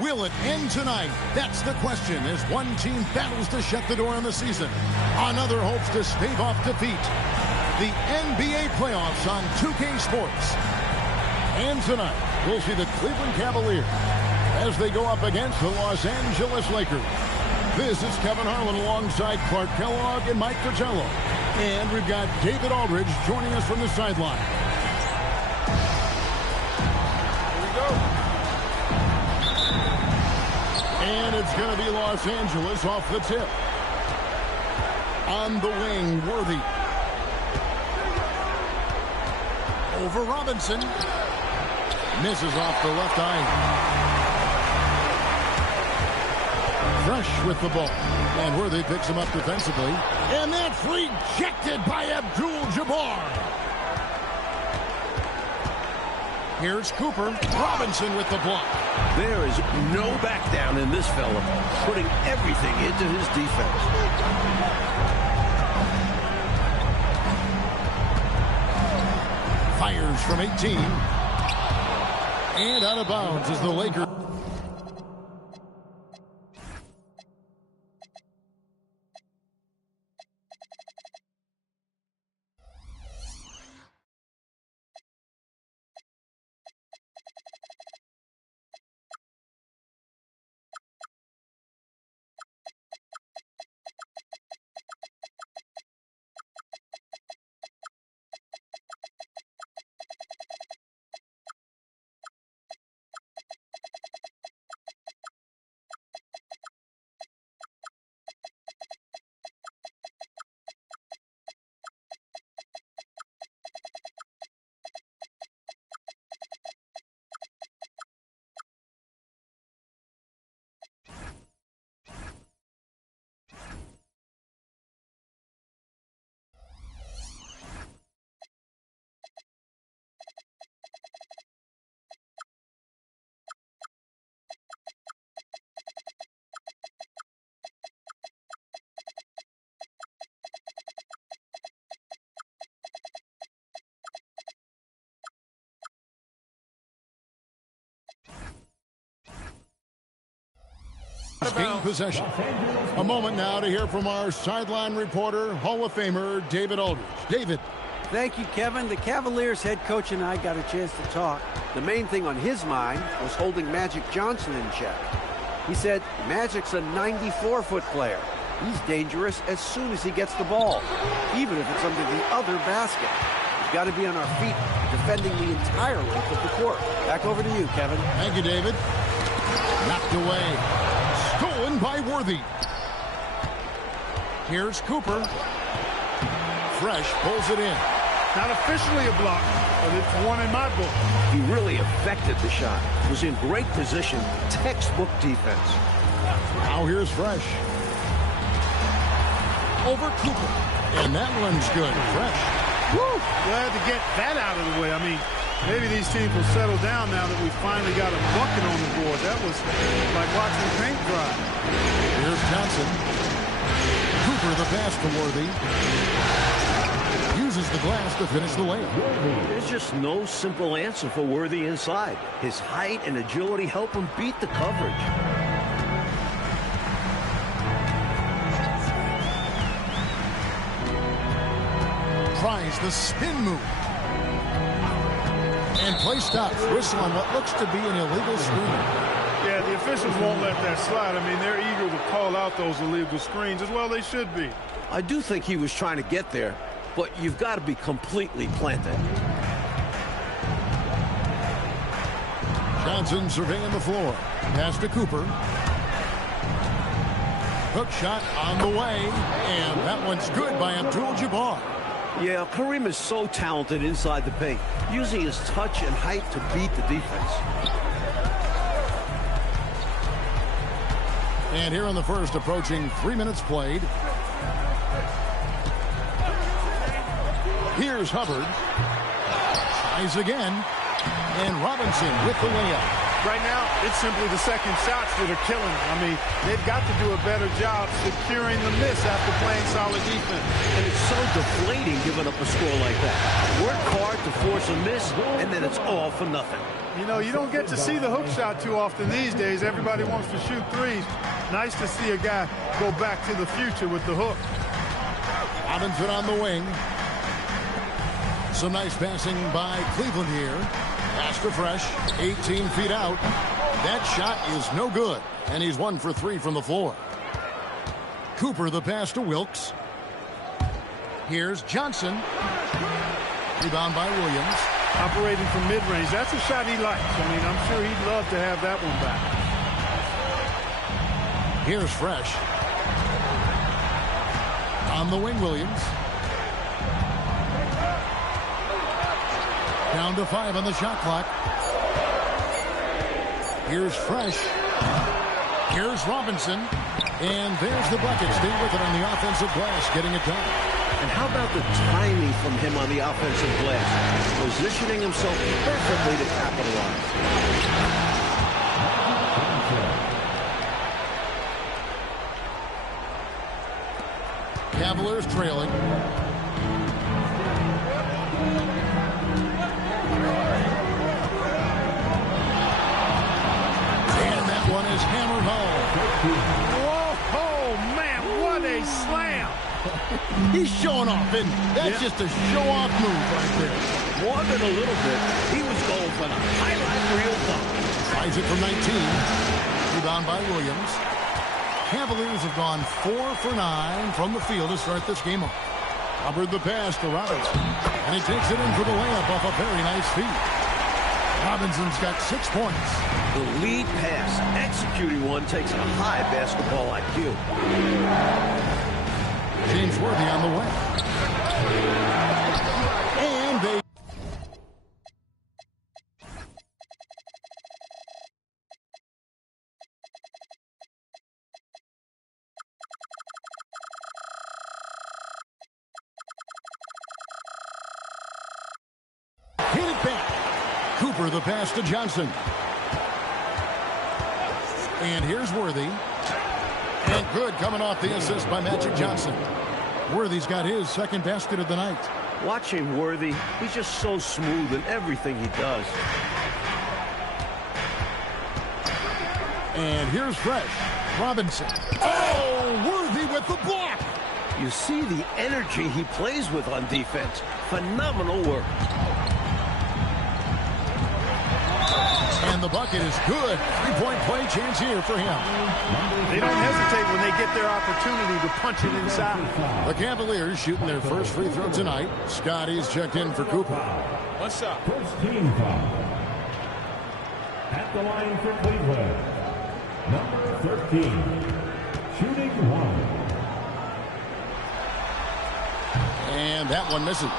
Will it end tonight? That's the question as one team battles to shut the door on the season. Another hopes to stave off defeat. The NBA playoffs on 2K Sports. And tonight, we'll see the Cleveland Cavaliers as they go up against the Los Angeles Lakers. This is Kevin Harlan alongside Clark Kellogg and Mike Fratello. And we've got David Aldridge joining us from the sideline. Here we go. And it's going to be Los Angeles off the tip. On the wing, Worthy. Over Robinson. Misses off the left eye. Fresh with the ball. And Worthy picks him up defensively. And that's rejected by Abdul-Jabbar. Here's Cooper. Robinson with the block. There is no back down in this fella, putting everything into his defense. Fires from 18. And out of bounds as the Lakers. Gain possession. A moment now to hear from our sideline reporter, Hall of Famer David Aldridge. David. Thank you, Kevin. The Cavaliers head coach and I got a chance to talk. The main thing on his mind was holding Magic Johnson in check. He said Magic's a 94-foot player. He's dangerous as soon as he gets the ball, even if it's under the other basket. We've got to be on our feet defending the entire length of the court. Back over to you, Kevin. Thank you, David. Knocked away. Stolen by Worthy. Here's Cooper. Fresh pulls it in. Not officially a block, but it's one in my book. He really affected the shot. Was in great position. Textbook defense. Now here's Fresh. Over Cooper. And that one's good. Fresh. Woo! Glad to get that out of the way. I mean, maybe these teams will settle down now that we finally got a bucket on the board. That was like watching paint dry. Here's Johnson. Cooper the pass to Worthy. Uses the glass to finish the layup. There's just no simple answer for Worthy inside. His height and agility help him beat the coverage. Tries the spin move. And play stops. Whistle on what looks to be an illegal screen. Yeah, the officials won't let that slide. I mean, they're eager to call out those illegal screens. As well they should be. I do think he was trying to get there, but you've got to be completely planted. Johnson surveying the floor. Pass to Cooper. Hook shot on the way. And that one's good by Abdul-Jabbar. Yeah, Kareem is so talented inside the paint, using his touch and height to beat the defense. And here in the first, approaching 3 minutes played. Here's Hubbard. Tries again. And Robinson with the layup. Right now, it's simply the second shots that are killing them. I mean, they've got to do a better job securing the miss after playing solid defense. And it's so deflating giving up a score like that. Work hard to force a miss, and then it's all for nothing. You know, you don't get to see the hook shot too often these days. Everybody wants to shoot threes. Nice to see a guy go back to the future with the hook. Robinson on the wing. Some nice passing by Cleveland here. Pass to Fresh. 18 feet out. That shot is no good, and he's 1 for 3 from the floor. Cooper the pass to Wilkes. Here's Johnson. Rebound by Williams. Operating from mid-range. That's a shot he likes. I mean, I'm sure he'd love to have that one back. Here's Fresh. On the wing, Williams. Down to 5 on the shot clock. Here's Fresh. Here's Robinson. And there's the bucket. Stay with it on the offensive glass, getting it done. And how about the timing from him on the offensive glass? Positioning himself perfectly to capitalize. Cavaliers trailing. And that one is hammered home. Whoa, oh, man, what a slam. He's showing off, and that's just a show-off move right there. More than a little bit. He was going for the highlight reel bucket. Tries it from 19. Rebound by Williams. Cavaliers have gone 4 for 9 from the field to start this game off. Hubbard the pass to Robinson. And he takes it in for the layup off a very nice feed. Robinson's got 6 points. The lead pass, executing one, takes a high basketball IQ. James Worthy on the way. And they... hit it back. Cooper the pass to Johnson. And here's Worthy. And good coming off the assist by Magic Johnson. Worthy's got his second basket of the night. Watching Worthy, he's just so smooth in everything he does. And here's Fresh. Robinson. Oh, Worthy with the block. You see the energy he plays with on defense. Phenomenal work. And the bucket is good. 3-point play chance here for him. They don't hesitate when they get their opportunity to punch it inside. The Cavaliers shooting their first free throw tonight. Scotty's checked in for Cooper. One shot. First team foul. At the line for Cleveland, number 13, shooting 1. And that one misses.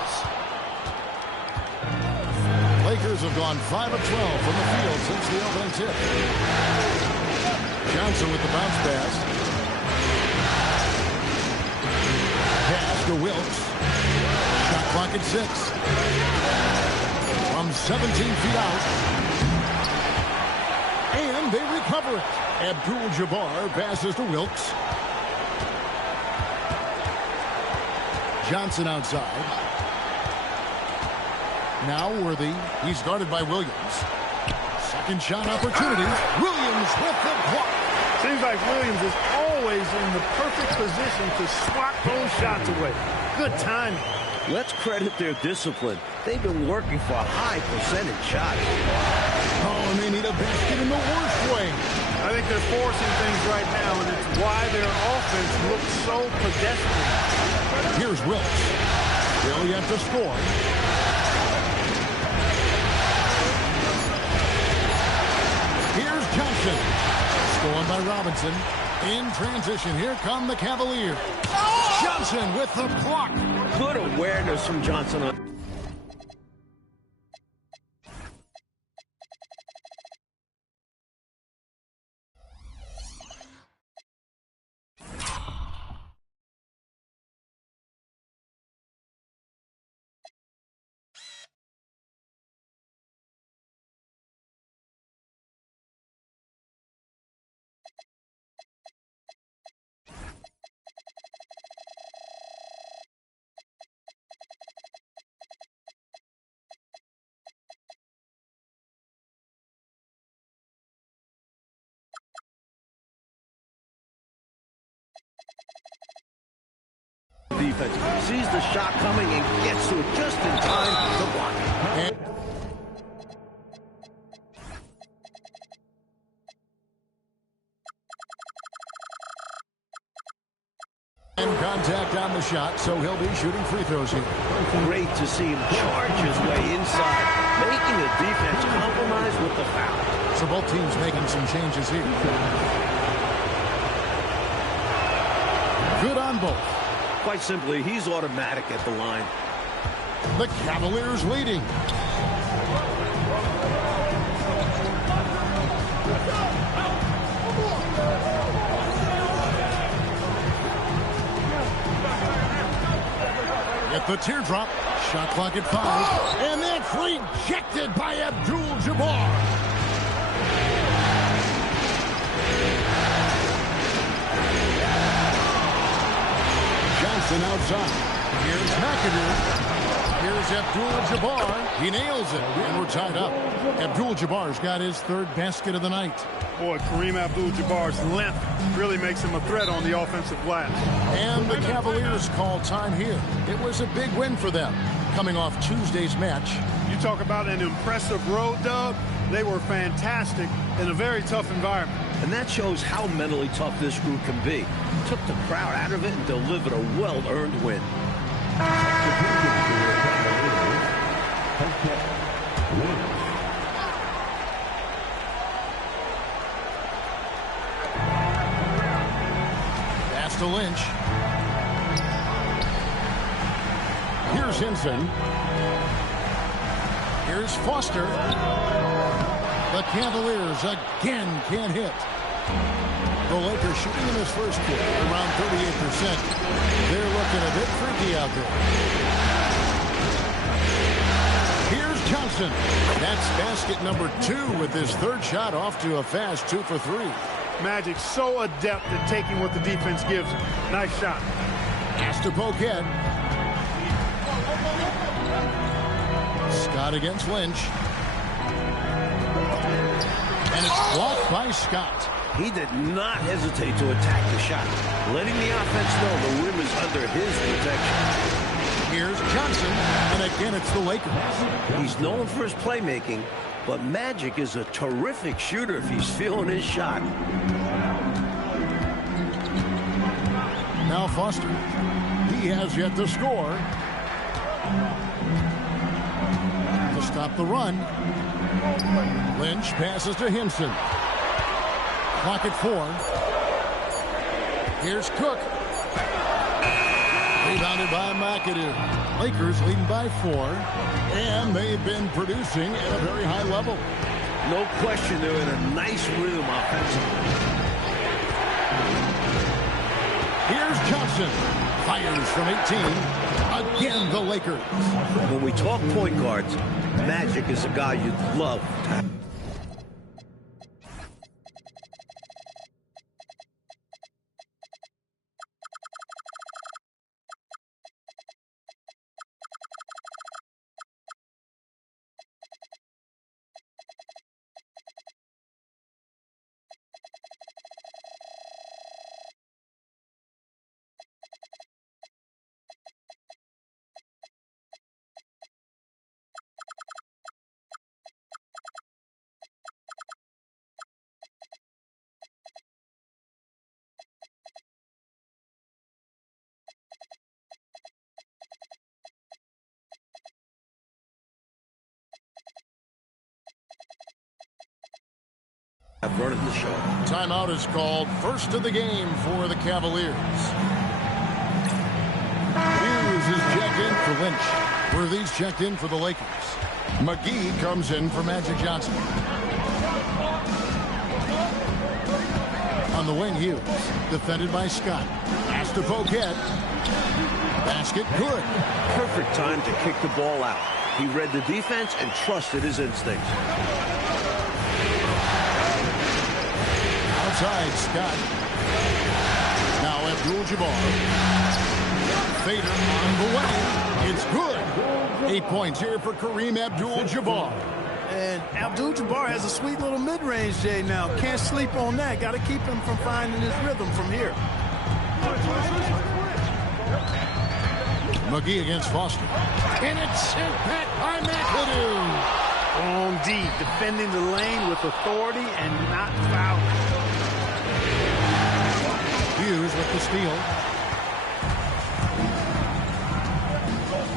Lakers have gone 5 of 12 from the field since the opening tip. Johnson with the bounce pass. Pass to Wilkes. Shot clock at 6. From 17 feet out. And they recover it. Abdul-Jabbar passes to Wilkes. Johnson outside. Now Worthy. He's guarded by Williams. Second shot opportunity. Williams with the block. Seems like Williams is always in the perfect position to swat those shots away. Good timing. Let's credit their discipline. They've been working for a high percentage shot. Oh, and they need a basket in the worst way. I think they're forcing things right now, and it's why their offense looks so pedestrian. Here's Wilkes. Still yet to score. Here's Johnson. Stolen by Robinson. In transition, here come the Cavaliers. Johnson with the block. Good awareness from Johnson. Defense sees the shot coming and gets to it just in time to block it. shot, so he'll be shooting free throws here. Great to see him charge his way inside, making the defense compromise with the foul. So both teams making some changes here. Good on both. Quite simply, he's automatic at the line. The Cavaliers leading. Get the teardrop. Shot clock at 5. And that's rejected by Abdul-Jabbar. Johnson outside. Here's McAdoo. Here's Abdul-Jabbar. He nails it. And we're tied up. Abdul-Jabbar's got his third basket of the night. Boy, Kareem Abdul-Jabbar's length really makes him a threat on the offensive glass. And the Cavaliers call time here. It was a big win for them, coming off Tuesday's match. You talk about an impressive road dub. They were fantastic in a very tough environment. And that shows how mentally tough this group can be. Took the crowd out of it and delivered a well-earned win. Pass to Lynch. Here's Hinson. Here's Foster. The Cavaliers again can't hit. The Lakers shooting in this first quarter around 38%. They're looking a bit freaky out there. Here's Johnson. That's basket number 2 with his third shot off to a fast 2 for 3. Magic so adept at taking what the defense gives him. Nice shot. Pass to Poquet. Scott against Lynch. And it's blocked by Scott. He did not hesitate to attack the shot, letting the offense know the rim is under his protection. Here's Johnson, and again it's the Lakers. He's known for his playmaking, but Magic is a terrific shooter if he's feeling his shot. Now Foster. He has yet to score. To stop the run. Lynch passes to Hinson. Clock at 4. Here's Cook. Rebounded by McAdoo. Lakers leading by 4. And they've been producing at a very high level. No question they're in a nice rhythm offensively. Here's Johnson. Fires from 18. Again, the Lakers. When we talk point guards, Magic is a guy you'd love to have. Running the show. Timeout is called. First of the game for the Cavaliers. Hughes is checked in for Lynch. Worthy's checked in for the Lakers. McGee comes in for Magic Johnson. On the wing, Hughes. Defended by Scott. Pass to Poquet. Basket good. Perfect time to kick the ball out. He read the defense and trusted his instincts. Outside, Scott. Now Abdul-Jabbar. Fader on the way. It's good. 8 points here for Kareem Abdul-Jabbar. And Abdul-Jabbar has a sweet little mid-range, Jay, now. Can't sleep on that. Got to keep him from finding his rhythm from here. McGee against Foster. And it's sent back by McAdoo. On D, defending the lane with authority and not fouling. Hughes with the steal.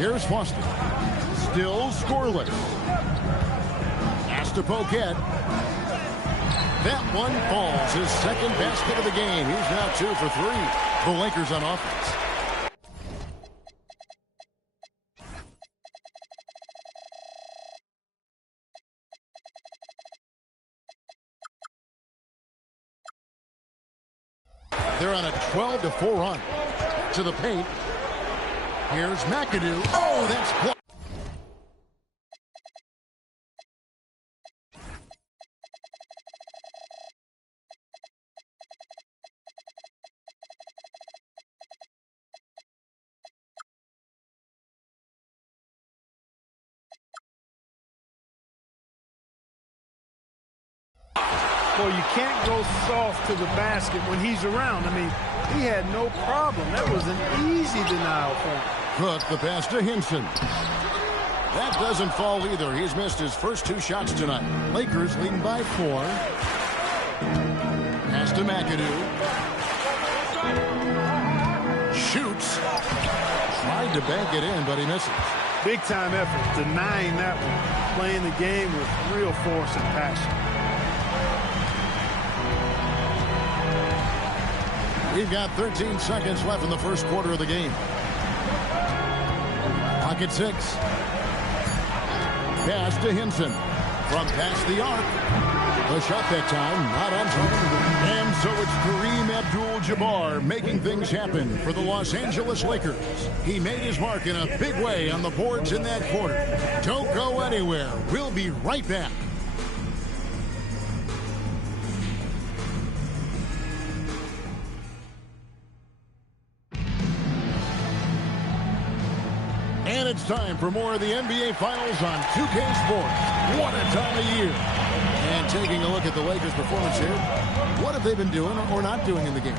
Here's Foster. Still scoreless. Has to Poquette. That one falls. His second basket of the game. He's now 2 for 3. The Lakers on offense. They're on a 12-4 run. To the paint. Here's McAdoo. Oh, that's blocked. Well, you can't go soft to the basket when he's around. I mean, he had no problem. That was an easy denial for him. Cook, the pass to Hinson. That doesn't fall either. He's missed his first 2 shots tonight. Lakers leading by 4. Pass to McAdoo. Shoots. Tried to bank it in, but he misses. Big time effort, denying that one. Playing the game with real force and passion. We've got 13 seconds left in the first quarter of the game. Pocket 6. Pass to Hinson. From past the arc. The shot that time, not on target. And so it's Kareem Abdul-Jabbar making things happen for the Los Angeles Lakers. He made his mark in a big way on the boards in that quarter. Don't go anywhere. We'll be right back. And it's time for more of the NBA Finals on 2K Sports. What a time of year. And taking a look at the Lakers' performance here, what have they been doing or not doing in the game?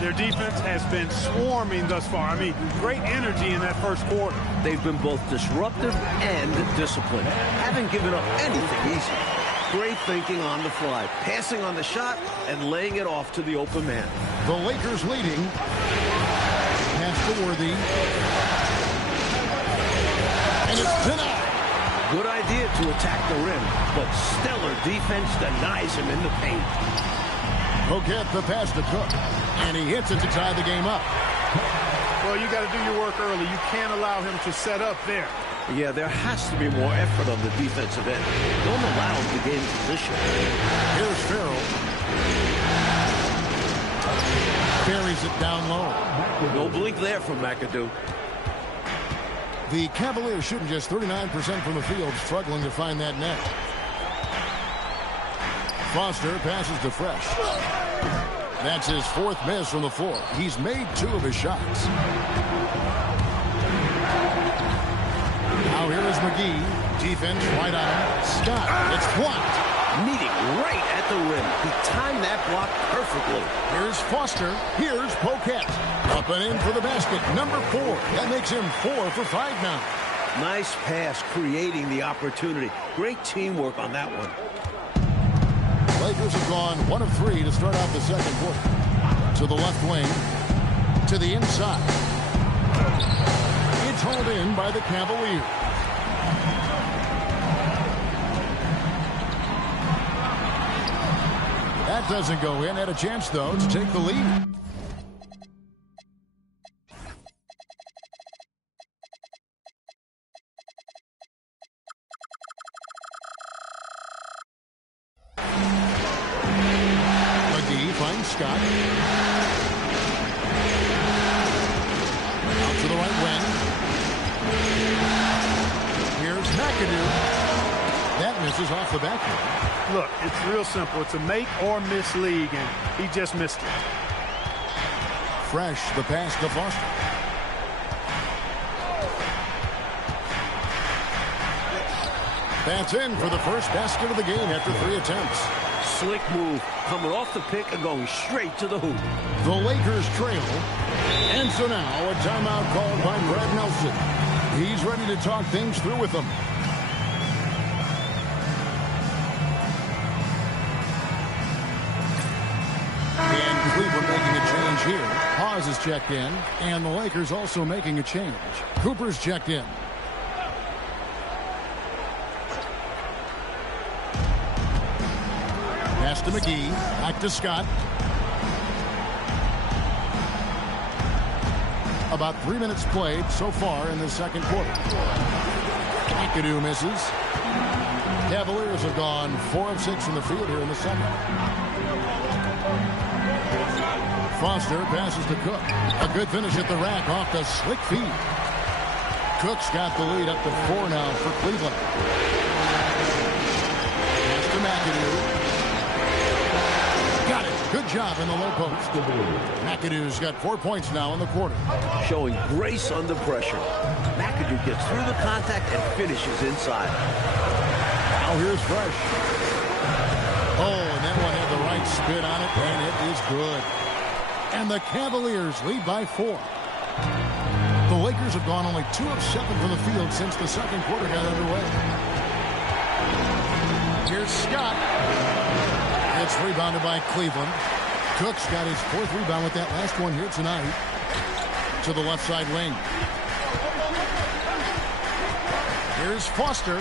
Their defense has been swarming thus far. I mean, great energy in that first quarter. They've been both disruptive and disciplined. Haven't given up anything easy. Great thinking on the fly, passing on the shot and laying it off to the open man. The Lakers leading. Pass to Worthy. And it's denied. Good idea to attack the rim, but stellar defense denies him in the paint. Poquette the pass to Cook. And he hits it to tie the game up. Well, you got to do your work early. You can't allow him to set up there. Yeah, there has to be more effort on the defensive end. Don't allow him to gain position. Here's Farrell. Buries it down low. No blink there from McAdoo. The Cavaliers shooting just 39% from the field, struggling to find that net. Foster passes to Fresh. That's his 4th miss from the floor. He's made 2 of his shots. Now here is McGee. Defense right on him. Scott, it's blocked. Meeting right at the rim. He timed that block perfectly. Here's Foster. Here's Poquette. Up and in for the basket. Number 4. That makes him 4 for 5 now. Nice pass, creating the opportunity. Great teamwork on that one. Lakers have gone 1 of 3 to start off the second quarter. To the left wing. To the inside. It's hauled in by the Cavaliers. That doesn't go in. Had a chance, though, to take the lead. McGee finds Scott. Out to the right wing. Here's McAdoo. That misses off the backboard. Look, it's real simple. It's a make or miss league, and he just missed it. Fresh, the pass to Foster. That's in for the first basket of the game after 3 attempts. Slick move, coming off the pick and going straight to the hoop. The Lakers trail. And so now a timeout called by Brad Nelson. He's ready to talk things through with them. And Cleveland making a change here. Hawes is checked in, and the Lakers also making a change. Cooper's checked in. Pass to McGee. Back to Scott. About 3 minutes played so far in the second quarter. McAdoo misses. Cavaliers have gone 4 of 6 from the field here in the second. Foster passes to Cook. A good finish at the rack off the slick feed. Cook's got the lead up to 4 now for Cleveland. Pass to McAdoo. Got it. Good job in the low post. McAdoo's got 4 points now in the quarter. Showing grace under pressure. McAdoo gets through the contact and finishes inside. Now here's Fresh. Oh, and that one had the right spin on it, and it is good. And the Cavaliers lead by 4. The Lakers have gone only 2 of 7 from the field since the second quarter got underway. Here's Scott. It's rebounded by Cleveland. Cook's got his 4th rebound with that last one here tonight. To the left side wing. Here's Foster.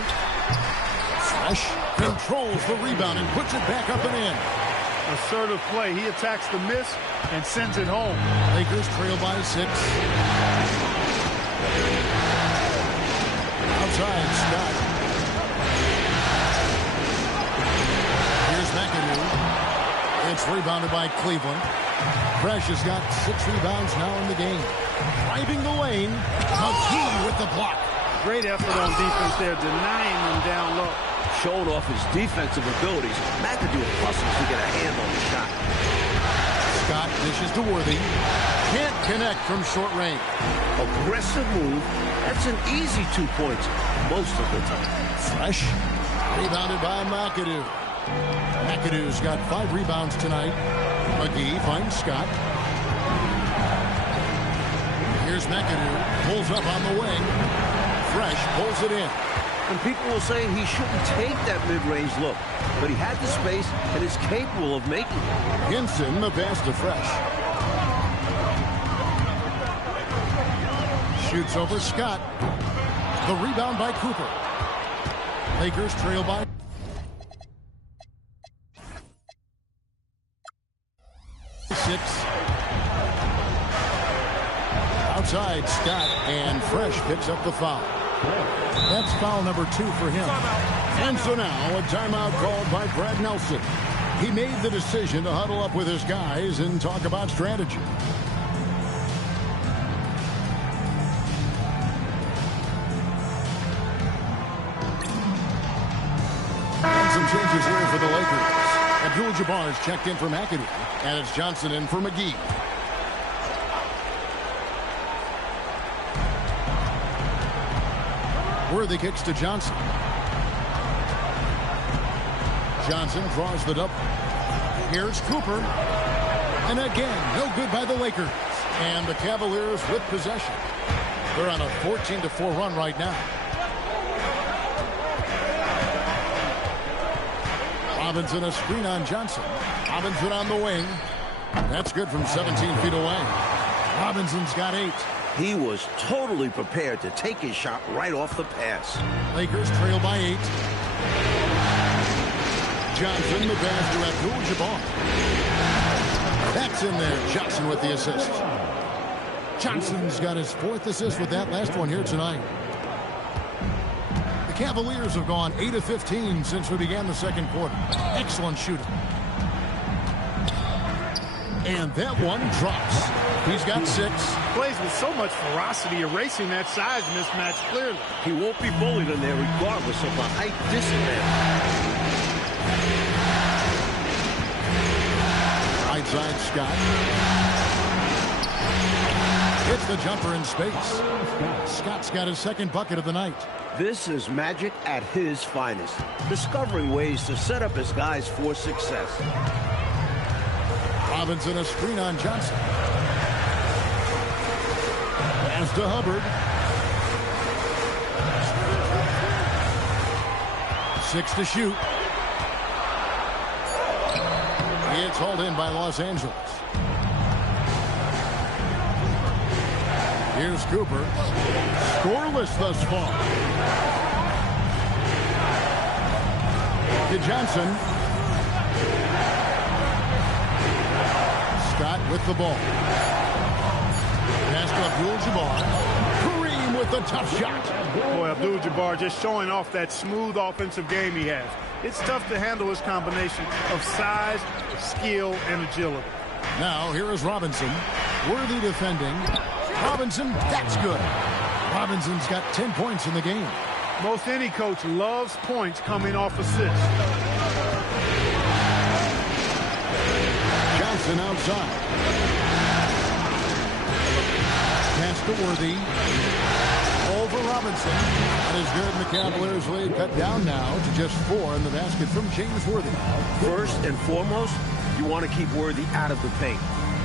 Fresh controls the rebound and puts it back up and in. Assertive play. He attacks the miss and sends it home. Lakers trail by 6. Outside, Scott. Here's McAdoo. It's rebounded by Cleveland. Fresh has got 6 rebounds now in the game. Driving the lane. McGee with the block. Great effort on defense there, denying them down low. Showing off his defensive abilities, McAdoo hustles to get a hand on the shot. Scott dishes to Worthy. Can't connect from short range. Aggressive move. That's an easy 2 points most of the time. Fresh. Rebounded by McAdoo. McAdoo's got 5 rebounds tonight. McGee finds Scott. Here's McAdoo. Pulls up on the wing. Fresh pulls it in. And people will say he shouldn't take that mid-range look, but he had the space and is capable of making it. Hinson, the pass to Fresh. Shoots over Scott. The rebound by Cooper. Lakers trail by 6. Outside, Scott, and Fresh picks up the foul. That's foul number 2 for him. And so now a timeout called by Brad Nelson. He made the decision to huddle up with his guys and talk about strategy. And some changes here for the Lakers. Abdul-Jabbar's checked in for McAdoo, and it's Johnson in for McGee. Worthy kicks to Johnson. Johnson draws the double. Here's Cooper. And again, no good by the Lakers. And the Cavaliers with possession. They're on a 14-4 run right now. Robinson a screen on Johnson. Robinson on the wing. That's good from 17 feet away. Robinson's got 8. He was totally prepared to take his shot right off the pass. Lakers trail by 8. Johnson, the pass to Abdul-Jabbar. That's in there. Johnson with the assist. Johnson's got his 4th assist with that last one here tonight. The Cavaliers have gone 8 of 15 since we began the second quarter. Excellent shooting. And that one drops. He's got 6. Plays with so much ferocity, erasing that size mismatch clearly. He won't be bullied in there regardless of the height disadvantage. Right side, Scott. Hits the jumper in space. Scott's got his 2nd bucket of the night. This is magic at his finest. Discovering ways to set up his guys for success. Robinson a screen on Johnson. Pass to Hubbard. 6 to shoot. It's hauled in by Los Angeles. Here's Cooper. Scoreless thus far. To Johnson. with the ball. Pass to Abdul-Jabbar. Kareem with the tough shot. Boy, Abdul-Jabbar just showing off that smooth offensive game he has. It's tough to handle his combination of size, skill, and agility. Now, here is Robinson. Worthy defending. Robinson, that's good. Robinson's got 10 points in the game. Most any coach loves points coming off assists. Johnson outside. Pass to Worthy. Over Robinson. That is good. The Cavaliers lead cut down now to just 4 in the basket from James Worthy. First and foremost, you want to keep Worthy out of the paint.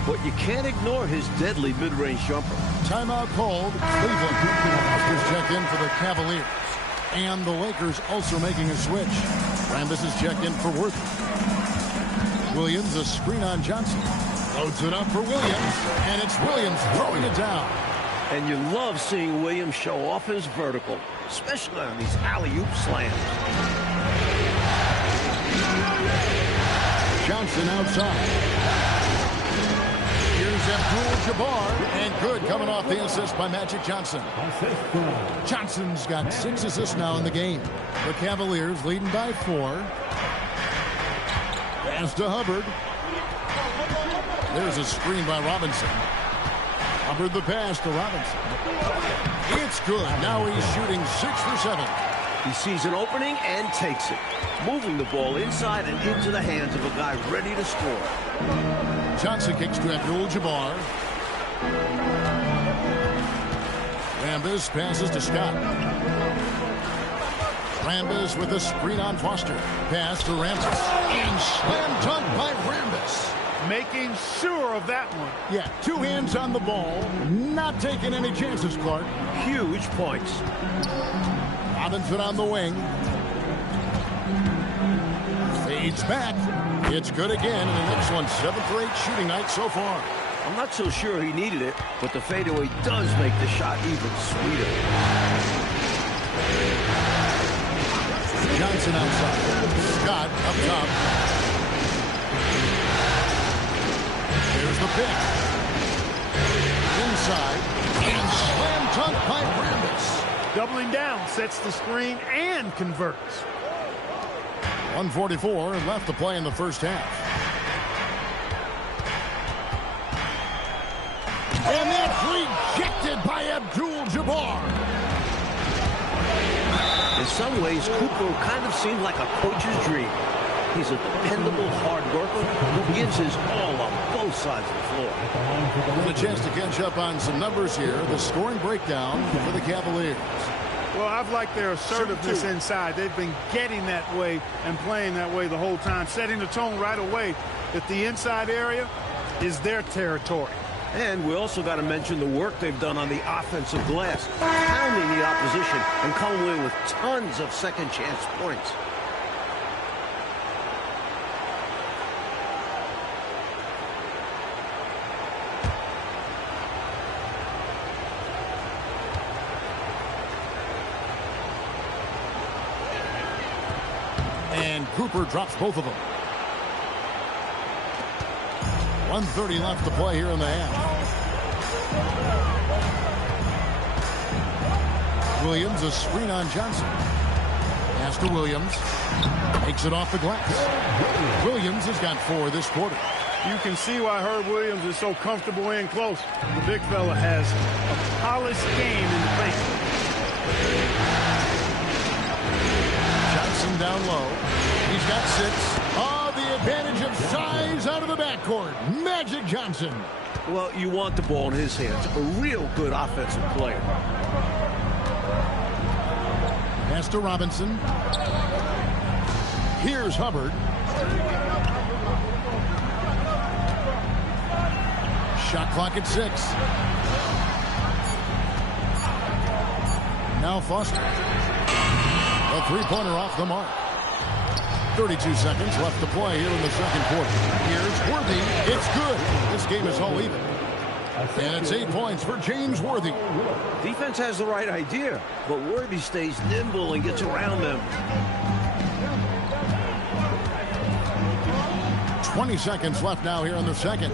But you can't ignore his deadly mid-range jumper. Timeout called. Cleveland is checked in for the Cavaliers. And the Lakers also making a switch. Rambis is checked in for Worthy. Williams, a screen on Johnson. Loads it up for Williams. And it's Williams throwing it down. And you love seeing Williams show off his vertical, especially on these alley-oop slams. Johnson outside. Here's Abdul-Jabbar, and good coming off the assist by Magic Johnson. Johnson's got 6 assists now in the game. The Cavaliers leading by 4. Pass to Hubbard. There's a screen by Robinson. Hubbard the pass to Robinson. It's good. Now he's shooting 6 for 7. He sees an opening and takes it, moving the ball inside and into the hands of a guy ready to score. Johnson kicks to Abdul-Jabbar. Rambis passes to Scott. Rambis with a screen on Foster. Pass to Rambis. And slam dunk by Rambis. Making sure of that one. Yeah, 2 hands on the ball. Not taking any chances, Clark. Huge points. Robinson on the wing. Fades back. It's good again, and an excellent 7th or 8th shooting night so far. I'm not so sure he needed it, but the fadeaway does make the shot even sweeter. Johnson outside. Scott up top. There's the pick. Inside. And slam dunk by Rambis. Doubling down, sets the screen, and converts. 1:44 left to play in the first half. And that's rejected by Abdul-Jabbar. In some ways, Cooper kind of seemed like a coach's dream. He's a dependable hard worker who gives his all on both sides of the floor. With a chance to catch up on some numbers here. The scoring breakdown for the Cavaliers. Well, I've liked their assertiveness inside. They've been getting that way and playing that way the whole time, setting the tone right away that the inside area is their territory. And we also got to mention the work they've done on the offensive glass, pounding the opposition and coming away with tons of second chance points. And Cooper drops both of them. 1:30 left to play here in the half. Williams, a screen on Johnson. Pass to Williams. Takes it off the glass. Williams has got 4 this quarter. You can see why Herb Williams is so comfortable in close. The big fella has a polished game in the paint. Johnson down low. He's got 6. Oh, the advantage of size out of the backcourt. Magic Johnson. Well, you want the ball in his hands. A real good offensive player. Pass to Robinson. Here's Hubbard. Shot clock at 6. Now Foster. A 3-pointer off the mark. 32 seconds left to play here in the second quarter. Here's Worthy. It's good. This game is all even. And it's 8 points for James Worthy. Defense has the right idea, but Worthy stays nimble and gets around them. 20 seconds left now here in the second.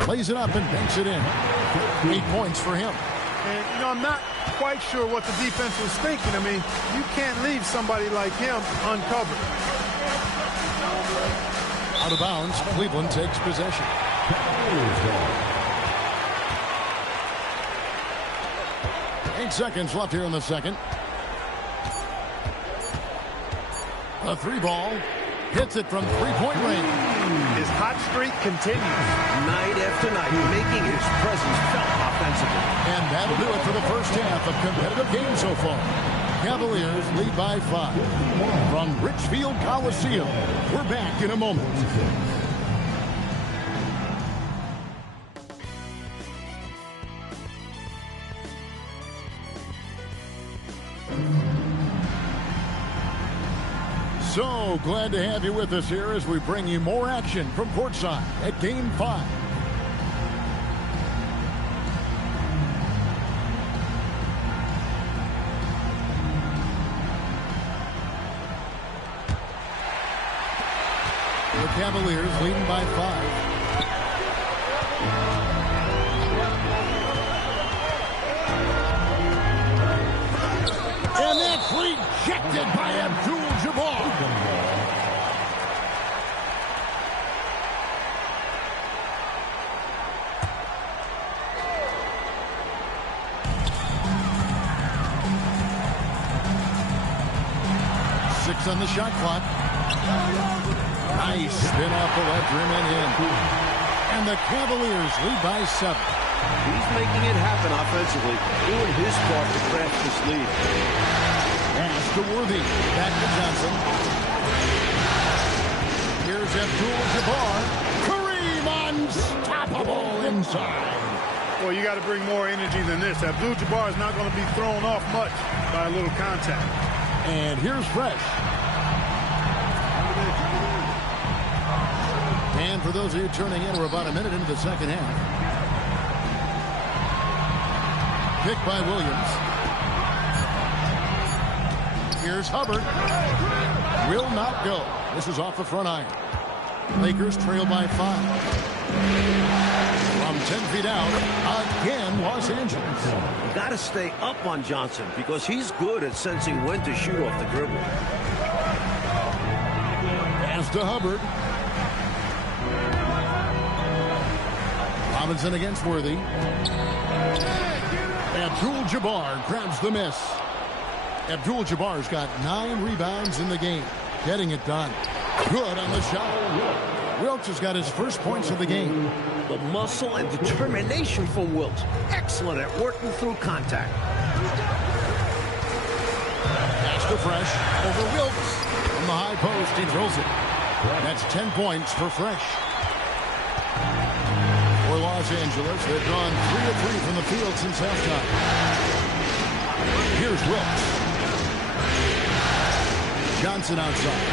Plays it up and banks it in. 8 points for him. And, you know, I'm not quite sure what the defense was thinking. I mean, you can't leave somebody like him uncovered. Out of bounds, Cleveland takes possession. 8 seconds left here in the second. A 3-ball. Hits it from 3-point range. His hot streak continues. Night after night, making his presence felt offensively. And that'll do it for the first half of competitive games so far. Cavaliers lead by 5. From Richfield Coliseum, we're back in a moment. So glad to have you with us here as we bring you more action from courtside at Game 5. The Cavaliers leading by 5. And that's rejected by Abdul-Jabbar. Six on the shot clock. Nice spin off the left rim and in. And the Cavaliers lead by 7. He's making it happen offensively, doing his part to craft this lead. Pass to Worthy. Back to Johnson. Here's Abdul-Jabbar. Kareem unstoppable inside. Well, you got to bring more energy than this. Abdul-Jabbar is not going to be thrown off much by a little contact. And here's Fresh. And for those of you turning in, we're about a minute into the second half. Pick by Williams. Here's Hubbard. Will not go. This is off the front iron. Lakers trail by 5. From 10 feet out, again, Los Angeles. You got to stay up on Johnson because he's good at sensing when to shoot off the dribble. Pass to Hubbard. Robinson against Worthy. Abdul-Jabbar grabs the miss. Abdul-Jabbar's got 9 rebounds in the game. Getting it done. Good on the shot. Wilkes has got his first points of the game. The muscle and determination from Wilkes. Excellent at working through contact. Pass to Fresh over Wilkes. From the high post, he drills it. That's 10 points for Fresh. For Los Angeles, they've gone 3 of 3 from the field since halftime. Here's Wilkes. Johnson outside.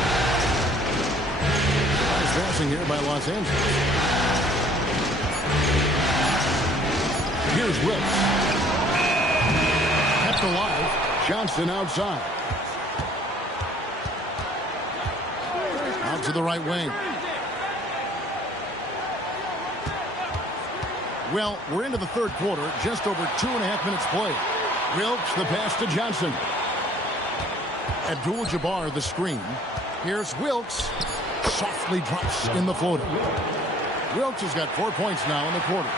Nice passing here by Los Angeles. Here's Wilkes. Kept alive. Johnson outside. Out to the right wing. Well, we're into the third quarter. Just over 2.5 minutes played. Wilkes, the pass to Johnson. Abdul-Jabbar, the screen. Here's Wilkes. Softly drops in the floater. Wilkes has got 4 points now in the quarter.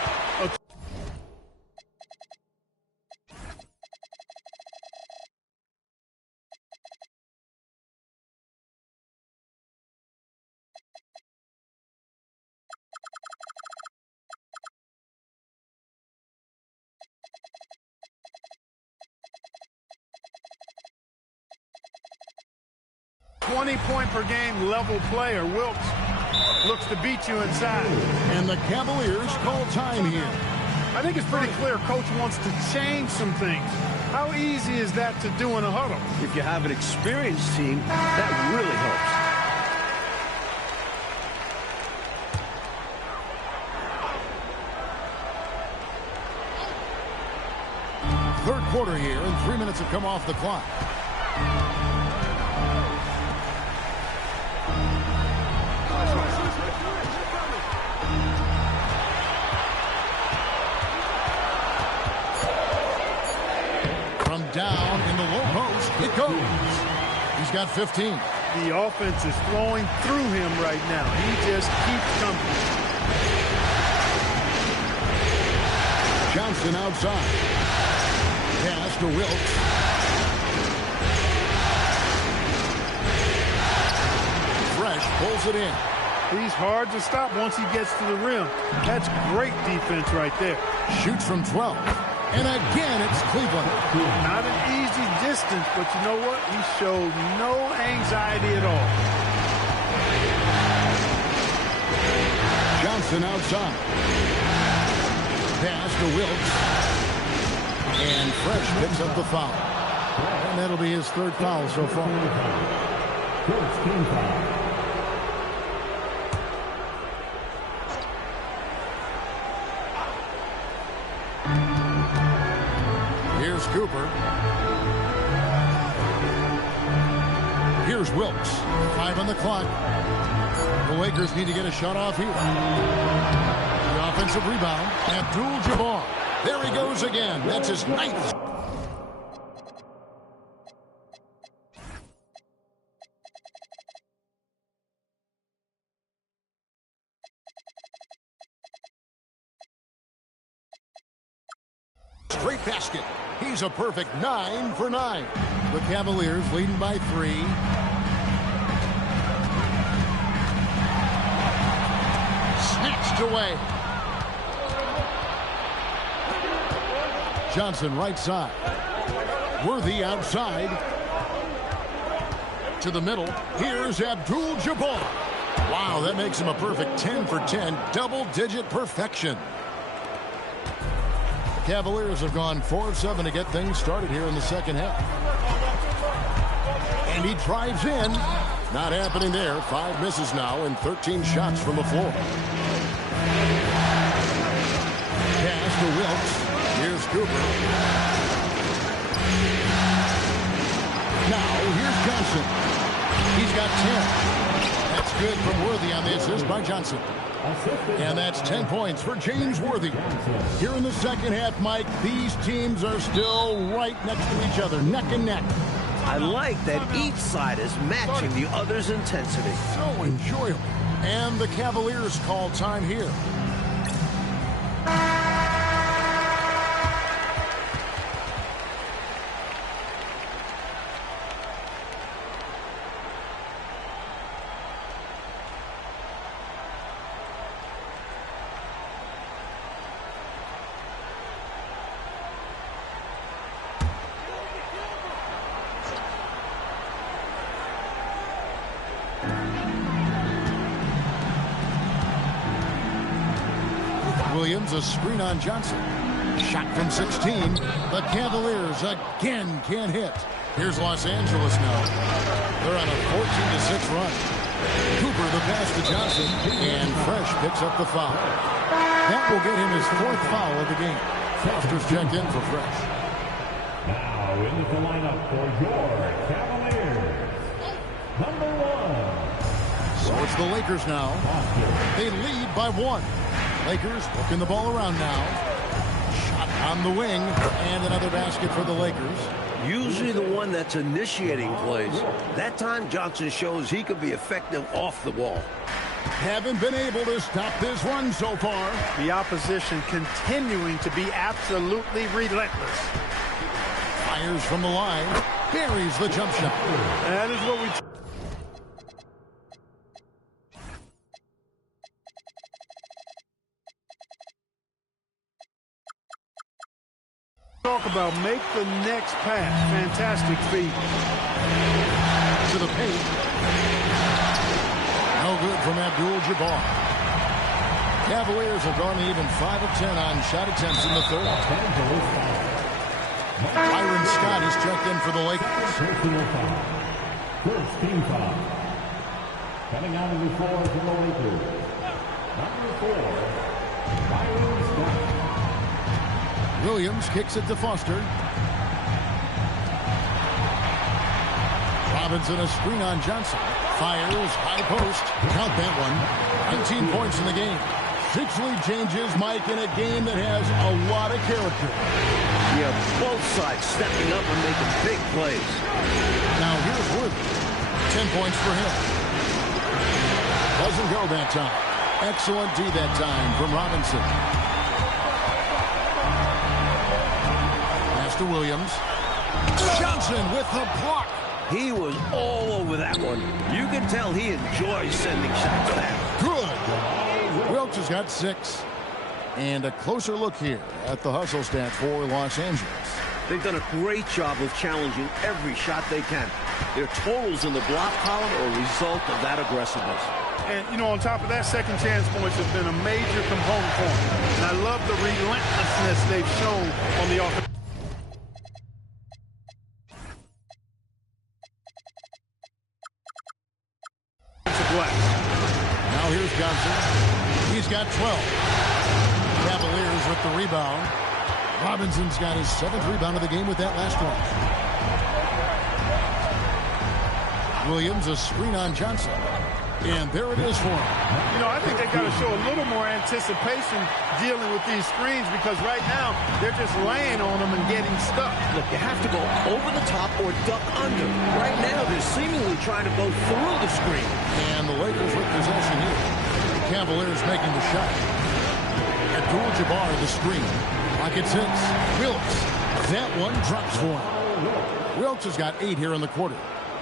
.20-per-game level player. Wilkes looks to beat you inside. And the Cavaliers call time here. I think it's pretty clear Coach wants to change some things. How easy is that to do in a huddle? If you have an experienced team, that really helps. Third quarter here, and 3 minutes have come off the clock. it goes. He's got 15. The offense is flowing through him right now. He just keeps coming. Johnson outside. Pass to Wilkes. Fresh pulls it in. He's hard to stop once he gets to the rim. That's great defense right there. Shoots from 12. And again, it's Cleveland. Not an easy distance, but you know what? He showed no anxiety at all. Johnson outside. Pass to Wilkes. And Fresh picks up the foul. And that'll be his third foul so far. First team foul. Here's Cooper. Here's Wilkes. 5 on the clock. The Lakers need to get a shot off here. The offensive rebound. Abdul-Jabbar. There he goes again. That's his 9th. Straight basket. He's a perfect 9 for 9. The Cavaliers leading by 3. Snatched away. Johnson right side. Worthy outside. To the middle. Here's Abdul-Jabbar. Wow, that makes him a perfect 10 for 10. Double-digit perfection. Cavaliers have gone 4 of 7 to get things started here in the second half. And he drives in. Not happening there. 5 misses now and 13 shots from the floor. Pass to Wilkes. Here's Cooper. Now here's Johnson. He's got 10. That's good from Worthy on the assist by Johnson. And that's 10 points for James Worthy. Here in the second half, Mike, these teams are still right next to each other, neck and neck. I like that each side is matching the other's intensity. So enjoyable. And the Cavaliers call time here. Williams, a screen on Johnson. Shot from 16. The Cavaliers again can't hit. Here's Los Angeles now. They're on a 14-6 run. Cooper the pass to Johnson. And Fresh picks up the foul. That will get him his 4th foul of the game. Foster's checked in for Fresh. Now into the lineup for your Cavaliers. Number 1. So it's the Lakers now. They lead by 1. Lakers working the ball around now. Shot on the wing. And another basket for the Lakers. Usually the one that's initiating plays. That time Johnson shows he could be effective off the ball. Haven't been able to stop this run so far. The opposition continuing to be absolutely relentless. Fires from the line. Buries the jump shot. That is what we talk about. Make the next pass. Fantastic feed. To the paint. No good from Abdul-Jabbar. Cavaliers have gone even 5 of 10 on shot attempts in the third. Byron Scott is checked in for the Lakers. First team foul. Coming out of the floor for the Lakers. Number 4, Byron Scott. Williams kicks it to Foster. Robinson a screen on Johnson. Fires, high post. Count that one. 19 points in the game. 6 lead changes, Mike, in a game that has a lot of character. Yeah, both sides stepping up and making big plays. Now here's Wood. 10 points for him. Doesn't go that time. Excellent D that time from Robinson. Pass to Williams. Johnson with the block. He was all over that one. You can tell he enjoys sending shots back. Good. Wilkes has got 6. And a closer look here at the hustle stats for Los Angeles. They've done a great job of challenging every shot they can. Their totals in the block column are a result of that aggressiveness. And, you know, on top of that, second chance points have been a major component for them. And I love the relentlessness they've shown on the offense. Now here's Johnson. He's got 12. Cavaliers with the rebound. Robinson's got his 7th rebound of the game with that last one. Williams, a screen on Johnson. And there it is for him. You know, I think they've got to show a little more anticipation dealing with these screens because right now they're just laying on them and getting stuck. Look, you have to go over the top or duck under. Right now they're seemingly trying to go through the screen. And the Lakers with possession here. The Cavaliers making the shot. Abdul-Jabbar the screen. Pocket 6. Wilkes. That one drops for him. Wilkes has got 8 here in the quarter.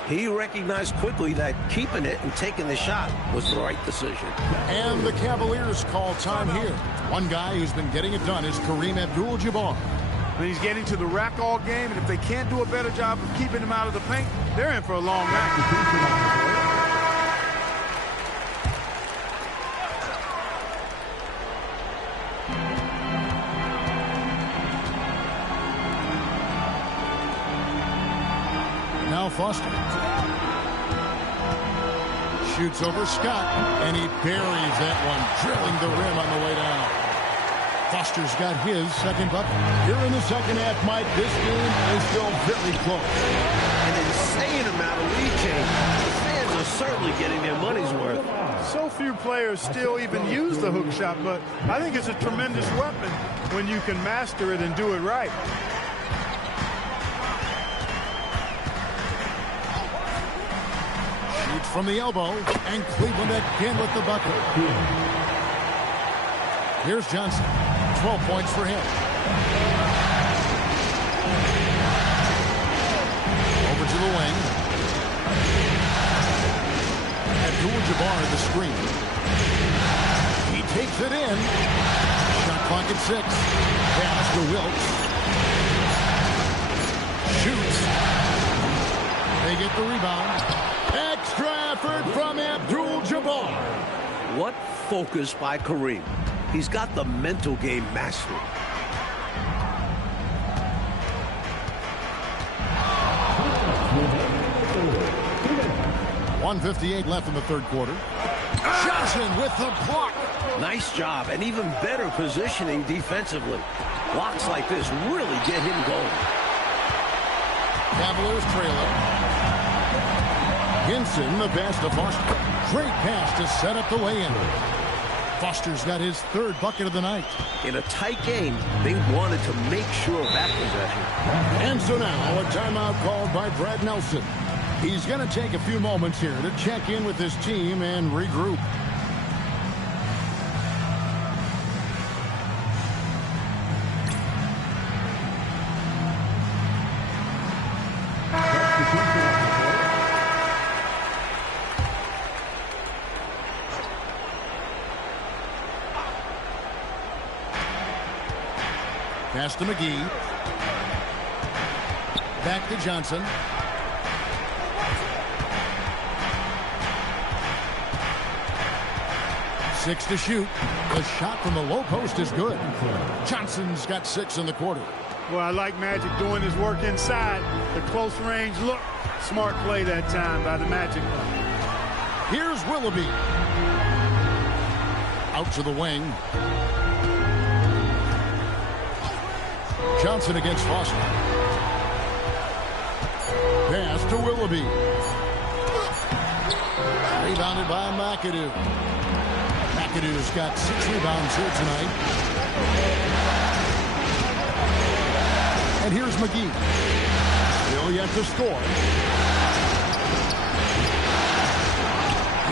He recognized quickly that keeping it and taking the shot was the right decision. And the Cavaliers call time here. One guy who's been getting it done is Kareem Abdul-Jabbar. He's getting to the rack all game, and if they can't do a better job of keeping him out of the paint, they're in for a long night. Now Foster. Shoots over Scott, and he buries that one, drilling the rim on the way down. Foster's got his second bucket. Here in the second half, Mike, this game is still very close. An insane amount of lead change. The fans are certainly getting their money's worth. So few players still even use the hook shot, but I think it's a tremendous weapon when you can master it and do it right. From the elbow, and Cleveland again with the bucket. Here's Johnson. 12 points for him. Over to the wing. Abdul-Jabbar the screen. He takes it in. Shot clock at 6. Pass to Wilkes. Shoots. They get the rebound. Extra effort from Abdul-Jabbar. What focus by Kareem. He's got the mental game mastered. 1:58 left in the third quarter. Johnson with the block. Nice job, and even better positioning defensively. Blocks like this really get him going. Cavaliers trailing. Hinson, the pass to Foster. Great pass to set up the lay-in. Foster's got his 3rd bucket of the night. In a tight game, they wanted to make sure of that possession. And so now, a timeout called by Brad Nelson. He's going to take a few moments here to check in with his team and regroup. Pass to McGee. Back to Johnson. Six to shoot. The shot from the low post is good. Johnson's got 6 in the quarter. Well, I like Magic doing his work inside. The close range look. Smart play that time by the Magic. Here's Willoughby. Out to the wing. Johnson against Foster. Pass to Willoughby. Rebounded by McAdoo. McAdoo's got 6 rebounds here tonight. And here's McGee. Still yet to score.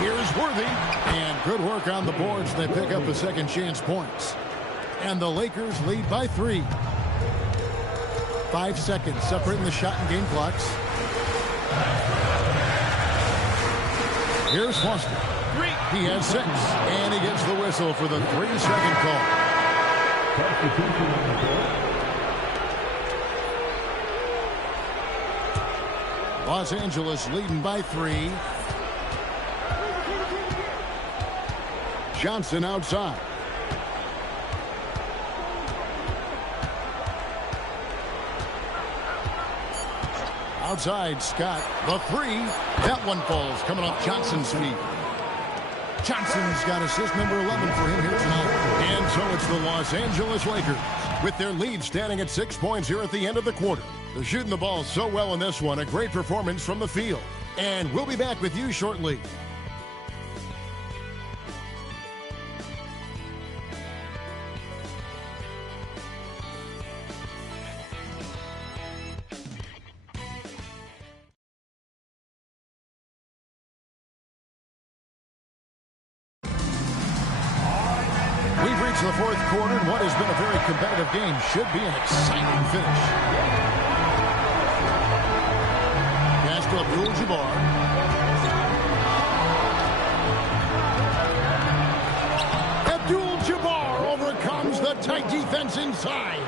Here's Worthy. And good work on the boards. They pick up the second chance points. And the Lakers lead by 3. 5 seconds separating the shot and game clocks. Here's Foster. He has 6. And he gets the whistle for the 3-second call. Los Angeles leading by 3. Johnson outside. Outside, Scott. The 3. That one falls, coming off Johnson's feet. Johnson's got assist number 11 for him here tonight. And so it's the Los Angeles Lakers with their lead standing at 6 points here at the end of the quarter. They're shooting the ball so well in this one. A great performance from the field. And we'll be back with you shortly. The fourth quarter, and what has been a very competitive game should be an exciting finish. Pass to Abdul-Jabbar. Abdul-Jabbar overcomes the tight defense inside.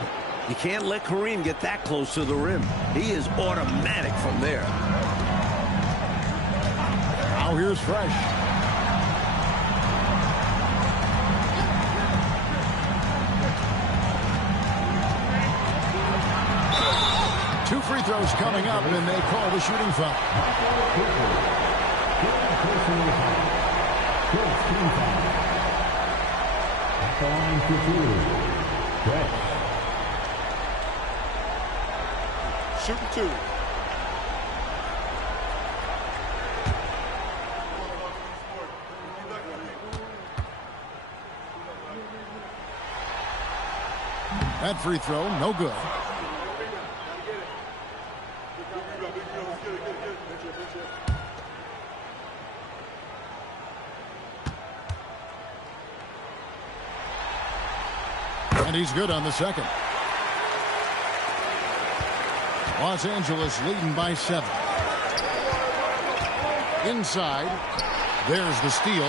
You can't let Kareem get that close to the rim. He is automatic from there. Now here's Fresh. Two free throws coming up, and they call the shooting foul. Shooting 2. That free throw, no good. And he's good on the second. Los Angeles leading by 7. Inside. There's the steal.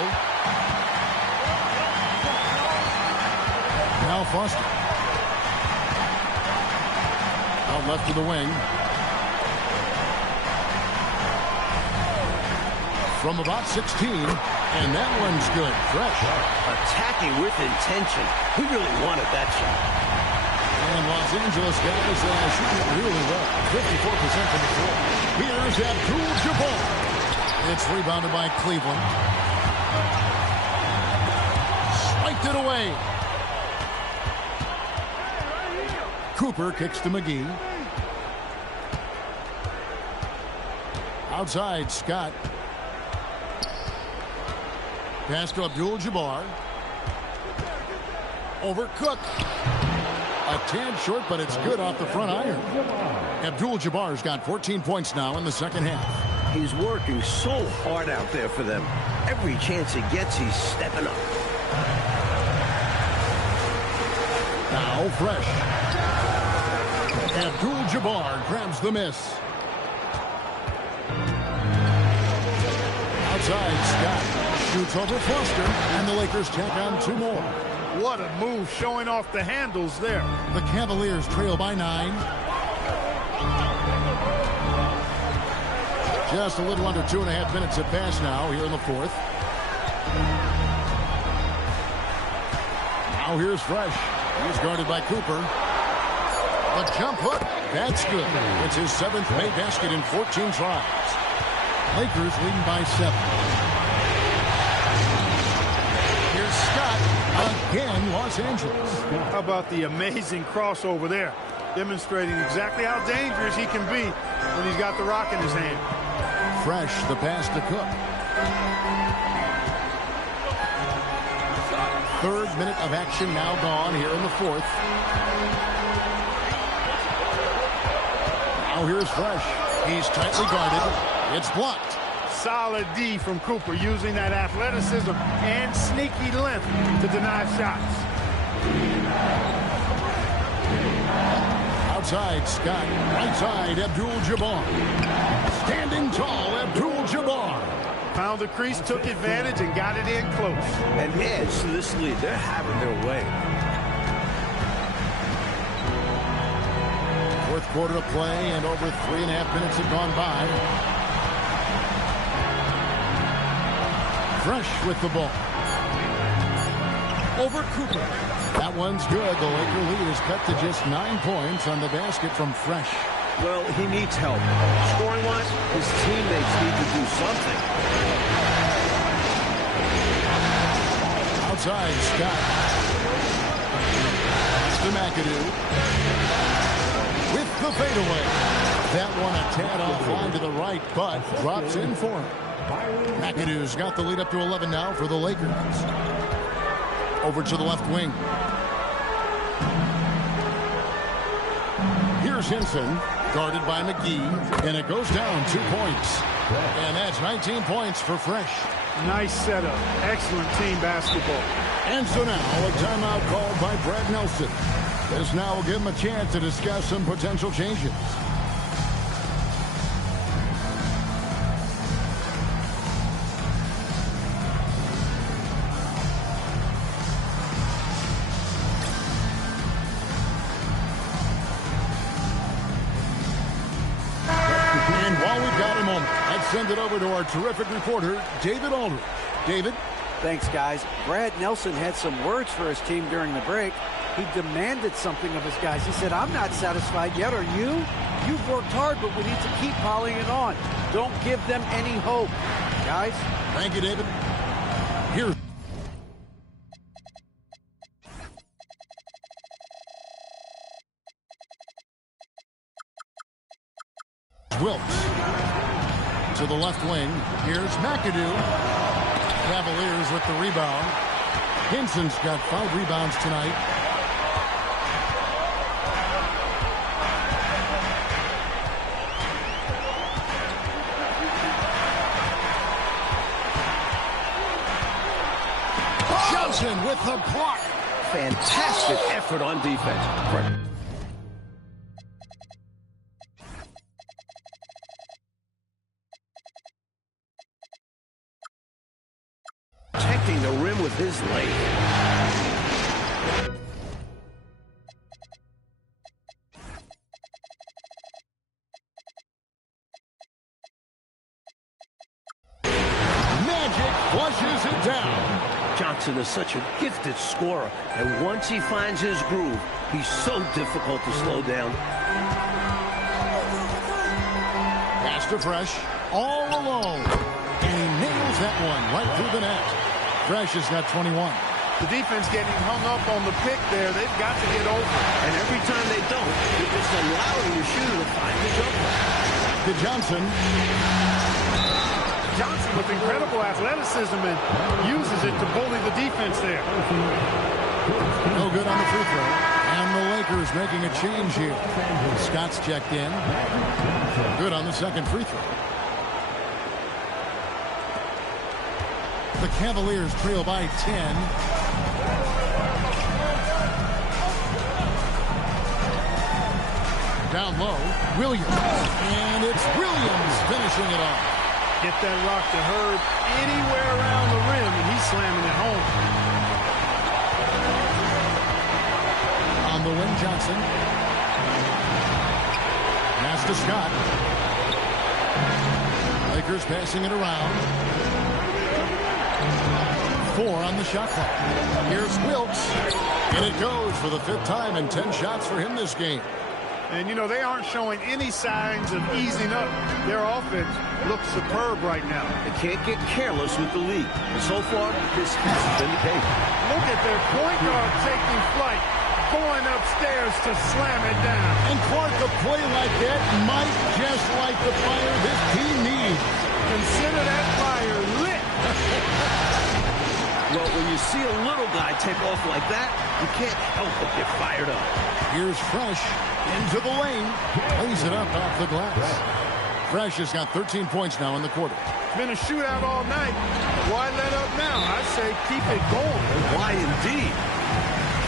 Now Foster. Out left to the wing. From about 16. And that one's good. Fresh. Attacking with intention. He really wanted that shot. And Los Angeles guys shooting it really well. 54% from the floor. Here's Abdul-Jabbar. It's rebounded by Cleveland. Spiked it away. Cooper kicks to McGee. Outside, Scott. Pass to Abdul-Jabbar. Over Cook. A tad short, but it's good off the front iron. Abdul-Jabbar's got 14 points now in the second half. He's working so hard out there for them. Every chance he gets, he's stepping up. Now Fresh. Abdul-Jabbar grabs the miss. Outside, Scott. Shoots over Foster, and the Lakers tack on 2 more. What a move, showing off the handles there. The Cavaliers trail by 9. Just a little under 2.5 minutes have passed now here in the fourth. Now here's Fresh. He's guarded by Cooper. The jump hook, that's good. It's his 7th made basket in 14 tries. Lakers leading by 7. Again, Los Angeles. How about the amazing crossover there? Demonstrating exactly how dangerous he can be when he's got the rock in his hand. Fresh, the pass to Cook. 3rd minute of action now gone here in the fourth. Now here's Fresh. He's tightly guarded. It's blocked. Solid D from Cooper, using that athleticism and sneaky length to deny shots. Outside, Scott. Right side, Abdul-Jabbar. Standing tall, Abdul-Jabbar. Found the crease, took advantage, and got it in close. And adds to this lead. They're having their way. Fourth quarter of play, and over 3.5 minutes have gone by. Fresh with the ball. Over Cooper. That one's good. The Laker lead is cut to just 9 points on the basket from Fresh. Well, he needs help. Scoring-wise, his teammates need to do something. Outside, Scott. To McAdoo. With the fadeaway. That one a tad offline to the right, but drops in for him. McAdoo's got the lead up to 11 now for the Lakers. Over to the left wing. Here's Henson, guarded by McGee, and it goes down 2 points. And that's 19 points for Fresh. Nice setup. Excellent team basketball. And so now a timeout called by Brad Nelson. This now will give him a chance to discuss some potential changes. And while we've got a moment, let's send it over to our terrific reporter, David Aldridge. David? Thanks, guys. Brad Nelson had some words for his team during the break. He demanded something of his guys. He said, I'm not satisfied yet. Are you? You've worked hard, but we need to keep piling it on. Don't give them any hope. Guys? Thank you, David. Here's Wilkes. To the left wing. Here's McAdoo. Cavaliers with the rebound. Henson's got 5 rebounds tonight. Johnson with the block. Fantastic effort on defense. Protecting the rim with his leg. Magic flushes it down. Johnson is such a gifted scorer, and once he finds his groove, he's so difficult to slow down. Pass to Fresh, all alone. And he nails that one right through the net. Fresh has got 21. The defense getting hung up on the pick there. They've got to get over. And every time they don't, they're just allowing the shooter to find the jumper. To Johnson. Johnson with incredible athleticism and uses it to bully the defense there. No good on the free throw. And the Lakers making a change here. Scott's checked in. Good on the second free throw. The Cavaliers trail by 10. Down low, Williams. And it's Williams finishing it off. Get that rock to Hurd anywhere around the rim, and he's slamming it home. On the wing, Johnson. Pass to Scott. Lakers passing it around. 4 on the shot clock. Here's Wilkes. And it goes for the 5th time and 10 shots for him this game. And, you know, they aren't showing any signs of easing up. Their offense looks superb right now. They can't get careless with the lead. And so far, this hasn't been the case. Look at their point guard taking flight, going upstairs to slam it down. And Clark, a play like that might just light the fire this team needs. Consider that fire lit. Well, when you see a little guy take off like that, you can't help but get fired up. Here's Fresh into the lane. Lays it up off the glass. Fresh has got 13 points now in the quarter. It's been a shootout all night. Why let up now? I say keep it going. Why indeed?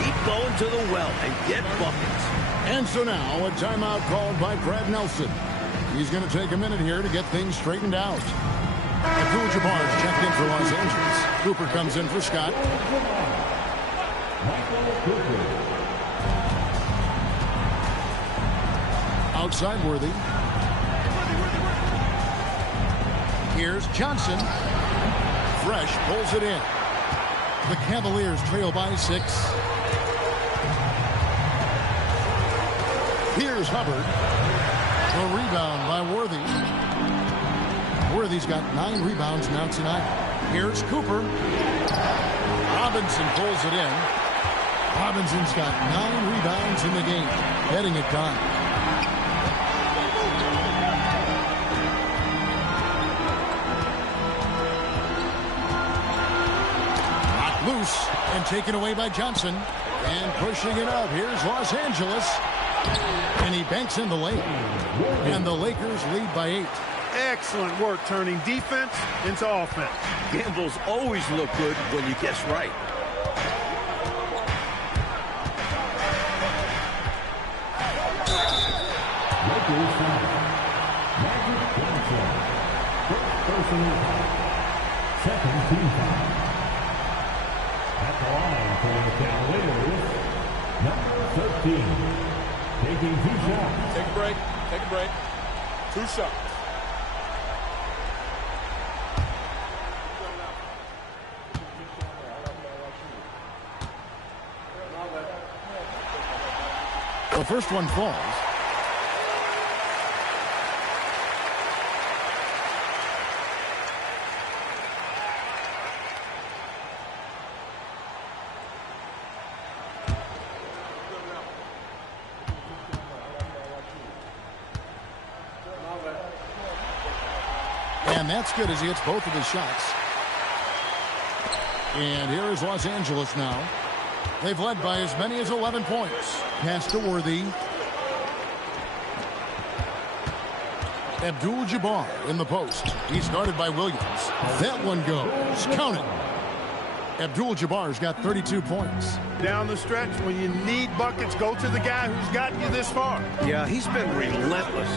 Keep going to the well and get buckets. And so now a timeout called by Brad Nelson. He's going to take a minute here to get things straightened out. Abdul-Jabbar's checked in for Los Angeles. Cooper comes in for Scott. Outside Worthy. Here's Johnson. Fresh pulls it in. The Cavaliers trail by 6. Here's Hubbard. The rebound by Worthy. Worthy's got 9 rebounds now tonight. Here's Cooper. Robinson pulls it in. Robinson's got 9 rebounds in the game. Heading it down. Knocked loose and taken away by Johnson. And pushing it up. Here's Los Angeles. And he banks in the lane. And the Lakers lead by 8. Excellent work turning defense into offense. Gambles always look good when you guess right. Second team foul. At the line for the Cavaliers, number 13. Taking 2 shots. Take a break. Take a break. 2 shots. The first one falls. And that's good as he hits both of his shots. And here is Los Angeles now. They've led by as many as 11 points. Pass to Worthy. Abdul-Jabbar in the post. He's guarded by Williams. That one goes. Count it. Abdul-Jabbar's got 32 points. Down the stretch, when you need buckets, go to the guy who's gotten you this far. Yeah, he's been relentless.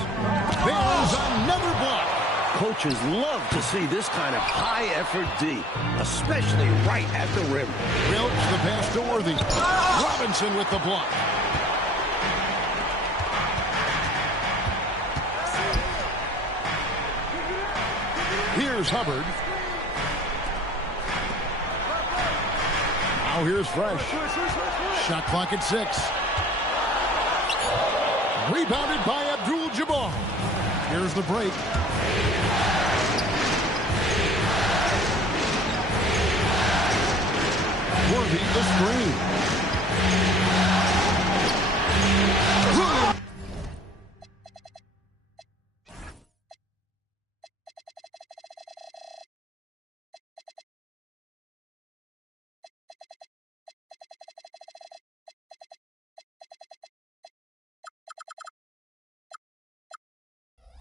There's another block. Coaches love to see this kind of high-effort D, especially right at the rim. Wilkes the pass to Worthy. Robinson with the block. Here's Hubbard. Now here's Fresh. Shot clock at 6. Rebounded by Abdul-Jabbar. Here's the break. Worthy the screen.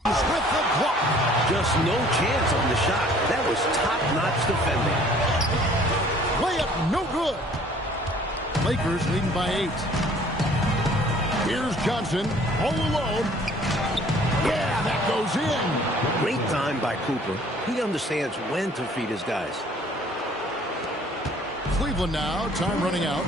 With the block. Just no chance on the shot. That was top-notch defending. Layup no good. Lakers leading by 8. Here's Johnson all alone. Yeah, that goes in. Great time by Cooper. He understands when to feed his guys. Cleveland now, time running out.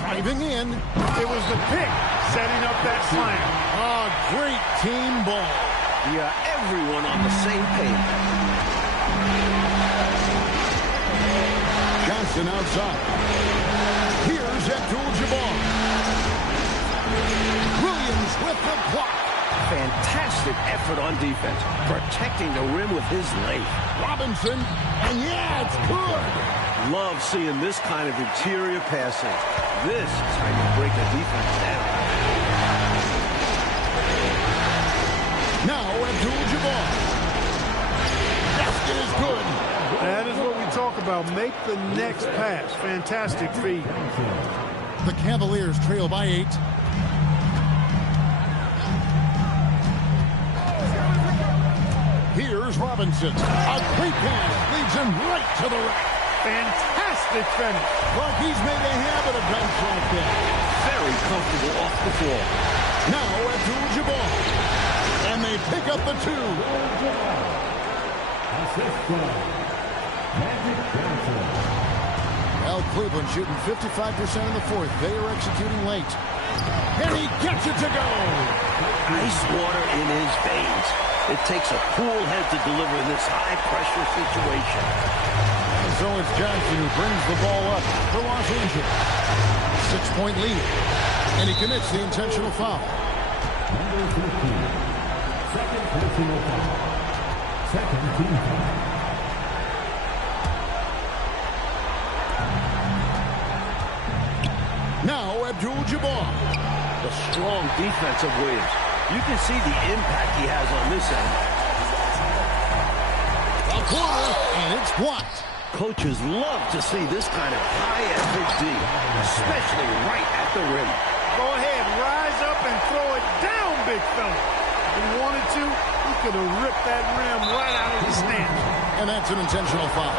Driving in. It was the pick setting up that slam. Oh, great team ball. Yeah, everyone on the same page. Johnson outside. Here's Abdul-Jabbar. Williams with the block. Fantastic effort on defense, protecting the rim with his length. Robinson, and yeah, it's good. Love seeing this kind of interior passing. This is how you break a defense down. Now Abdul-Jabbar. Basket is good. That is what we talk about. Make the next pass. Fantastic feed. The Cavaliers trail by 8. Here's Robinson. A quick pass leads him right to the rack. Fantastic finish. Like he's made a habit of dunks like that. Very comfortable off the floor. Now Abdul-Jabbar. And they pick up the 2. Assist from Magic Johnson. Well, Cleveland shooting 55% in the fourth. They are executing late. And he gets it to go. Ice water in his veins. It takes a cool head to deliver in this high-pressure situation. And so it's Johnson who brings the ball up for Los Angeles. 6-point lead. And he commits the intentional foul. Number 15. Second personal foul. Second team foul. Now Abdul-Jabbar. The strong defense of Williams. You can see the impact he has on this end. A corner, and it's blocked. Coaches love to see this kind of high-effort D, especially right at the rim. Go ahead, rise up and throw it down, big fella. If he wanted to, he could have ripped that rim right out of the stand. And that's an intentional foul.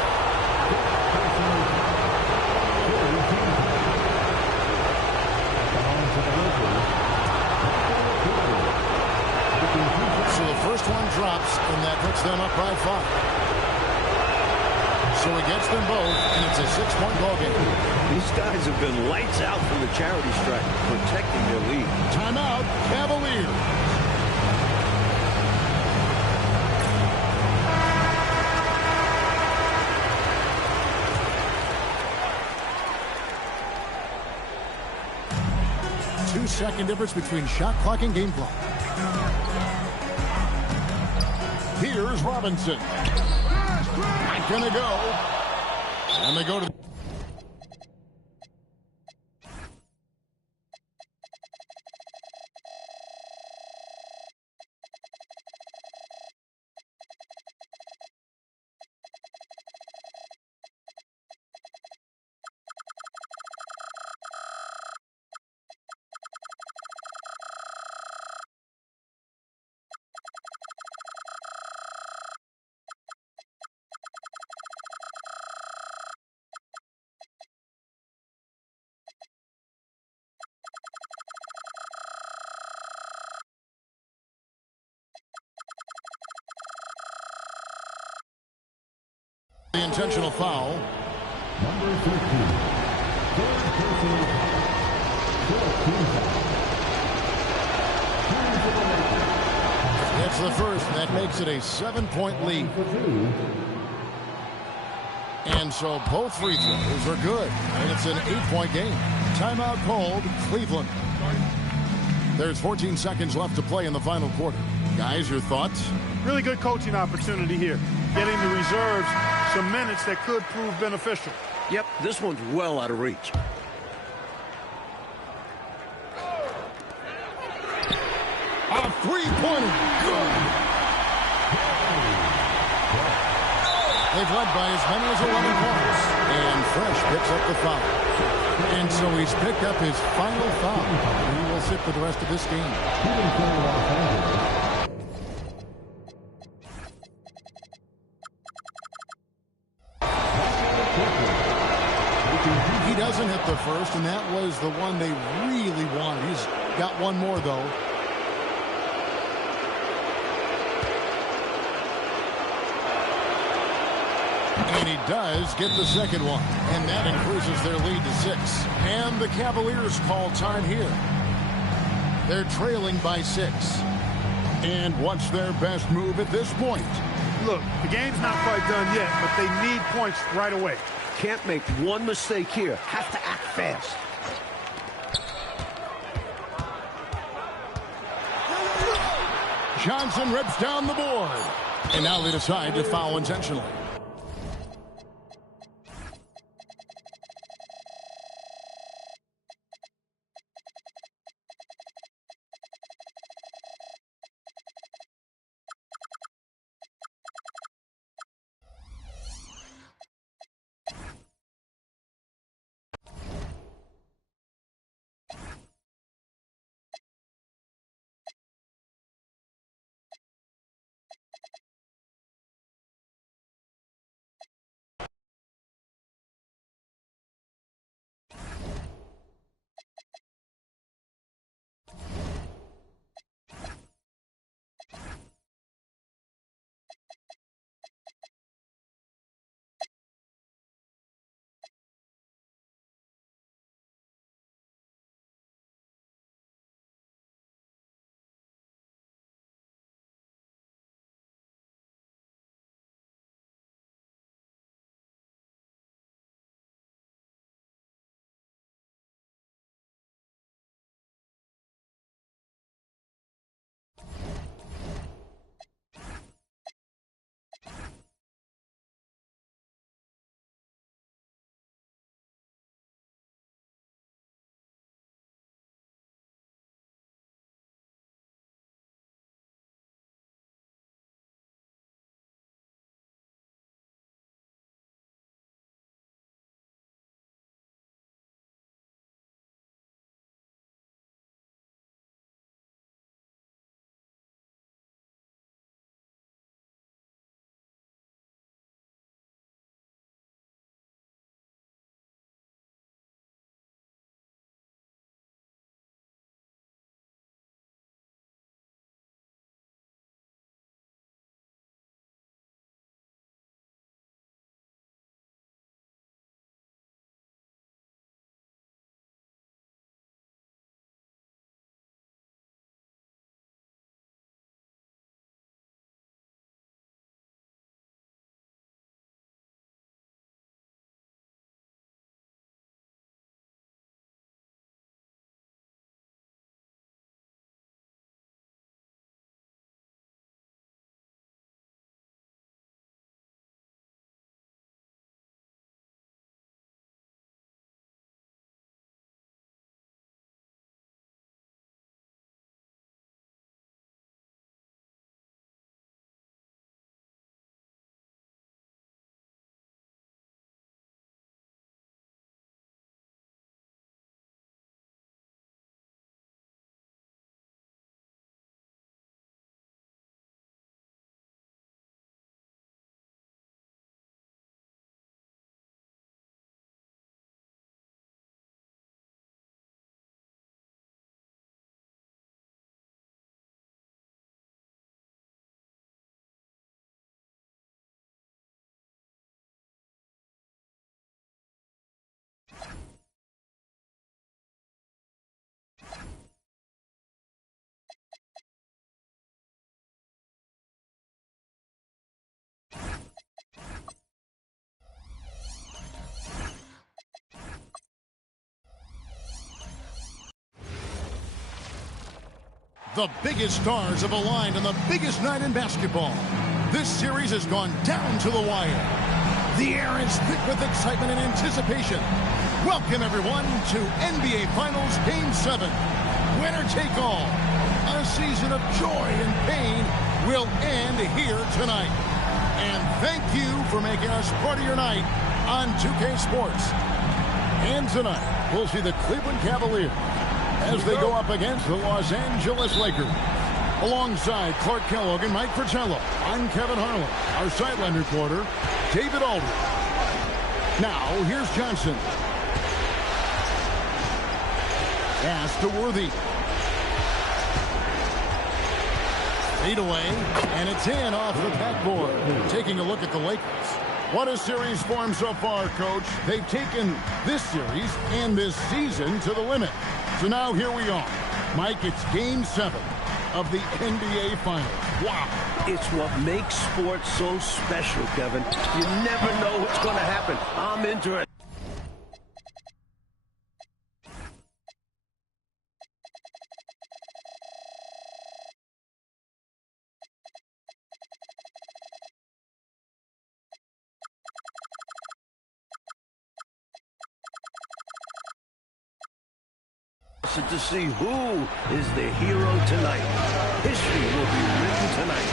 So the first one drops, and that puts them up by 5. So he gets them both, and it's a 6-point ball game. These guys have been lights out from the charity stripe, protecting their lead. Timeout, Cavaliers. Two-second difference between shot clock and game clock. Here's Robinson. Not gonna go. And they go to... The intentional foul. Number 13. Third personal foul. Fourth team foul. That's the first, and that makes it a 7-point lead. And so both free throws are good, and it's an 8-point game. Timeout called, Cleveland. There's 14 seconds left to play in the final quarter. Guys, your thoughts? Really good coaching opportunity here. Getting the reserves some minutes that could prove beneficial. Yep, this one's well out of reach. A three-pointer. Good. They've led by as many as 11 points. And Fresh picks up the foul. And so he's picked up his final foul. He will sit for the rest of this game. He doesn't hit the first, and that was the one they really wanted. He's got one more, though. And he does get the second one. And that increases their lead to 6. And the Cavaliers call time here. They're trailing by 6. And what's their best move at this point? Look, the game's not quite done yet, but they need points right away. Can't make one mistake here. Have to act fast. Johnson rips down the board. And now they decide to foul intentionally. The biggest stars have aligned on the biggest night in basketball. This series has gone down to the wire. The air is thick with excitement and anticipation. Welcome, everyone, to NBA Finals Game 7. Winner take all. A season of joy and pain will end here tonight. And thank you for making us part of your night on 2K Sports. And tonight, we'll see the Cleveland Cavaliers as they go up against the Los Angeles Lakers. Alongside Clark Kellogg and Mike Fratello, I'm Kevin Harlan. Our sideline reporter, David Aldridge. Now, here's Johnson. Pass to Worthy. Fade away, and it's in off the backboard. Taking a look at the Lakers. What a series form so far, Coach. They've taken this series and this season to the limit. So now here we are. Mike, it's Game 7 of the NBA Finals. Wow. It's what makes sports so special, Kevin. You never know what's going to happen. I'm interested. To see who is the hero tonight. History will be written tonight.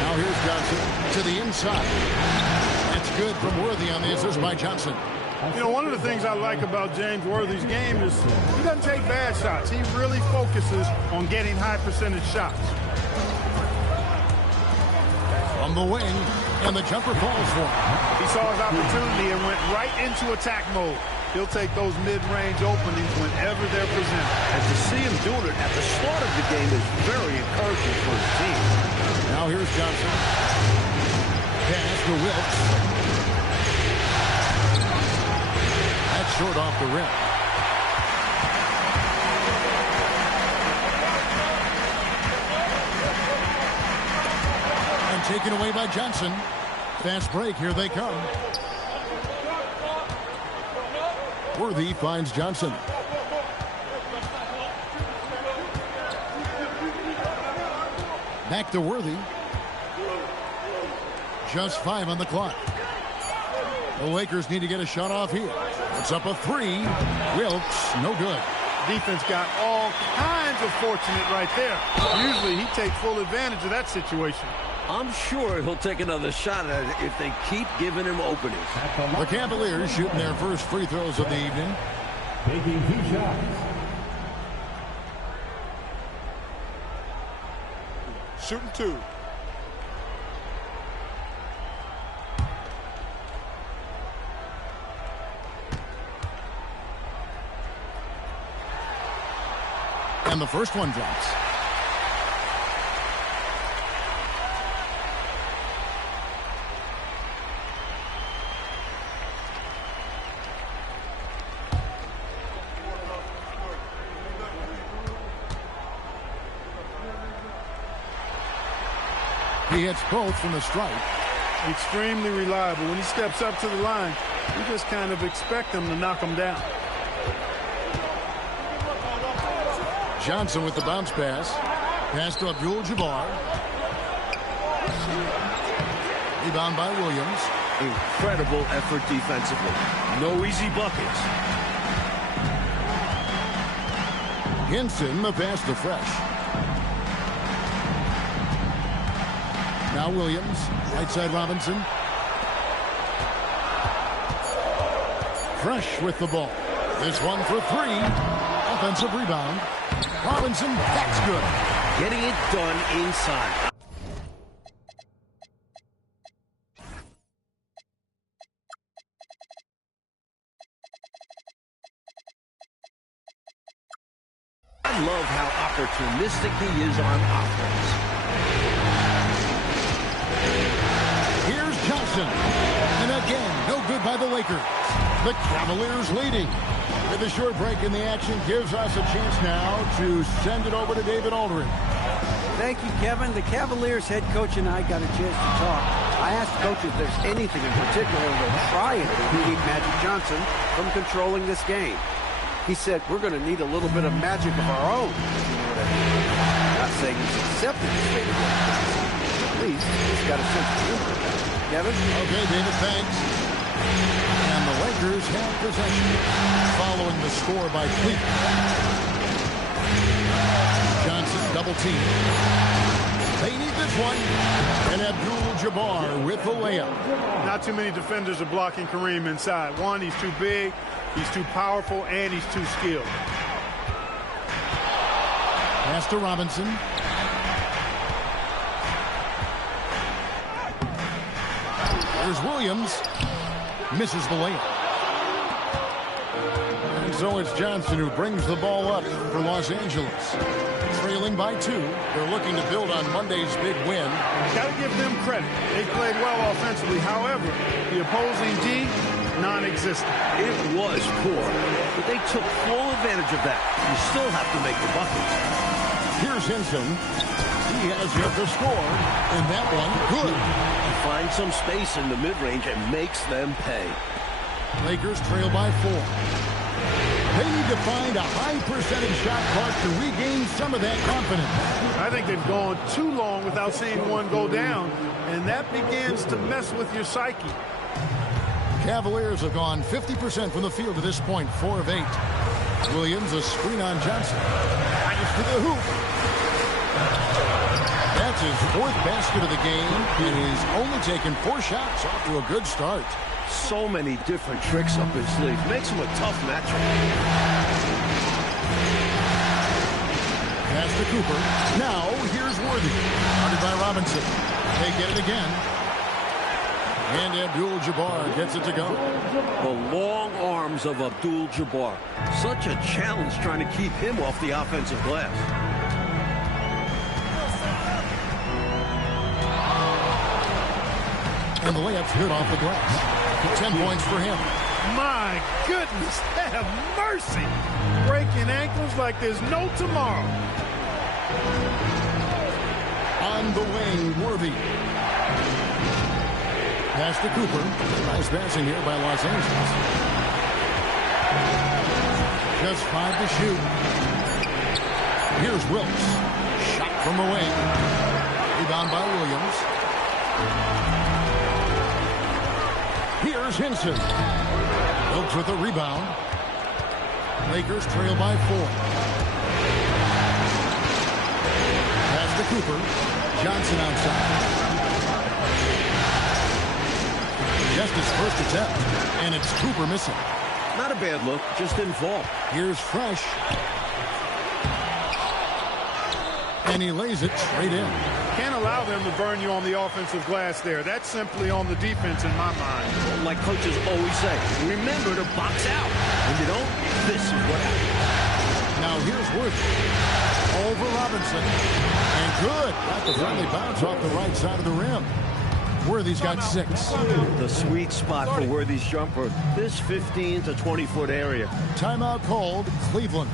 Now here's Johnson to the inside. That's good from Worthy on the assist by Johnson. You know, one of the things I like about James Worthy's game is he doesn't take bad shots. He really focuses on getting high percentage shots. From the wing, and the jumper falls for him. He saw his opportunity and went right into attack mode. He'll take those mid-range openings whenever they're presented. And to see him doing it at the start of the game is very encouraging for his team. Now here's Johnson. Pass to Wilkes. That's short off the rim. And taken away by Johnson. Fast break, here they come. Worthy finds Johnson. Back to Worthy. Just 5 on the clock. The Lakers need to get a shot off here. It's up a 3. Wilkes, no good. Defense got all kinds of fortunate right there. Usually he takes full advantage of that situation. I'm sure he'll take another shot at it if they keep giving him openings. The Cavaliers shooting their first free throws of the evening. Taking 2 shots. Shooting 2. And the first one drops. He hits both from the stripe. Extremely reliable. When he steps up to the line, you just kind of expect him to knock him down. Johnson with the bounce pass. Pass to Abdul-Jabbar. Rebound by Williams. Incredible effort defensively. No easy buckets. Hinson, the pass to Fresh. Now Williams, right side Robinson. Fresh with the ball. This one for 3. Offensive rebound. Robinson, that's good. Getting it done inside. I love how opportunistic he is on offense. Here's Johnson. And again, no good by the Lakers. The Cavaliers leading. With a short break in the action gives us a chance now to send it over to David Aldridge. Thank you, Kevin. The Cavaliers head coach and I got a chance to talk. I asked Coach if there's anything in particular they're trying to keep Magic Johnson from controlling this game. He said, we're going to need a little bit of magic of our own. Not saying he's accepted the state of Wisconsin. At least he's got a sense of humor. Kevin? Okay, David, thanks. And the Lakers have possession following the score by Cleveland. Johnson double team. They need this one. And Abdul-Jabbar with the layup. Not too many defenders are blocking Kareem inside. One, he's too big, he's too powerful, and he's too skilled. Pass to Robinson. There's Williams. Misses the layup. And so it's Johnson who brings the ball up for Los Angeles. Trailing by 2. They're looking to build on Monday's big win. Got to give them credit. They played well offensively. However, the opposing D, non-existent. It was poor, but they took full advantage of that. You still have to make the buckets. Here's Henson. He has yet to score, and that one good. Find some space in the mid-range and makes them pay. Lakers trail by 4. They need to find a high percentage shot clock to regain some of that confidence. I think they've gone too long without seeing one go down, and that begins to mess with your psyche. Cavaliers have gone 50% from the field to this point, 4 of 8. Williams, a screen on Johnson. Nice to the hoop. That's his 4th basket of the game, and he's only taken 4 shots off to a good start. So many different tricks up his sleeve. Makes him a tough matchup. Pass to Cooper. Now, here's Worthy. Guarded by Robinson. They get it again. And Abdul-Jabbar gets it to go. The long arms of Abdul-Jabbar. Such a challenge trying to keep him off the offensive glass. And the layup's good off the glass. 10 points for him. My goodness, have mercy. Breaking ankles like there's no tomorrow. On the wing, Worthy. Pass to Cooper. Nice passing here by Los Angeles. Just 5 to shoot. Here's Wilkes. Shot from the wing. Rebound by Williams. Here's Henson. Wilkes with a rebound. Lakers trail by 4. Pass to Cooper. Johnson outside. Just his first attempt, and it's Cooper missing. Not a bad look, just didn't fall. Here's Fresh. And he lays it straight in. Can't allow them to burn you on the offensive glass there. That's simply on the defense in my mind. Like coaches always say, remember to box out. When you don't, this is what happens. Now here's Worthy. Over Robinson. And good. Got the friendly bounce off the right side of the rim. Worthy's got 6. The sweet spot for Worthy's jumper, this 15 to 20-foot area. Timeout called, Cleveland.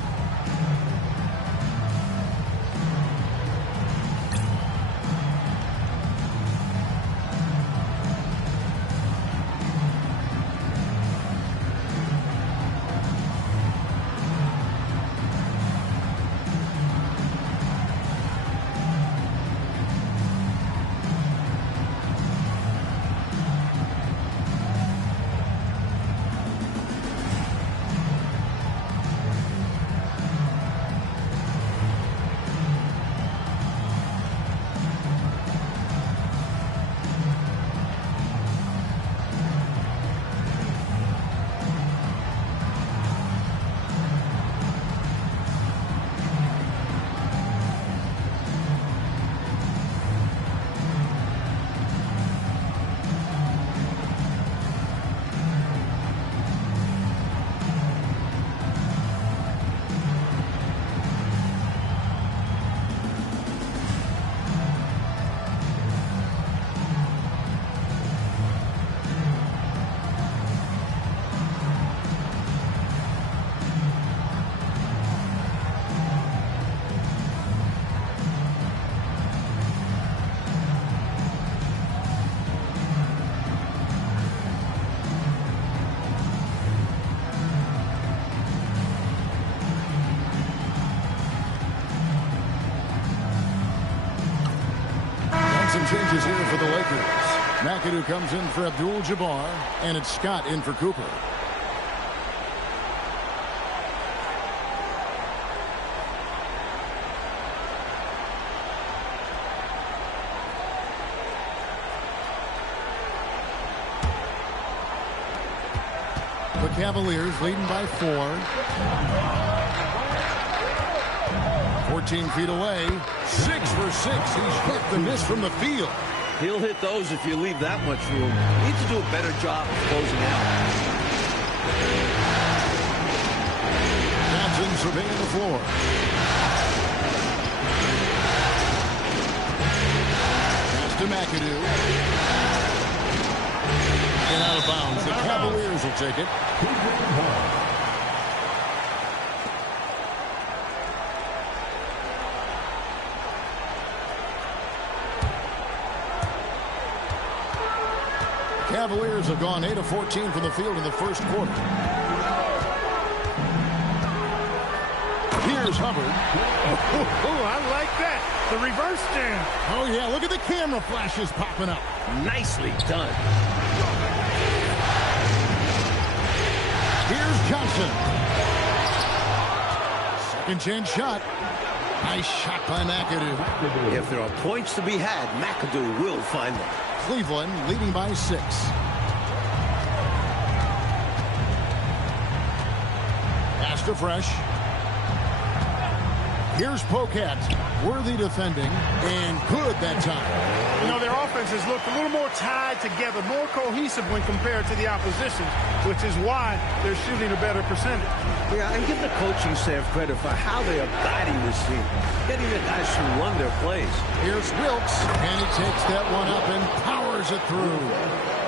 changes here for the Lakers. McAdoo comes in for Abdul-Jabbar, and it's Scott in for Cooper. The Cavaliers leading by 4. 14 feet away. 6 for 6. He's hit the miss from the field. He'll hit those if you leave that much room. Needs to do a better job of closing out. Johnson surveying the floor. Pass to McAdoo. And out of bounds. The Cavaliers will take it. Cavaliers have gone 8 of 14 from the field in the first quarter. Here's Hubbard. Oh, I like that. The reverse jam. Oh, yeah, look at the camera flashes popping up. Nicely done. Here's Johnson. Second chance shot. Nice shot by McAdoo. If there are points to be had, McAdoo will find them. Cleveland leading by 6. Pass to Fresh. Here's Pocat. Worthy defending, and good that time. You know, their offense has looked a little more tied together, more cohesive when compared to the opposition, which is why they're shooting a better percentage. Yeah, and give the coaching staff credit for how they are guiding this team, getting the guys to run their plays. Here's Wilkes, and he takes that one up and powers it through.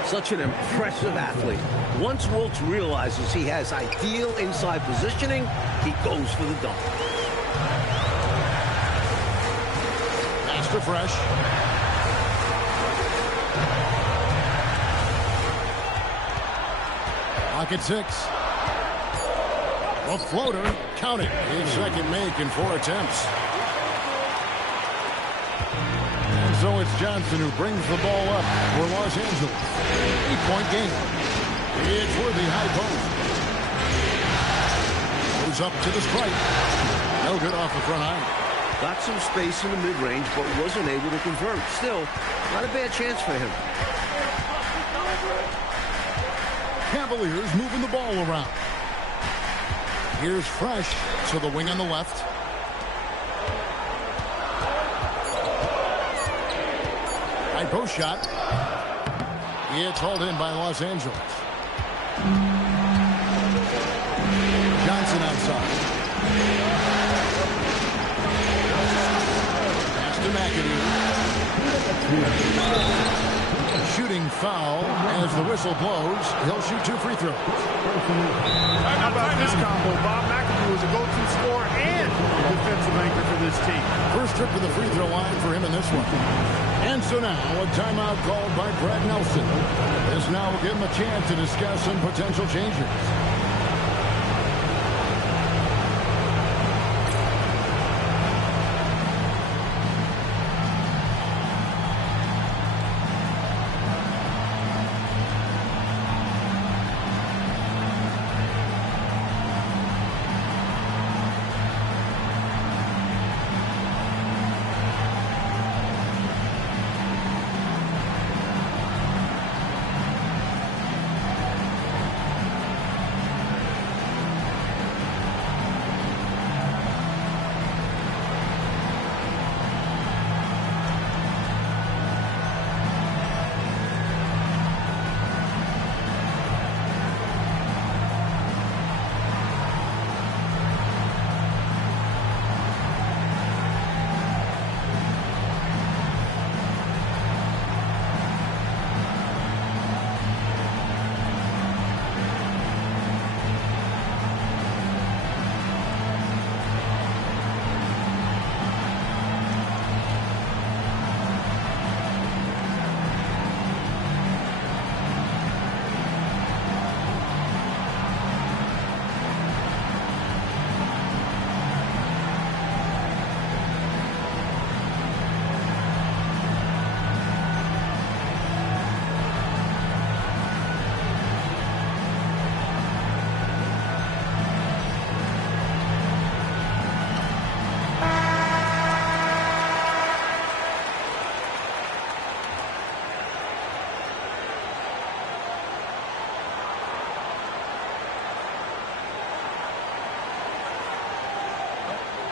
Such an impressive athlete. Once Wilkes realizes he has ideal inside positioning, he goes for the dunk. Pass to Fresh. Clock at 6. A floater, count it. His second make in 4 attempts. And so it's Johnson who brings the ball up for Los Angeles. 8-point game. It's Worthy high post. Goes up to the strike. No good off the front iron. Got some space in the mid-range, but wasn't able to convert. Still, not a bad chance for him. Cavaliers moving the ball around. Here's Fresh to the wing on the left. High post shot. It's hauled in by Los Angeles. Johnson outside. Pass to McAdoo. Shooting foul as the whistle blows. He'll shoot 2 free throws. How about this combo? Bob McAdoo is a go-to scorer and defensive anchor for this team. First trip to the free throw line for him in this one. And so now a timeout called by Brad Nelson. This now will give him a chance to discuss some potential changes.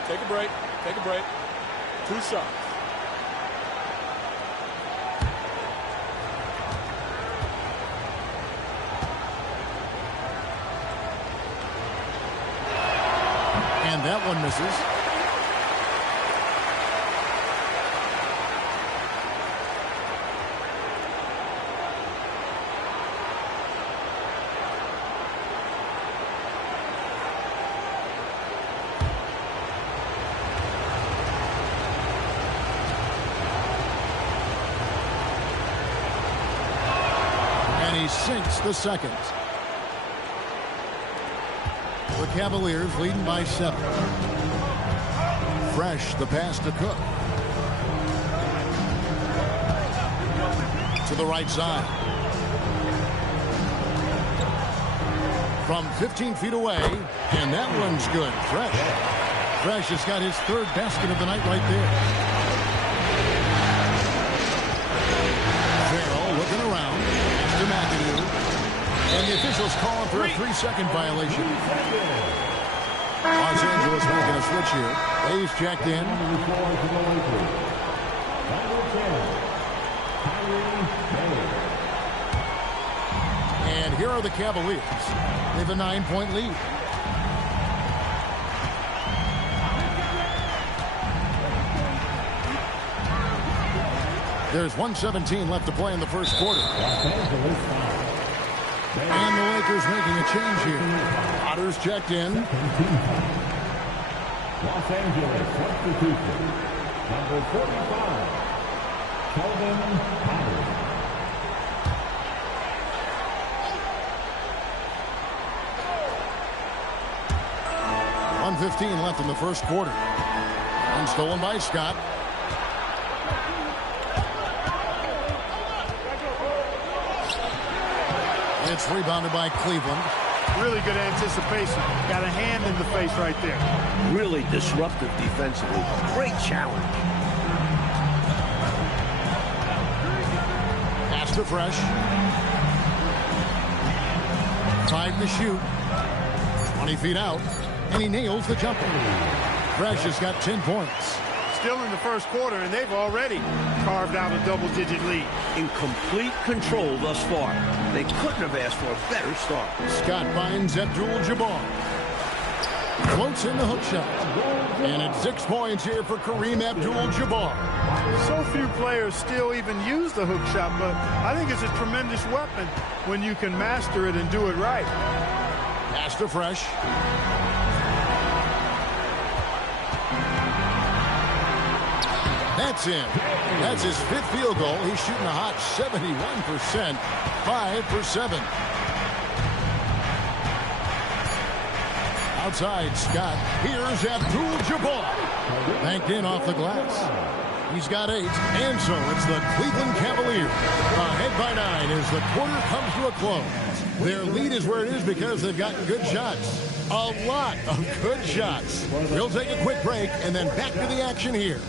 Take a break. Take a break. 2 shots. And that one misses. Sinks the second. The Cavaliers leading by 7. Fresh, the pass to Cook. To the right side. From 15 feet away, and that one's good. Fresh. Fresh has got his 3rd basket of the night right there. Farrell looking around. To McAdoo. And the officials call him for a 3-second violation. Los Angeles making a switch here. Hayes checked in. And here are the Cavaliers. They have a 9-point lead. There's 1:17 left to play in the first quarter. And the Lakers making a change here. Potter's checked in. Los Angeles substitution. Number 45. Kelvin Potter. 1:15 left in the first quarter. And stolen by Scott. It's rebounded by Cleveland. Really good anticipation. Got a hand in the face right there. Really disruptive defensively. Great challenge. Pass to Fresh. 5 to shoot. 20 feet out. And he nails the jumper. Fresh has got 10 points. Still in the first quarter, and they've already carved out a double-digit lead. In complete control thus far. They couldn't have asked for a better start. Scott finds Abdul-Jabbar. Floats in the hook shot. And it's 6 points here for Kareem Abdul-Jabbar. So few players still even use the hook shot, but I think it's a tremendous weapon when you can master it and do it right. Pass to Fresh. That's in. That's his 5th field goal. He's shooting a hot 71%. 5 for 7. Outside, Scott. Here's Abdul-Jabbar. Banked in off the glass. He's got 8. And so it's the Cleveland Cavaliers ahead by 9 as the quarter comes to a close. Their lead is where it is because they've got good shots. A lot of good shots. We'll take a quick break and then back to the action here.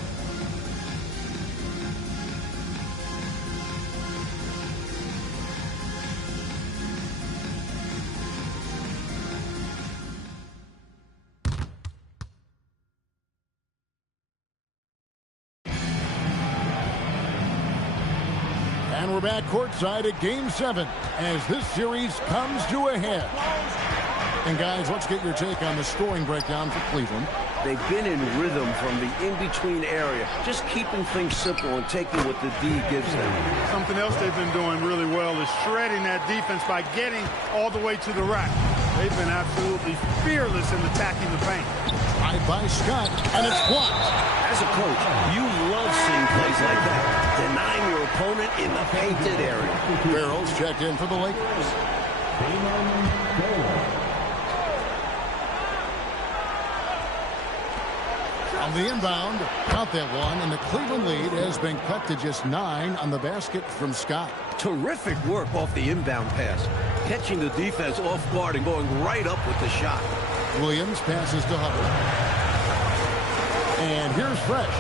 And we're back courtside at Game 7 as this series comes to a head. And guys, let's get your take on the scoring breakdown for Cleveland. They've been in rhythm from the in-between area, just keeping things simple and taking what the D gives them. Something else they've been doing really well is shredding that defense by getting all the way to the rack. They've been absolutely fearless in attacking the paint. Right by Scott, and it's blocked. As a coach, you love seeing plays like that. Denying your opponent in the painted area. Farrell's checked in for the Lakers. On the inbound, got that one, and the Cleveland lead has been cut to just 9 on the basket from Scott. Terrific work off the inbound pass. Catching the defense off guard and going right up with the shot. Williams passes to Hubbard. And here's Fresh.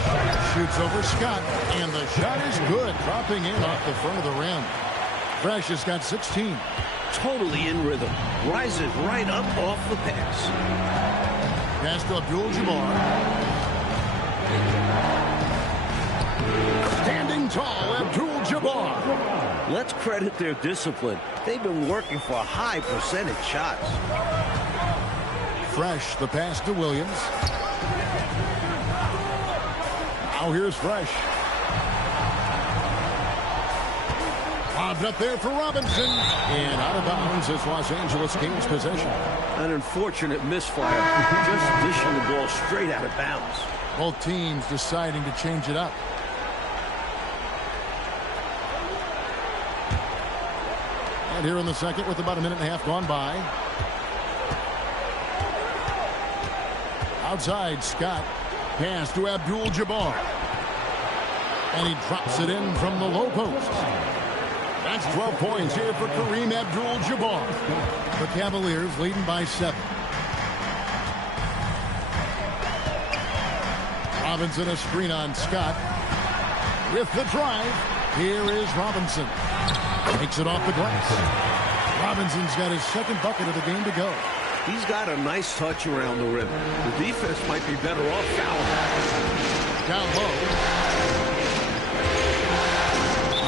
Shoots over Scott, and the shot is good, dropping in off the front of the rim. Fresh has got 16. Totally in rhythm. Rises right up off the pass. Pass to Abdul-Jabbar. standing tall, Abdul-Jabbar. Let's credit their discipline. They've been working for high percentage shots. Fresh, the pass to Williams. Now here's Fresh. Lobbed up there for Robinson. And out of bounds as Los Angeles gains possession. An unfortunate misfire. Just dishing the ball straight out of bounds. Both teams deciding to change it up. And here in the second with about a minute and a half gone by. Outside, Scott. Pass to Abdul-Jabbar. And he drops it in from the low post. That's 12 points here for Kareem Abdul-Jabbar. The Cavaliers leading by 7. Robinson a screen on Scott. With the drive, here is Robinson. Takes it off the glass. Robinson's got his second bucket of the game to go. He's got a nice touch around the rim. The defense might be better off fouling. Down low.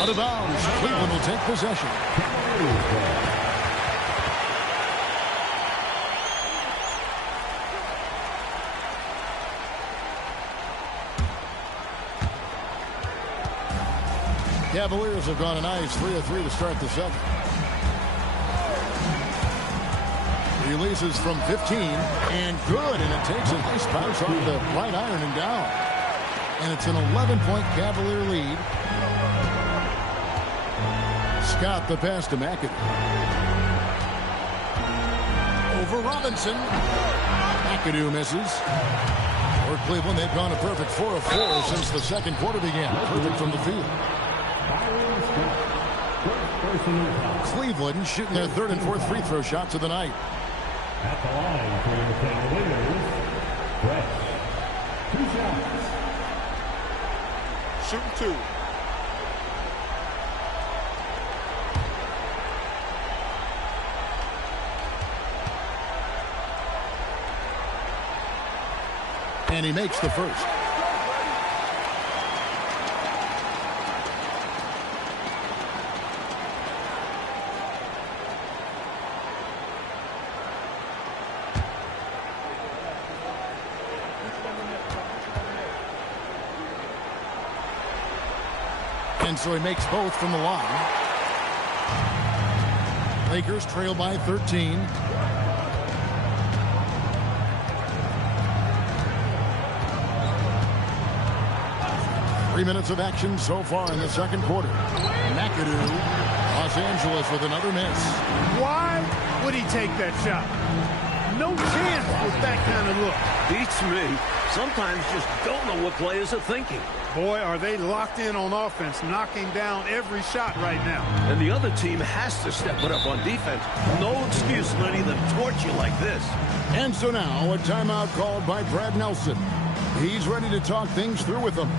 Out of bounds. Cleveland will take possession. Cavaliers have gone a nice 3 of 3 to start the second. Releases from 15 and good, and it takes a nice bounce off the right iron and down. And it's an 11-point Cavalier lead. Scott the pass to McAdoo. Over Robinson. McAdoo misses. For Cleveland, they've gone a perfect 4 of 4 since the second quarter began. Perfect from the field. Cleveland shooting their third and fourth free throw shots of the night. At the line for the Cavaliers, Fresh. 2 shots. Shooting 2. And he makes the first. And so he makes both from the line. Lakers trail by 13. Three minutes of action so far in the second quarter. McAdoo, Los Angeles with another miss. Why would he take that shot? No chance with that kind of look. Beats me. Sometimes just don't know what players are thinking. Boy, are they locked in on offense, knocking down every shot right now. And the other team has to step it up on defense. No excuse letting them torch you like this. And so now a timeout called by Brad Nelson. He's ready to talk things through with them.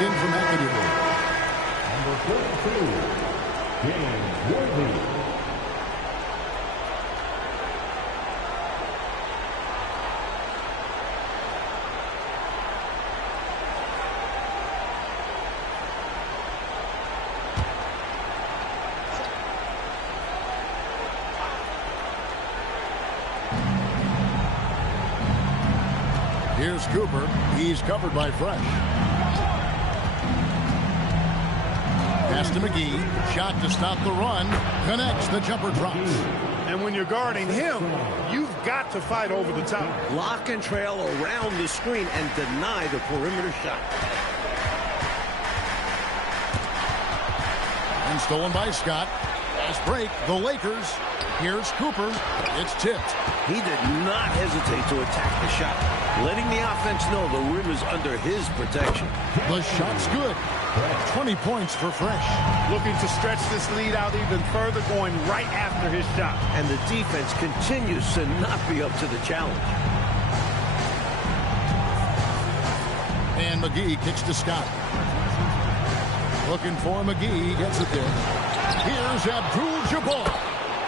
checked in from McAdoo. Number 32, James Worthy. Here's Cooper. He's covered by Fresh. Pass to McGee. Shot to stop the run. Connects. The jumper drops. And when you're guarding him, you've got to fight over the top. Lock and trail around the screen and deny the perimeter shot. And stolen by Scott. Fast break. The Lakers. Here's Cooper. It's tipped. He did not hesitate to attack the shot, letting the offense know the rim is under his protection. The shot's good. 20 points for Fresh. Looking to stretch this lead out even further, going right after his shot. And the defense continues to not be up to the challenge. And McGee kicks to Scott. Looking for McGee. Gets it there. Here's Abdul-Jabbar.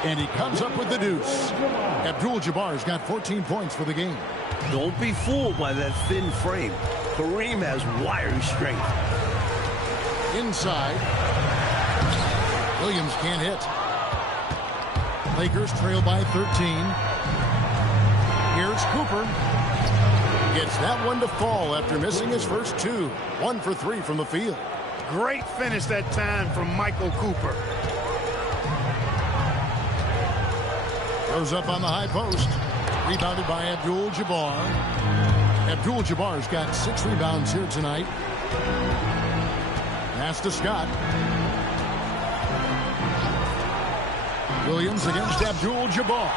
And he comes up with the deuce. Abdul-Jabbar's got 14 points for the game. Don't be fooled by that thin frame. Kareem has wiry strength. Inside. Williams can't hit. Lakers trail by 13. Here's Cooper. Gets that one to fall after missing his first two. 1 for 3 from the field. Great finish that time from Michael Cooper. Goes up on the high post. Rebounded by Abdul-Jabbar. Abdul-Jabbar's got 6 rebounds here tonight. Pass to Scott. Williams against Abdul-Jabbar.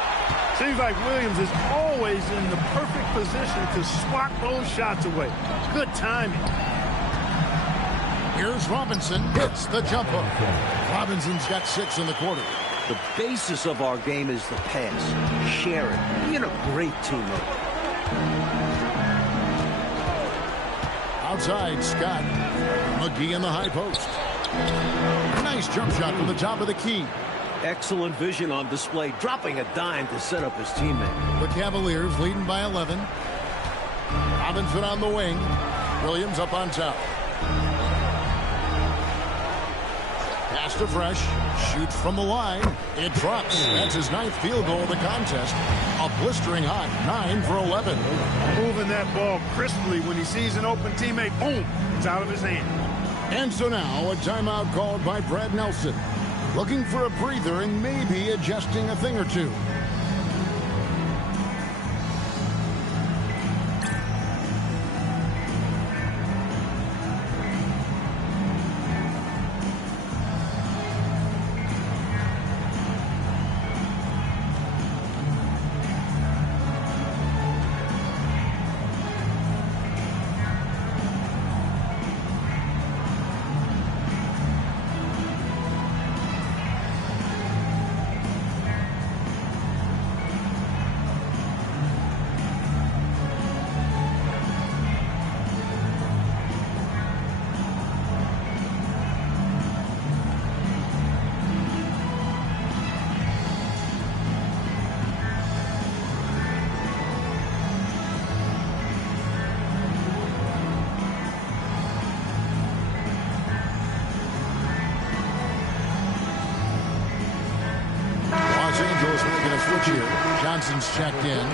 Seems like Williams is always in the perfect position to swat those shots away. Good timing. Here's Robinson. Hits the jump hook. Robinson's got 6 in the quarter. The basis of our game is the pass. Share it. Being a great teammate. Outside, Scott. McGee in the high post. Nice jump shot from the top of the key. Excellent vision on display, dropping a dime to set up his teammate. The Cavaliers leading by 11. Robinson on the wing. Williams up on top. Pass to Fresh. Shoots from the line. It drops. That's his 9th field goal of the contest. A blistering hot 9 for 11. Moving that ball crisply when he sees an open teammate. Boom! It's out of his hand. And so now a timeout called by Brad Nelson. Looking for a breather and maybe adjusting a thing or two. Johnson's checked in.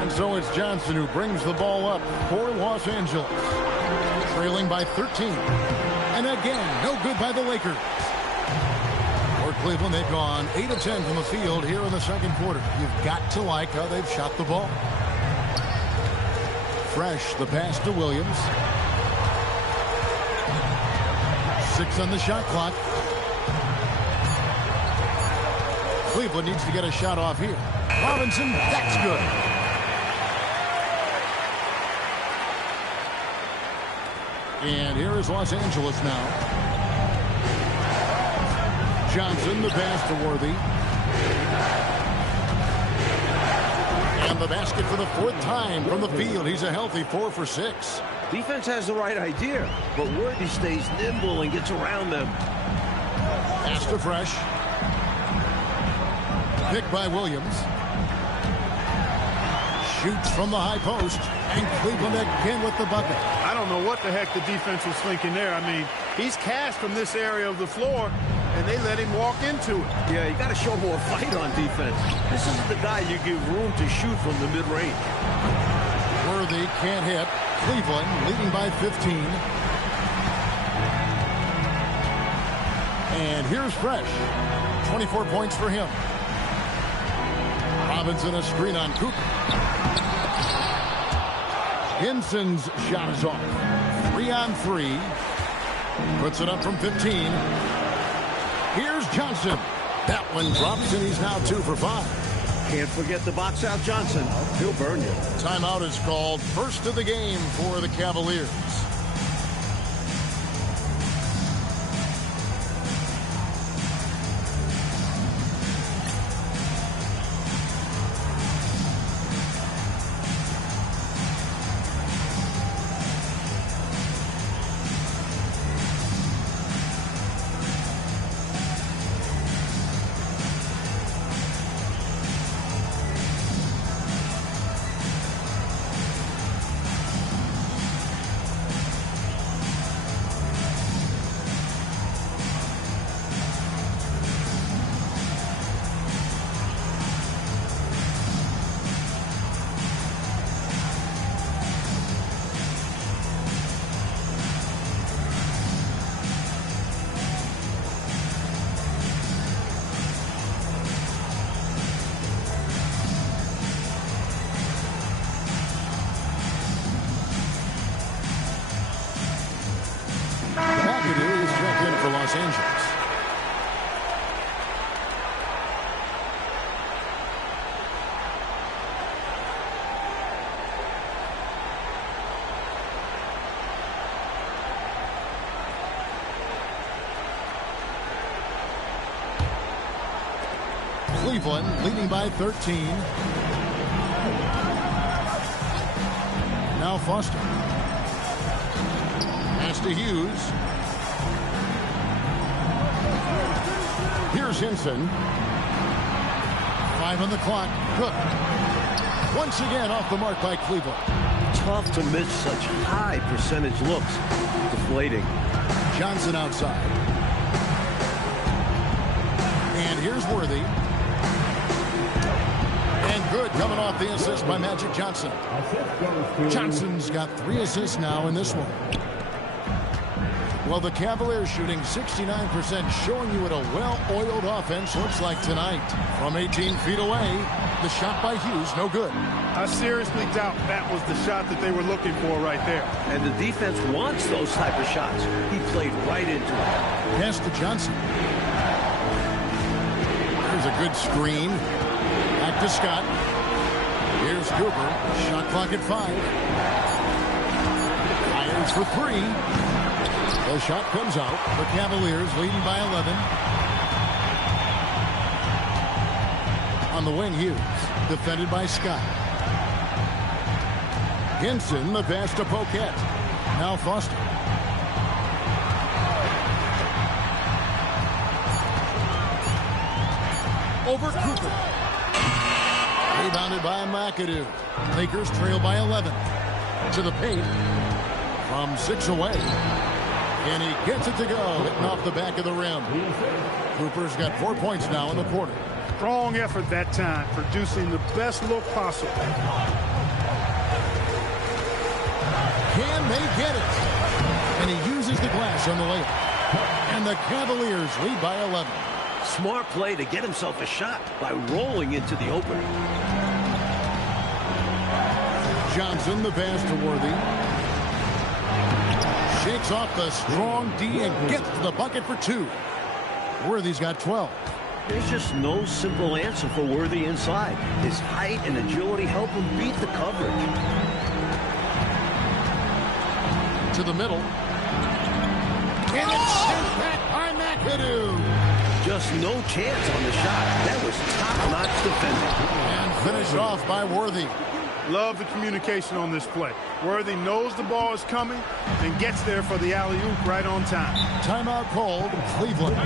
And so it's Johnson who brings the ball up for Los Angeles. Trailing by 13. And again, no good by the Lakers. For Cleveland, they've gone 8 of 10 from the field here in the second quarter. You've got to like how they've shot the ball. Fresh, the pass to Williams. 6 on the shot clock. Cleveland needs to get a shot off here. Robinson, that's good. And here is Los Angeles now. Johnson, the pass to Worthy. And the basket for the 4th time from the field. He's a healthy 4 for 6. Defense has the right idea, but Worthy stays nimble and gets around them. Pass to Fresh. Picked by Williams. Shoots from the high post. And Cleveland again with the bucket. I don't know what the heck the defense was thinking there. I mean, he's cast from this area of the floor, and they let him walk into it. Yeah, you got to show more fight on defense. This isn't the guy you give room to shoot from the mid-range. Worthy can't hit. Cleveland leading by 15. And here's Fresh. 24 points for him. Robinson a screen on Cooper. Hinson's shot is off. 3-on-3. Puts it up from 15. Here's Johnson. That one drops, and he's now 2 for 5. Can't forget the box out Johnson. He'll burn you. Timeout is called. First of the game for the Cavaliers. Los Angeles. Cleveland leading by 13. Now Foster. Pass to Hughes. Here's Hinson. 5 on the clock. Cook. Once again off the mark by Cleveland. Tough to miss such high percentage looks. Deflating. Johnson outside. And here's Worthy. And good coming off the assist by Magic Johnson. Johnson's got 3 assists now in this one. Well, the Cavaliers shooting 69%, showing you what a well-oiled offense looks like tonight. From 18 feet away, the shot by Hughes, no good. I seriously doubt that was the shot that they were looking for right there. And the defense wants those type of shots. He played right into it. Pass to Johnson. There's a good screen. Back to Scott. Here's Cooper. Shot clock at 5. Fires for 3. The shot comes out. The Cavaliers leading by 11. On the wing, Hughes. Defended by Scott. Hinson, the pass to Poquette. Now Foster. Over Cooper. Rebounded by McAdoo. Lakers trail by 11. To the paint. From 6 away. And he gets it to go, hitting off the back of the rim. Cooper's got 4 points now in the quarter. Strong effort that time, producing the best look possible. Can they get it? And he uses the glass on the layup. And the Cavaliers lead by 11. Smart play to get himself a shot by rolling into the opening. Johnson, the pass to Worthy. Shakes off the strong D and gets to the bucket for 2. Worthy's got 12. There's just no simple answer for Worthy inside. His height and agility help him beat the coverage. To the middle. Amadou. Just no chance on the shot. That was top-notch defending. And finished off by Worthy. Love the communication on this play. Worthy knows the ball is coming and gets there for the alley-oop right on time. Timeout called, Cleveland.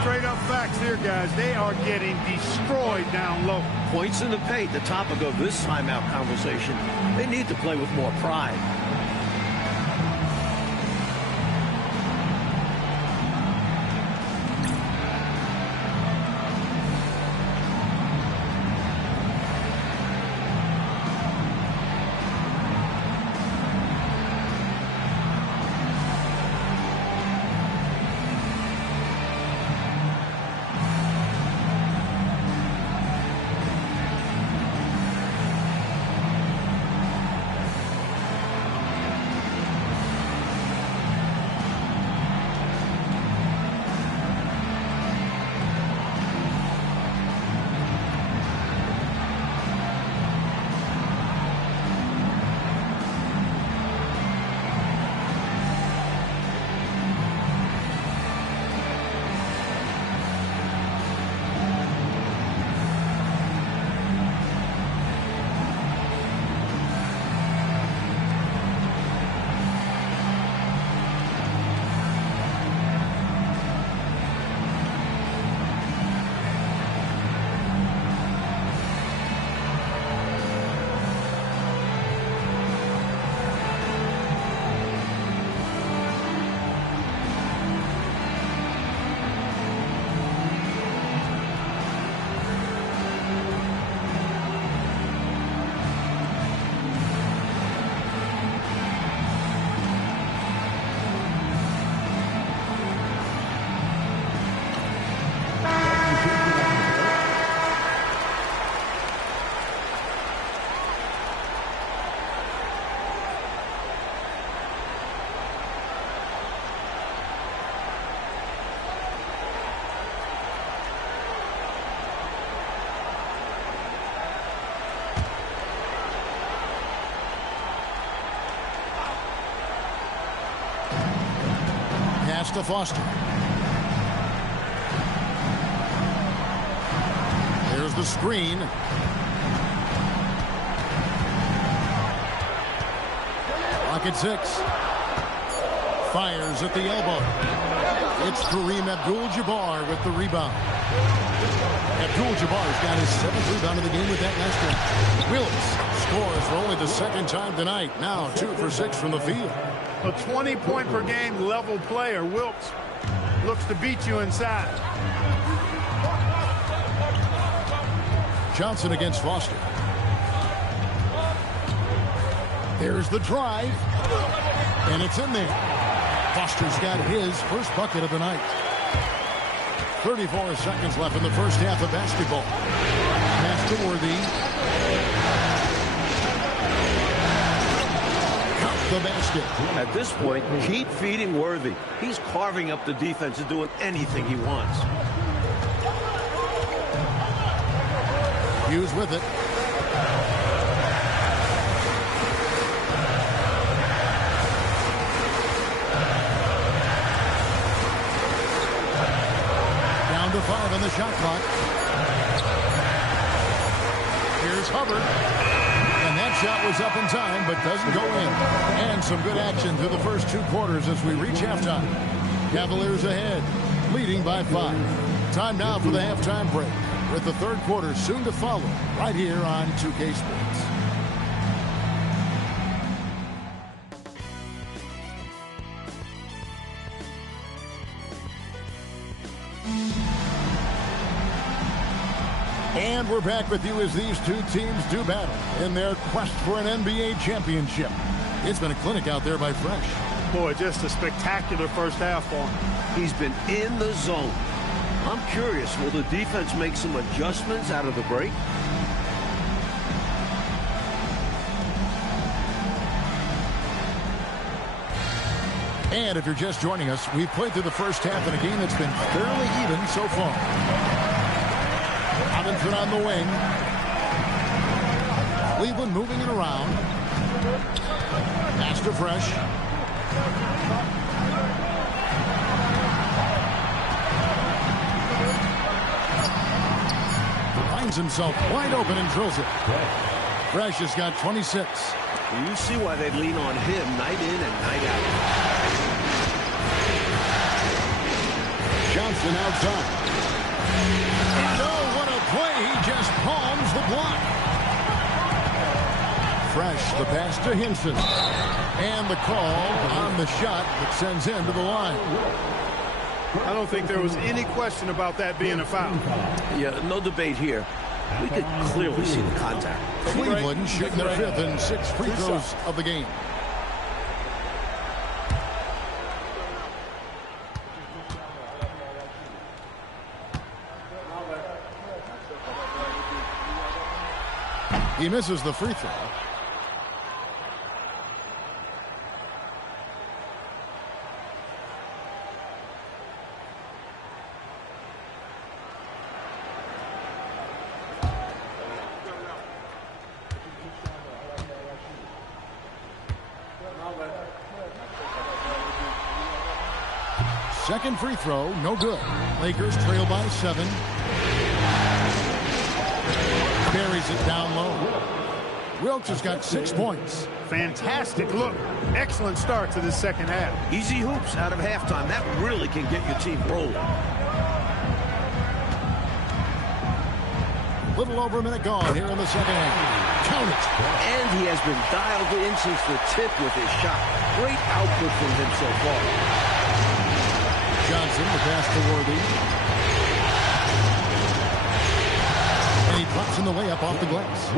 Straight up facts here, guys. They are getting destroyed down low. Points in the paint, the topic of this timeout conversation. They need to play with more pride. To Foster. There's the screen. Clock at 6. Fires at the elbow. It's Kareem Abdul-Jabbar with the rebound. Abdul-Jabbar's got his 7th rebound of the game with that last one. Wilkes scores for only the 2nd time tonight. Now 2 for 6 from the field. A 20-point per game level player. Wilkes looks to beat you inside. Johnson against Foster. There's the drive. And it's in there. Foster's got his first bucket of the night. 34 seconds left in the first half of basketball. Pass to Worthy. The basket. At this point, keep feeding Worthy. He's carving up the defense and doing anything he wants. Hughes with it. Down to 5 on the shot clock. Here's Hubbard. And that shot was up in time, but doesn't go in. And some good action through the first 2 quarters as we reach halftime. Cavaliers ahead, leading by 5. Time now for the halftime break, with the 3rd quarter soon to follow, right here on 2K Sports. And we're back with you as these 2 teams do battle in their quest for an NBA championship. It's been a clinic out there by Fresh. Boy, just a spectacular first half for him. He's been in the zone. I'm curious, will the defense make some adjustments out of the break? And if you're just joining us, we've played through the first half in a game that's been fairly even so far. Robinson on the wing. Cleveland moving it around. Pass to Fresh. finds himself wide open and drills it. Fresh has got 26. You see why they lean on him night in and night out. Johnson outside. And oh, what a play. He just palms the block. Fresh, the pass to Hinson. And the call on the shot that sends him to the line. I don't think there was any question about that being a foul. Yeah, no debate here. We could clearly see the contact. Cleveland shooting their 5th and 6th free throws of the game. He misses the free throw. Second free throw, no good. Lakers trail by 7. Buries it down low. Wilkes has got 6 points. Fantastic look. Excellent start to this second half. Easy hoops out of halftime. That really can get your team rolling. Little over a minute gone here in the second half. Count it. And he has been dialed in since the tip with his shot. Great output from him so far. Johnson, the pass to Worthy. And he drops in the layup off the glass.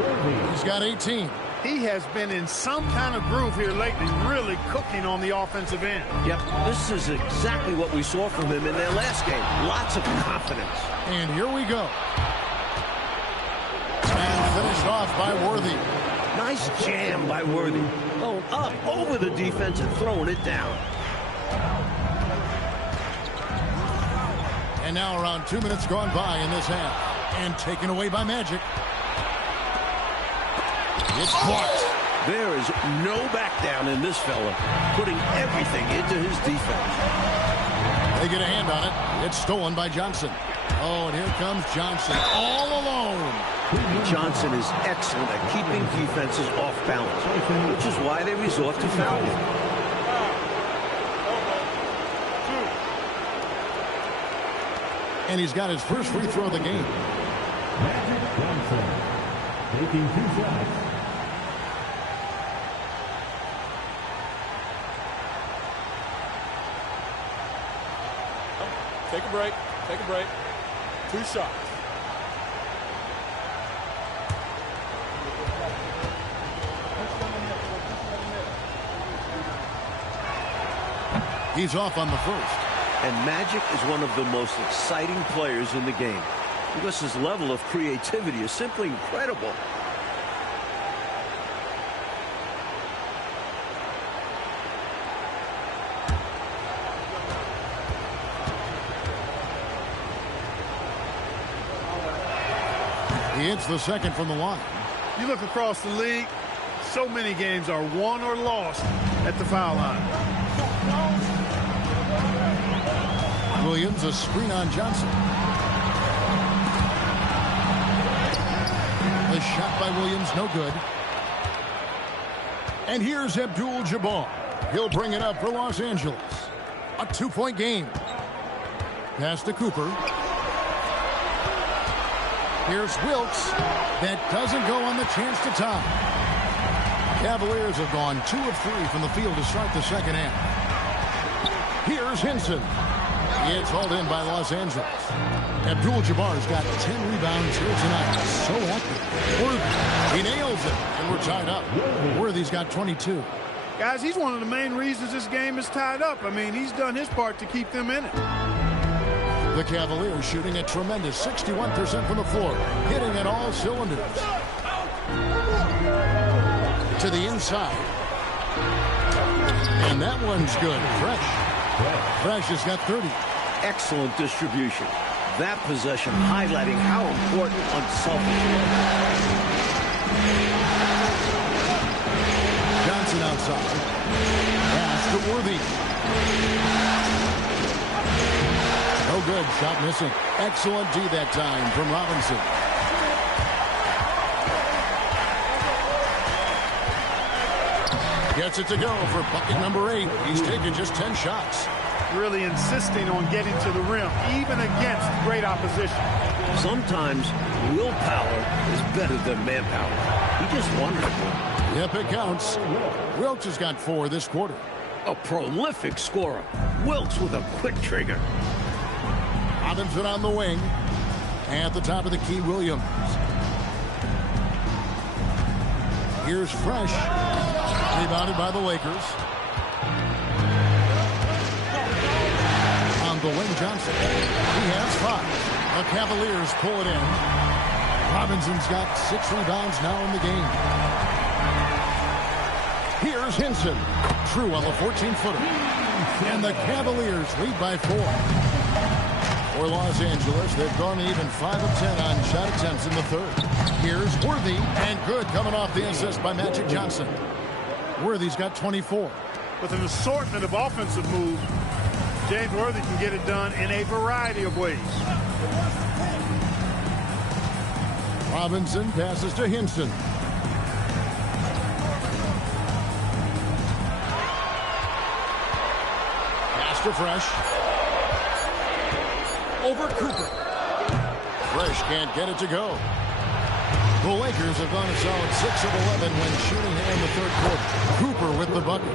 He's got 18. He has been in some kind of groove here lately, really cooking on the offensive end. Yep, this is exactly what we saw from him in their last game. Lots of confidence. And here we go. And finished off by Worthy. Nice jam by Worthy. Going up over the defense and throwing it down. And now around 2 minutes gone by in this half. And taken away by Magic. It's blocked. There is no back down in this fella, putting everything into his defense. They get a hand on it. It's stolen by Johnson. Oh, and here comes Johnson all alone. Johnson is excellent at keeping defenses off balance, which is why they resort to fouling. And he's got his first free throw of the game. Magic Johnson taking 2 shots. Take a break. Take a break. 2 shots. He's off on the first. And Magic is one of the most exciting players in the game because his level of creativity is simply incredible. He hits the second from the line. You look across the league, so many games are won or lost at the foul line. Williams, a screen on Johnson. The shot by Williams, no good. And here's Abdul-Jabbar. He'll bring it up for Los Angeles. A 2-point game. Pass to Cooper. Here's Wilkes. That doesn't go on the chance to tie. Cavaliers have gone 2 of 3 from the field to start the second half. Here's Hinson. It's hauled in by Los Angeles. Abdul-Jabbar's got 10 rebounds here tonight. So active. Worthy, he nails it, and we're tied up. Worthy's got 22. Guys, he's one of the main reasons this game is tied up. I mean, he's done his part to keep them in it. The Cavaliers shooting a tremendous 61% from the floor, hitting at all cylinders. To the inside. And that one's good. Fresh has got 30. Excellent distribution. That possession highlighting how important unselfish. Johnson outside. Pass to Worthy. No good. Shot missing. Excellent D that time from Robinson. Gets it to go for bucket number 8. He's taken just 10 shots. Really insisting on getting to the rim, even against great opposition. Sometimes willpower is better than manpower. He just wanted it. Yep, it counts. Wilkes has got 4 this quarter. A prolific scorer. Wilkes with a quick trigger. Robinson on the wing. At the top of the key, Williams. Here's Fresh. Rebounded by the Lakers. On the wing, Johnson. He has 5. The Cavaliers pull it in. Robinson's got 6 rebounds now in the game. Here's Hinson. True on the 14-footer. And the Cavaliers lead by 4. For Los Angeles, they've gone even 5 of 10 on shot attempts in the third. Here's Worthy, and good coming off the assist by Magic Johnson. Worthy's got 24. With an assortment of offensive moves, James Worthy can get it done in a variety of ways. Robinson passes to Hinson. Pass to Fresh. Over Cooper. Fresh can't get it to go. The Lakers have gone a solid 6 of 11 when shooting here in the third quarter. Cooper with the bucket.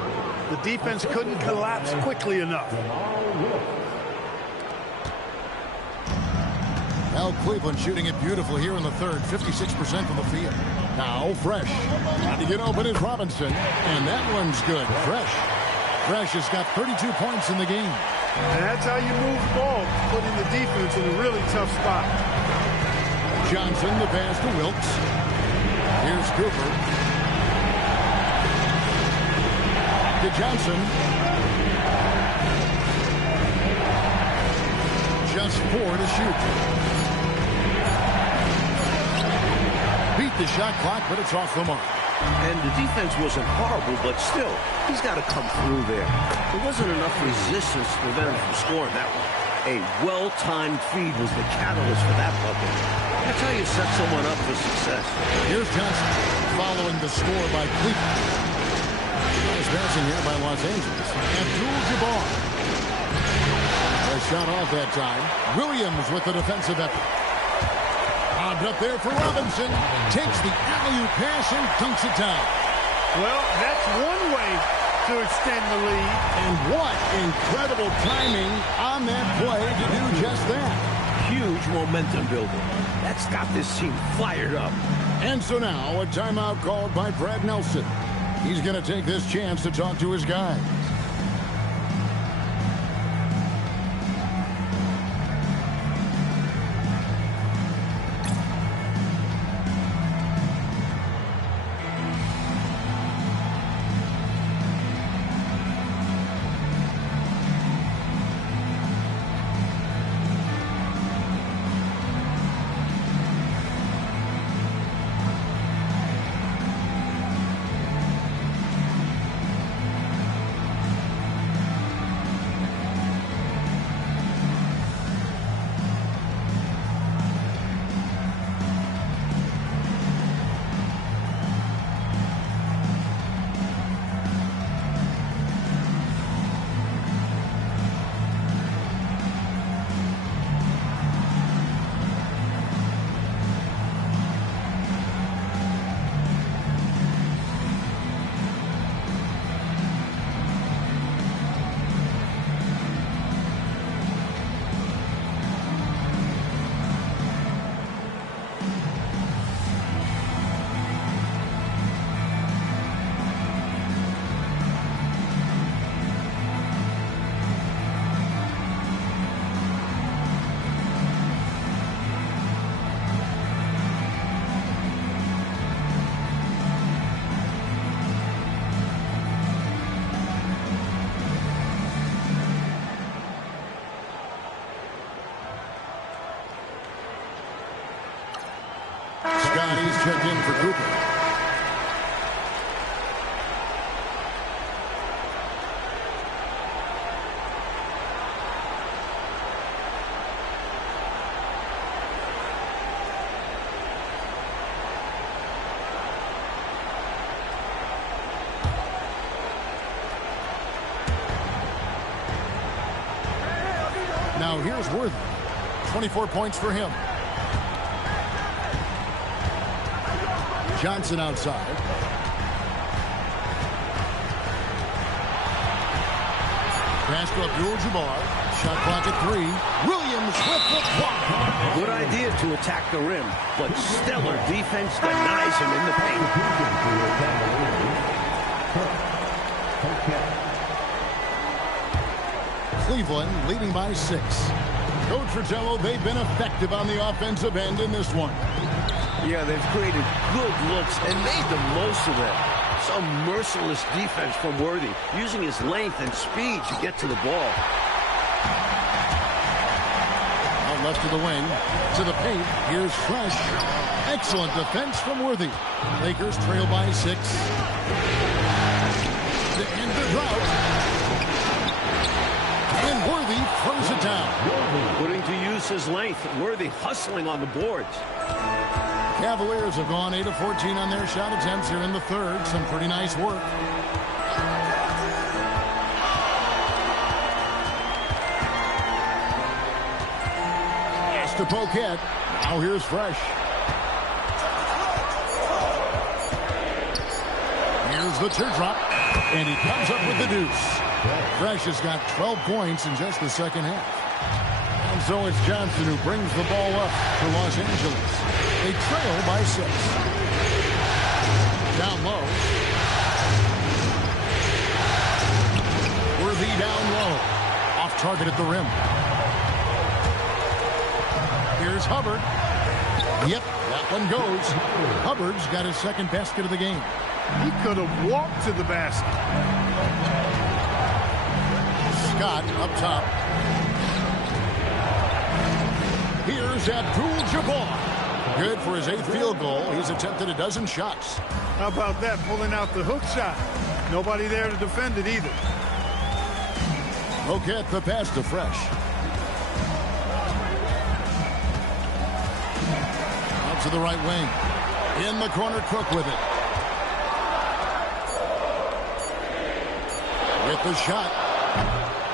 The defense couldn't collapse quickly enough. Now Cleveland shooting it beautifully here in the third, 56% from the field. Now Fresh. Trying to get open is Robinson, and that one's good. Fresh has got 32 points in the game. And that's how you move the ball, putting the defense in a really tough spot. Johnson, the pass to Wilkes. Here's Cooper. To Johnson. Just 4 to shoot. Beat the shot clock, but it's off the mark. And the defense wasn't horrible, but still, he's got to come through there. There wasn't enough resistance to prevent him from scoring that one. A well-timed feed was the catalyst for that bucket. That's how you set someone up for success. Here's Johnson following the score by Cleveland. Nice passing here by Los Angeles. Abdul-Jabbar. A shot off that time. Williams with the defensive effort. Bobbed up there for Robinson. Takes the alley-oop pass and dunks it down. Well, that's one way to extend the lead. And what incredible timing on that play to do just that. Huge momentum builder. That's got this team fired up. And so now a timeout called by Brad Nelson. He's going to take this chance to talk to his guys. Scotty's checked in for Cooper. Now here's Worthy. 24 points for him. Johnson outside. Pass to Abdul-Jabbar. Shot clock at 3. Williams with the block. Good idea to attack the rim, but stellar defense denies him in the paint. Cleveland leading by 6. Coach Fratello, they've been effective on the offensive end in this one. Yeah, they've created good looks and made the most of them. Some merciless defense from Worthy, using his length and speed to get to the ball. Out left to the wing, to the paint. Here's Fresh. Excellent defense from Worthy. Lakers trail by 6. To end the drought. And Worthy throws it down. Putting to use his length. Worthy hustling on the boards. Cavaliers have gone 8 of 14 on their shot attempts here in the third. Some pretty nice work. Pass to Poquette. Now here's Fresh. Here's the teardrop. And he comes up with the deuce. Fresh has got 12 points in just the second half. And so it's Johnson who brings the ball up for Los Angeles. They trail by 6. Down low. Worthy down low. Off target at the rim. Here's Hubbard. Yep, that one goes. Hubbard's got his second basket of the game. He could have walked to the basket. Scott up top. Here's Abdul-Jabbar. Good for his 8th field goal. He's attempted a dozen shots. How about that, pulling out the hook shot? Nobody there to defend it either. Poquette the pass to Fresh. Out to the right wing. In the corner, Cook with it. With the shot.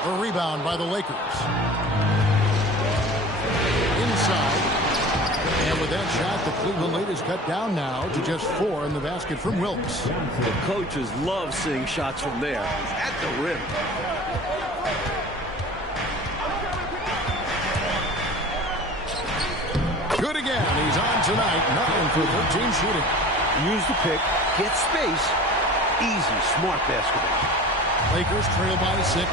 A rebound by the Lakers. Inside. And with that shot, the Cleveland lead is cut down now to just 4 in the basket from Wilkes. The coaches love seeing shots from there. At the rim. Good again. He's on tonight. 9 for 13 shooting. Use the pick. Get space. Easy, smart basketball. Lakers trail by 6.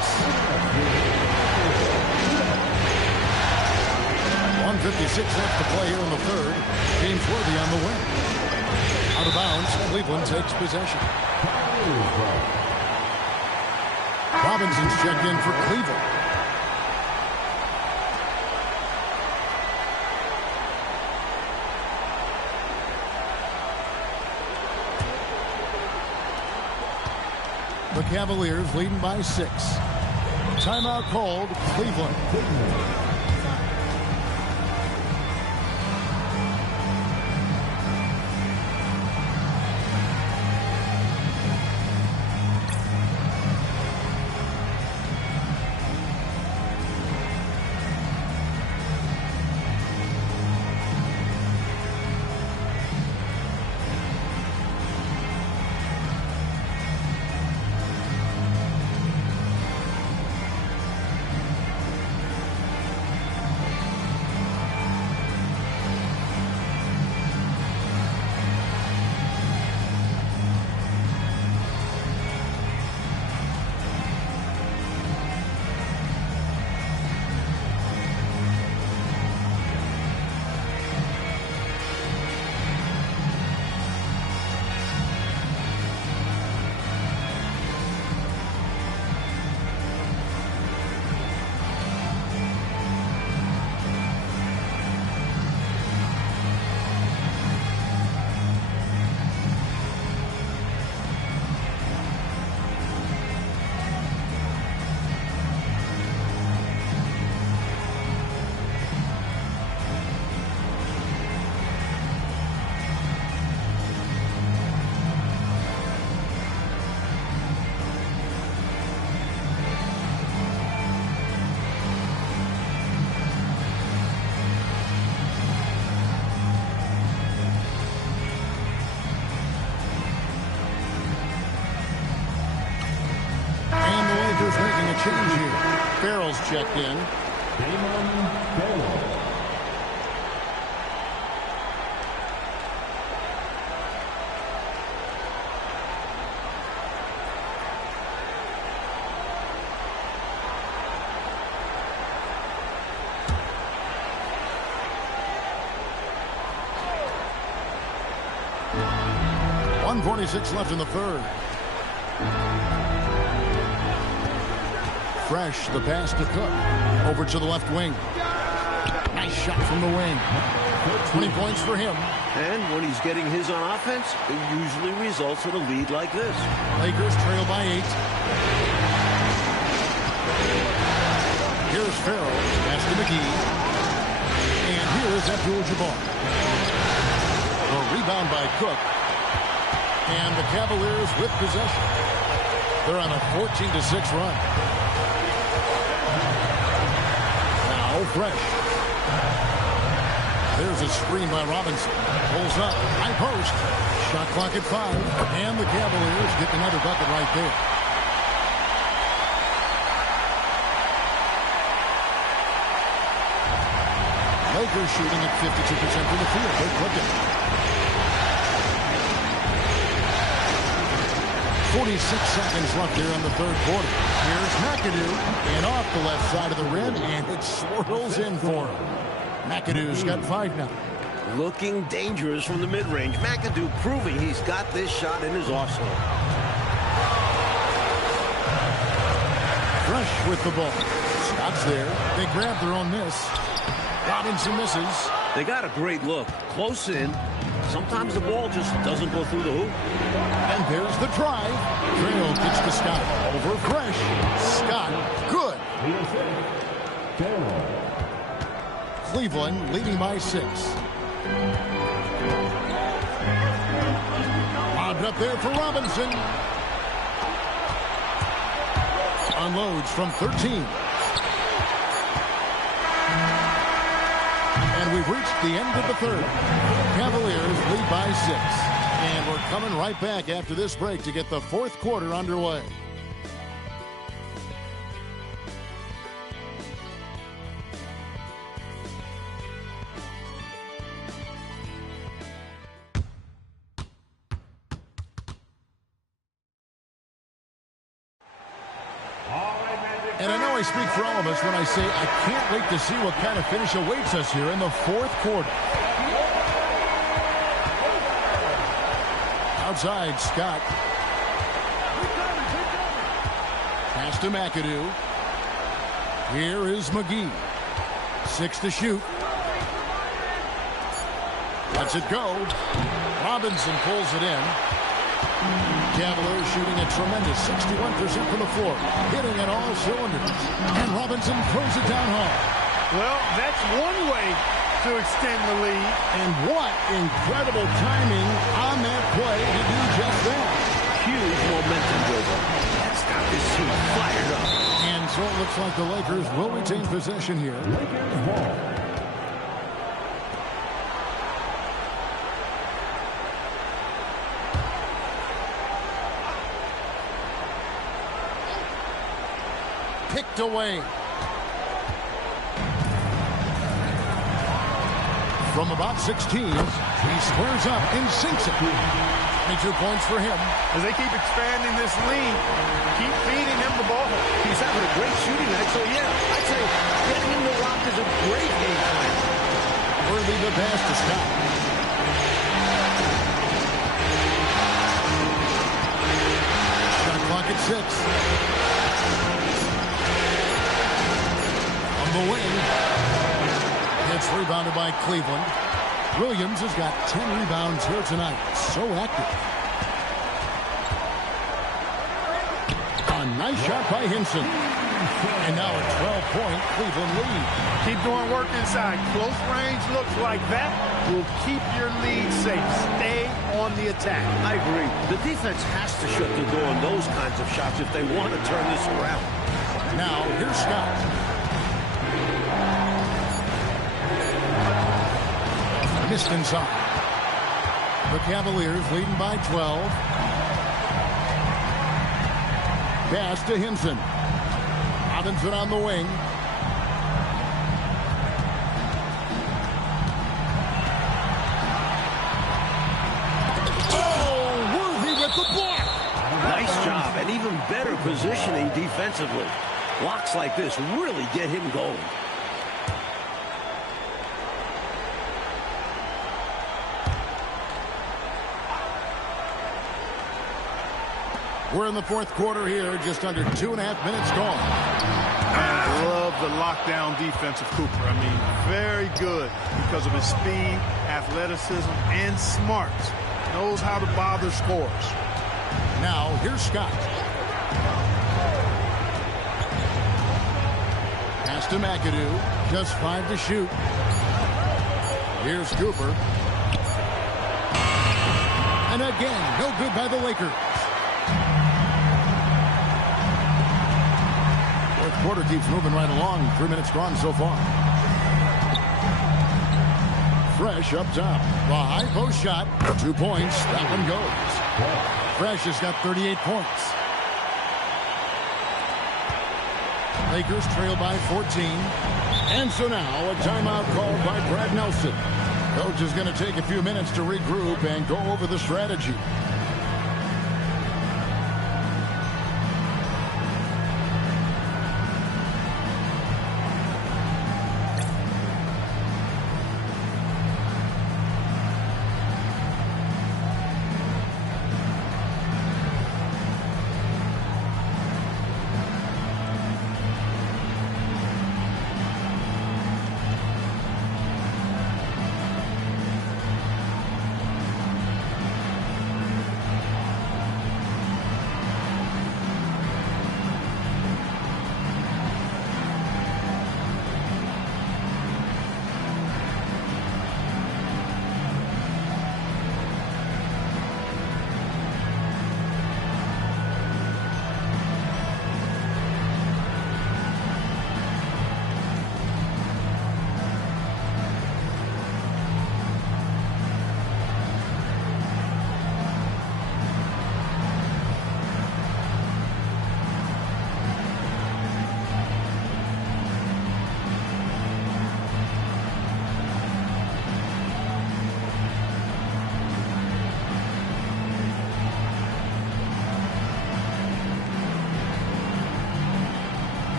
1:56 left to play here in the third. James Worthy on the wing. Out of bounds. Cleveland takes possession. Robinson's checked in for Cleveland. The Cavaliers leading by 6. Timeout called, Cleveland. checked in. Damon Farrell. .146 left in the third. Fresh, the pass to Cook. Over to the left wing. Nice shot from the wing. 20 points for him. And when he's getting his on offense, it usually results in a lead like this. Lakers trail by 8. Here's Farrell. Pass to McGee. And here is Abdul-Jabbar. A rebound by Cook. And the Cavaliers with possession. They're on a 14-6 run. Now Fresh. There's a screen by Robinson. Pulls up. High post. Shot clock at 5. And the Cavaliers get another bucket right there. Lakers shooting at 52% from the field. They're clicking. 46 seconds left here in the third quarter. Here's McAdoo. And off the left side of the rim, and it swirls in for him. McAdoo's got 5 now. Looking dangerous from the mid-range. McAdoo proving he's got this shot in his arsenal. Fresh with the ball. Scott's there. They grab their own miss. Robinson misses. They got a great look. Close in. Sometimes the ball just doesn't go through the hoop. And there's the drive. Trail gets to Scott. Over Fresh. Scott, good. Cleveland leading by 6. Lobbed up there for Robinson. Unloads from 13. And we've reached the end of the third. Cavaliers lead by 6. And we're coming right back after this break to get the fourth quarter underway. And I know I speak for all of us when I say I can't wait to see what kind of finish awaits us here in the fourth quarter. Outside, Scott. Pass to McAdoo. Here is McGee. 6 to shoot. Lets it go. Robinson pulls it in. Cavaliers shooting a tremendous 61% from the floor. Hitting at all cylinders. And Robinson throws it down hard. Well, that's one way to extend the lead. And what incredible timing on that play to do just that. Huge momentum builder. That's got this team fired up. And so it looks like the Lakers will retain possession here. Lakers ball. Picked away. From about 16, he squares up and sinks it. 22 points for him. As they keep expanding this lead, keep feeding him the ball. He's having a great shooting night, so yeah, I'd say getting him the rock is a great game plan. Worthy the pass to Scott. Shot clock at 6. The wing. It's rebounded by Cleveland. Williams has got 10 rebounds here tonight. So active. A nice shot by Hinson. And now a 12-point Cleveland lead. Keep doing work inside. Close range looks like that will keep your lead safe. Stay on the attack. I agree. The defense has to shut the door on those kinds of shots if they want to turn this around. Now, here's Scott. Missed inside. The Cavaliers leading by 12. Pass to Hinson. Robinson on the wing. better positioning defensively. Blocks like this really get him going. We're in the fourth quarter here, just under 2.5 minutes gone. I love the lockdown defense of Cooper. I mean, very good because of his speed, athleticism, and smarts. Knows how to bother scores. Now, here's Scott. Pass to McAdoo. Just 5 to shoot. Here's Cooper. And again, no good by the Lakers. Fourth quarter keeps moving right along. 3 minutes gone so far. Fresh up top. The high post shot. 2 points. That one goes. Fresh has got 38 points. Lakers trail by 14. And so now a timeout called by Brad Nelson. Coach is going to take a few minutes to regroup and go over the strategy.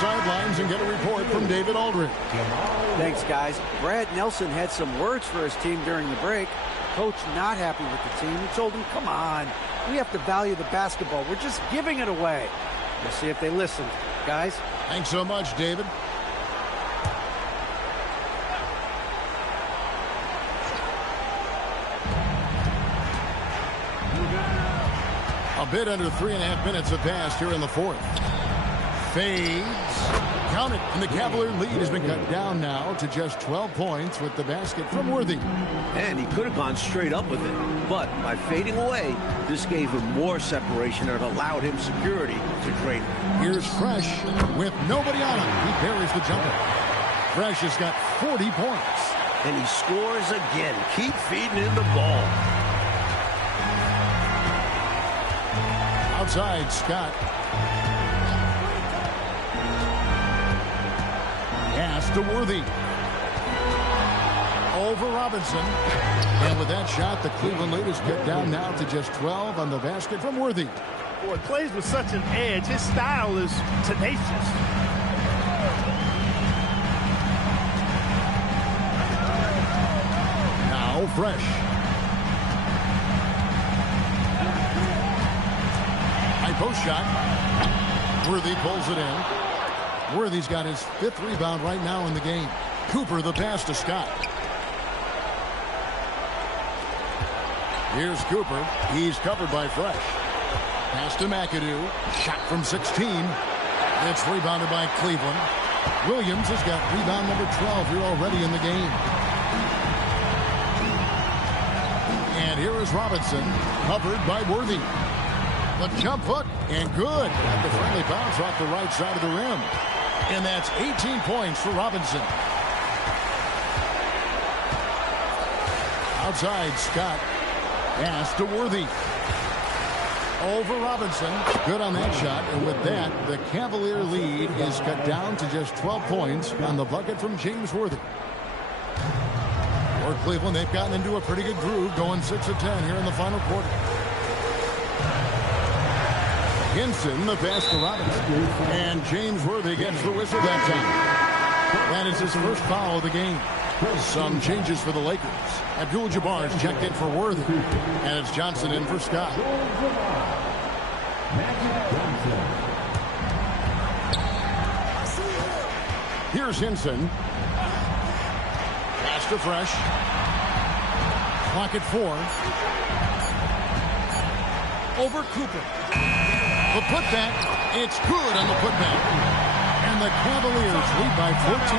Sidelines and get a report from David Aldridge. Thanks, guys. Brad Nelson had some words for his team during the break. Coach not happy with the team. He told them, come on, we have to value the basketball. We're just giving it away. We'll see if they listen. Guys. Thanks so much, David. A bit under 3.5 minutes have passed here in the fourth. Fades. Count it. And the Cavalier lead has been cut down now to just 12 points with the basket from Worthy. And he could have gone straight up with it. But by fading away, this gave him more separation and allowed him security to trade. Here's Fresh with nobody on him. He buries the jumper. Fresh has got 40 points. And he scores again. Keep feeding him the ball. Outside, Scott. Pass to Worthy. Over Robinson. And with that shot, the Cleveland lead is cut down now to just 12 on the basket from Worthy. Boy, plays with such an edge. His style is tenacious. Now Fresh. High post shot. Worthy pulls it in. Worthy's got his 5th rebound right now in the game. Cooper the pass to Scott. Here's Cooper. He's covered by Fresh. Pass to McAdoo. Shot from 16. It's rebounded by Cleveland. Williams has got rebound number 12 here already in the game. And here is Robinson, covered by Worthy. The jump hook, and good. And the friendly bounce off the right side of the rim. And that's 18 points for Robinson. Outside, Scott. Pass to Worthy. Over Robinson. Good on that shot. And with that, the Cavalier lead is cut down to just 12 points on the bucket from James Worthy. For Cleveland, they've gotten into a pretty good groove, going 6 of 10 here in the final quarter. Hinson, the pass to Robinson. And James Worthy gets the whistle that time. That is his first foul of the game. Some changes for the Lakers. Abdul-Jabbar's checked in for Worthy. And it's Johnson in for Scott. Here's Hinson. Pass to Fresh. Clock at 4. Over Cooper. The putback. It's good on the putback. And the Cavaliers lead by 14.